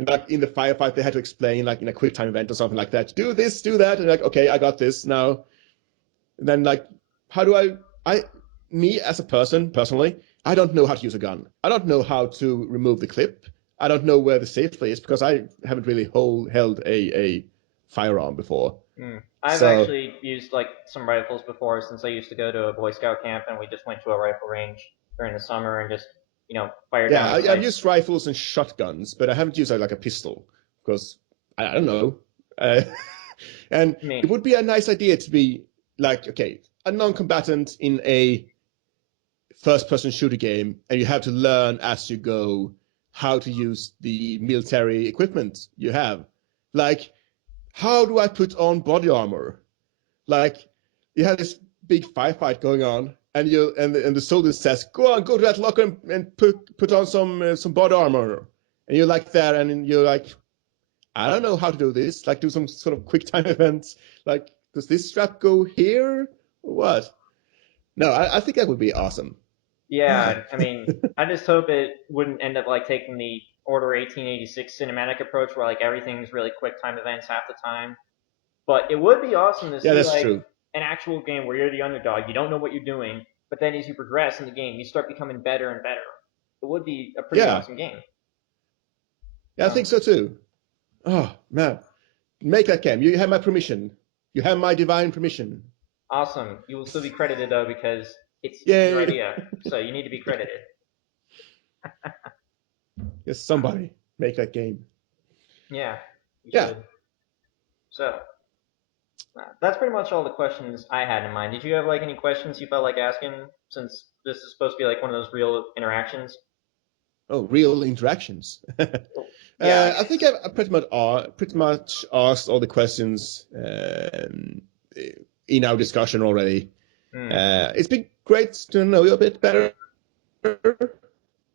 And like in the firefight, they had to explain, like in a quick time event or something like that, do this, do that, and like, okay, I got this now. And then like, how do me as a person, personally, I don't know how to use a gun. I don't know how to remove the clip. I don't know where the safe play is because I haven't really held a firearm before. Mm. I've So actually used like some rifles before since I used to go to a Boy Scout camp and we just went to a rifle range during the summer and just fired yeah, down a I've sight. used rifles and shotguns, but I haven't used like a pistol because I don't know. Uh, and Me. it would be a nice idea to be like, okay, a non-combatant in a first-person shooter game, and you have to learn as you go how to use the military equipment you have. Like, how do I put on body armor? Like, you have this big firefight going on, and the soldier says, "Go on, go to that locker and put on some body armor." And you're like there, and you're like, "I don't know how to do this." Like, do some sort of quick time events. Like, does this strap go here or what? No, I think that would be awesome. Yeah, I mean, I just hope it wouldn't end up like taking the Order 1886 cinematic approach where like everything's really quick time events half the time. But it would be awesome to Yeah, see that's like true. an actual game where you're the underdog, you don't know what you're doing, but then as you progress in the game, you start becoming better and better. It would be a pretty Yeah, awesome game. yeah, I think so too. Oh man, make that game. You have my permission. You have my divine permission. Awesome. You will still be credited though because it's your Yay! idea. So you need to be credited. Yes, somebody make that game. Yeah, you Yeah. should. So that's pretty much all the questions I had in mind. Did you have like any questions you felt like asking since this is supposed to be like one of those real interactions? Oh, real interactions. Yeah, I I think I pretty much asked all the questions in our discussion already. hmm. It's been great to know you a bit better.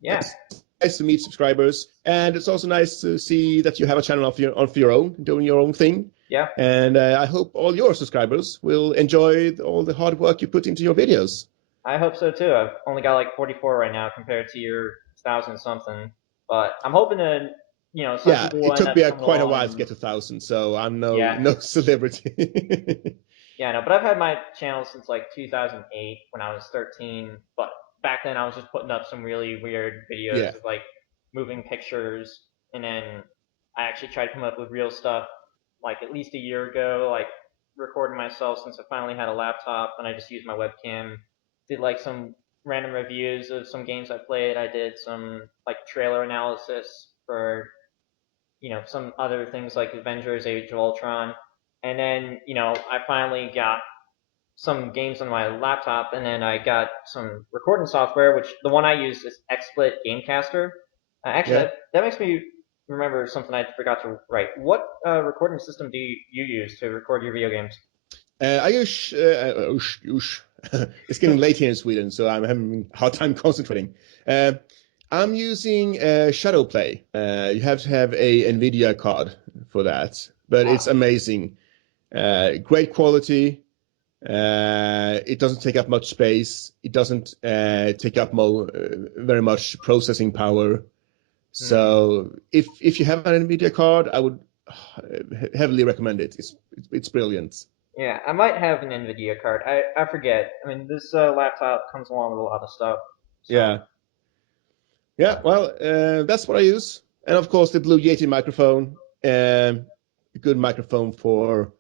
Yeah, It's nice to meet subscribers, and it's also nice to see that you have a channel of your own, doing your own thing. yeah. And I hope all your subscribers will enjoy all the hard work you put into your videos. I hope so too. I've only got like 44 right now compared to your 1,000 something. But I'm hoping to, some Yeah, people will it end took up me coming quite a along while to and get to 1,000, so I'm no yeah, no celebrity. yeah, no. But I've had my channel since like 2008 when I was 13. But back then I was just putting up some really weird videos Yeah, of like moving pictures, and then I actually tried to come up with real stuff like at least a year ago, like recording myself since I finally had a laptop and I just used my webcam. Did like some random reviews of some games I played. I did some like trailer analysis for some other things like Avengers: Age of Ultron, and then I finally got some games on my laptop, and then I got some recording software, which the one I use is XSplit Gamecaster. Actually, yeah. that makes me remember something I forgot to write. What recording system do you use to record your video games? I use it's getting late here in Sweden, so I'm having a hard time concentrating. Uh, I'm using Shadowplay. You have to have a NVIDIA card for that, but it's Ah, amazing. Great quality. It doesn't take up much space. It doesn't take up very much processing power. hmm. So if you have an NVIDIA card, I would heavily recommend it. It's brilliant. Yeah, I might have an NVIDIA card. I forget. I mean, this laptop comes along with a lot of stuff. So, Yeah, yeah. Well, that's what I use, and of course the Blue Yeti microphone. A good microphone for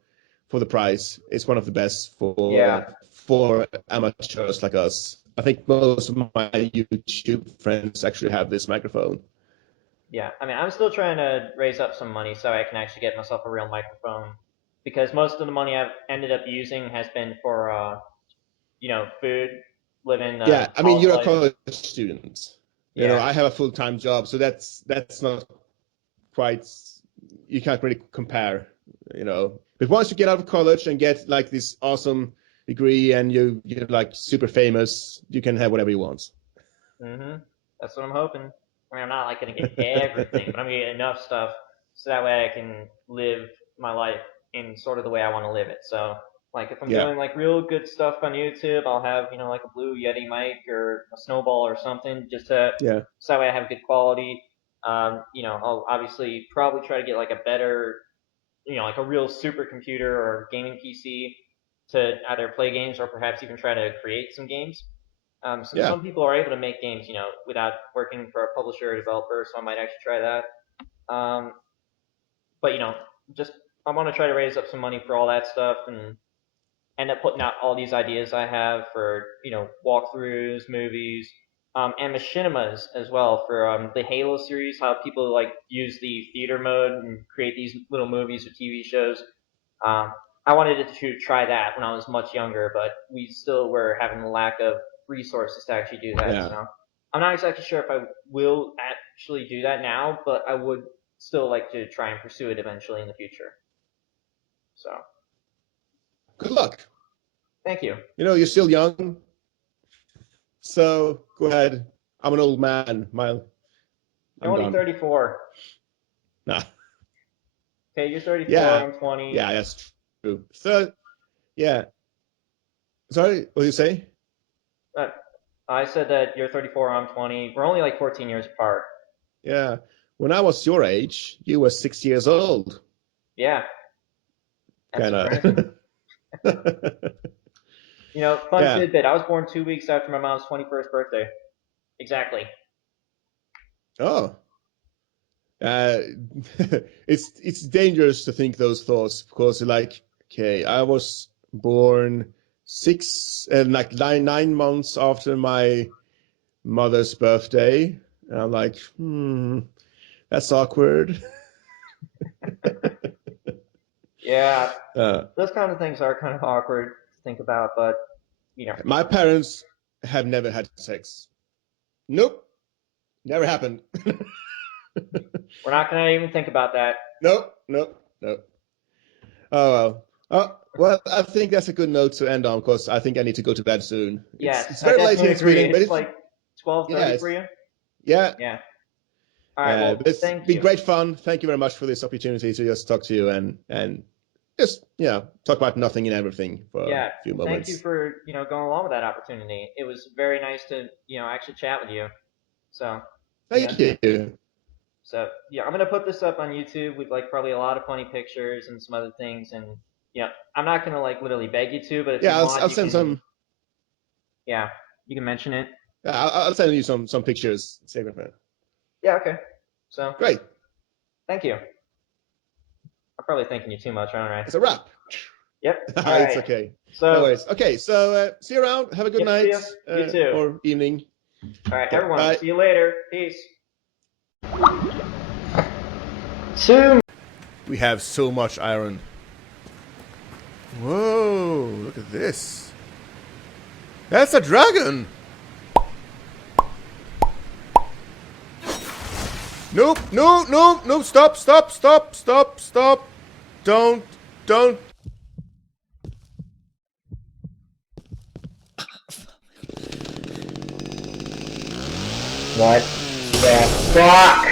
the price. It's one of the best yeah. for amateurs like us. I think most of my YouTube friends actually have this microphone. Yeah, I mean, I'm still trying to raise up some money so I can actually get myself a real microphone because most of the money I've ended up using has been for, food, living Yeah, I mean college you're a life. college student. You know, Yeah. I have a full-time job, so that's not quite. You can't really compare. You know, but once you get out of college and get like this awesome degree and you're like super famous, you can have whatever you want. hmm That's what I'm hoping. I mean, I'm not like gonna get everything, but I'm gonna get enough stuff so that way I can live my life in sort of the way I want to live it. So, like, if I'm Yeah, doing like real good stuff on YouTube, I'll have like a Blue Yeti mic or a Snowball or something, just to yeah, so that way I have good quality. I'll obviously probably try to get like a better, like a real supercomputer or gaming PC to either play games or perhaps even try to create some games. Since yeah, some people are able to make games, without working for a publisher or developer, so I might actually try that. But just I want to try to raise up some money for all that stuff and end up putting out all these ideas I have for walkthroughs, movies, and machinimas as well for the Halo series. How people like use the theater mode and create these little movies or TV shows. Um, I wanted to try that when I was much younger, but we still were having a lack of resources to actually do that. yeah. So I'm not exactly sure if I will actually do that now, but I would still like to try and pursue it eventually in the future. So Good luck. thank you. You know, you're still young, so go ahead. I'm an old man. You're I'm only done. 34. Nah. Okay, you're 34. Yeah, I'm 20. yeah, that's true. So, yeah. Sorry, what did you say? Uh, I said that you're 34. I'm 20. We're only like 14 years apart. Yeah. When I was your age, you were 6 years old. Yeah, that's Kind surprising. of. Fun Yeah. tidbit. I was born 2 weeks after my mom's 21st birthday. Exactly. Oh. Uh, it's dangerous to think those thoughts because like, okay, I was born six and like nine months after my mother's birthday. And I'm like, that's awkward. Yeah, Uh, those kind of things are kind of awkward to think about, but you know, my parents have never had sex. Nope, never happened. we're not gonna even think about that. Nope, nope, nope. Oh well. Well, I think that's a good note to end on because I think I need to go to bed soon. It's Yes, I very late here definitely in agree. Sweden, but It's it's like yeah, 12:30 for it's you. yeah. Yeah. All right. Well, But it's thank been you. great fun. Thank you very much for this opportunity to just talk to you and just talk about nothing and everything for a Yeah, few thank you moments. for going along with that opportunity. It was very nice to actually chat with you. So Thank you. So yeah, I'm gonna put this up on YouTube with like probably a lot of funny pictures and some other things, and I'm not gonna like literally beg you to, but if you Yeah, want, I'll you send can. some. Yeah, you can mention it. I'll send you some pictures, Segment Man. Yeah, okay. So Great. thank you. I'm probably thanking you too much, aren't I? It's a wrap. Yep. All It's right. okay. No So worries. Okay, so see you around. Have a good yep. See night ya. You too. or evening. All right, Okay, everyone. bye. See you later. Peace. Two. We have so much iron. Whoa, look at this. That's a dragon! Nope, no, no, no, stop, stop, stop, stop, stop. Don't. What the fuck?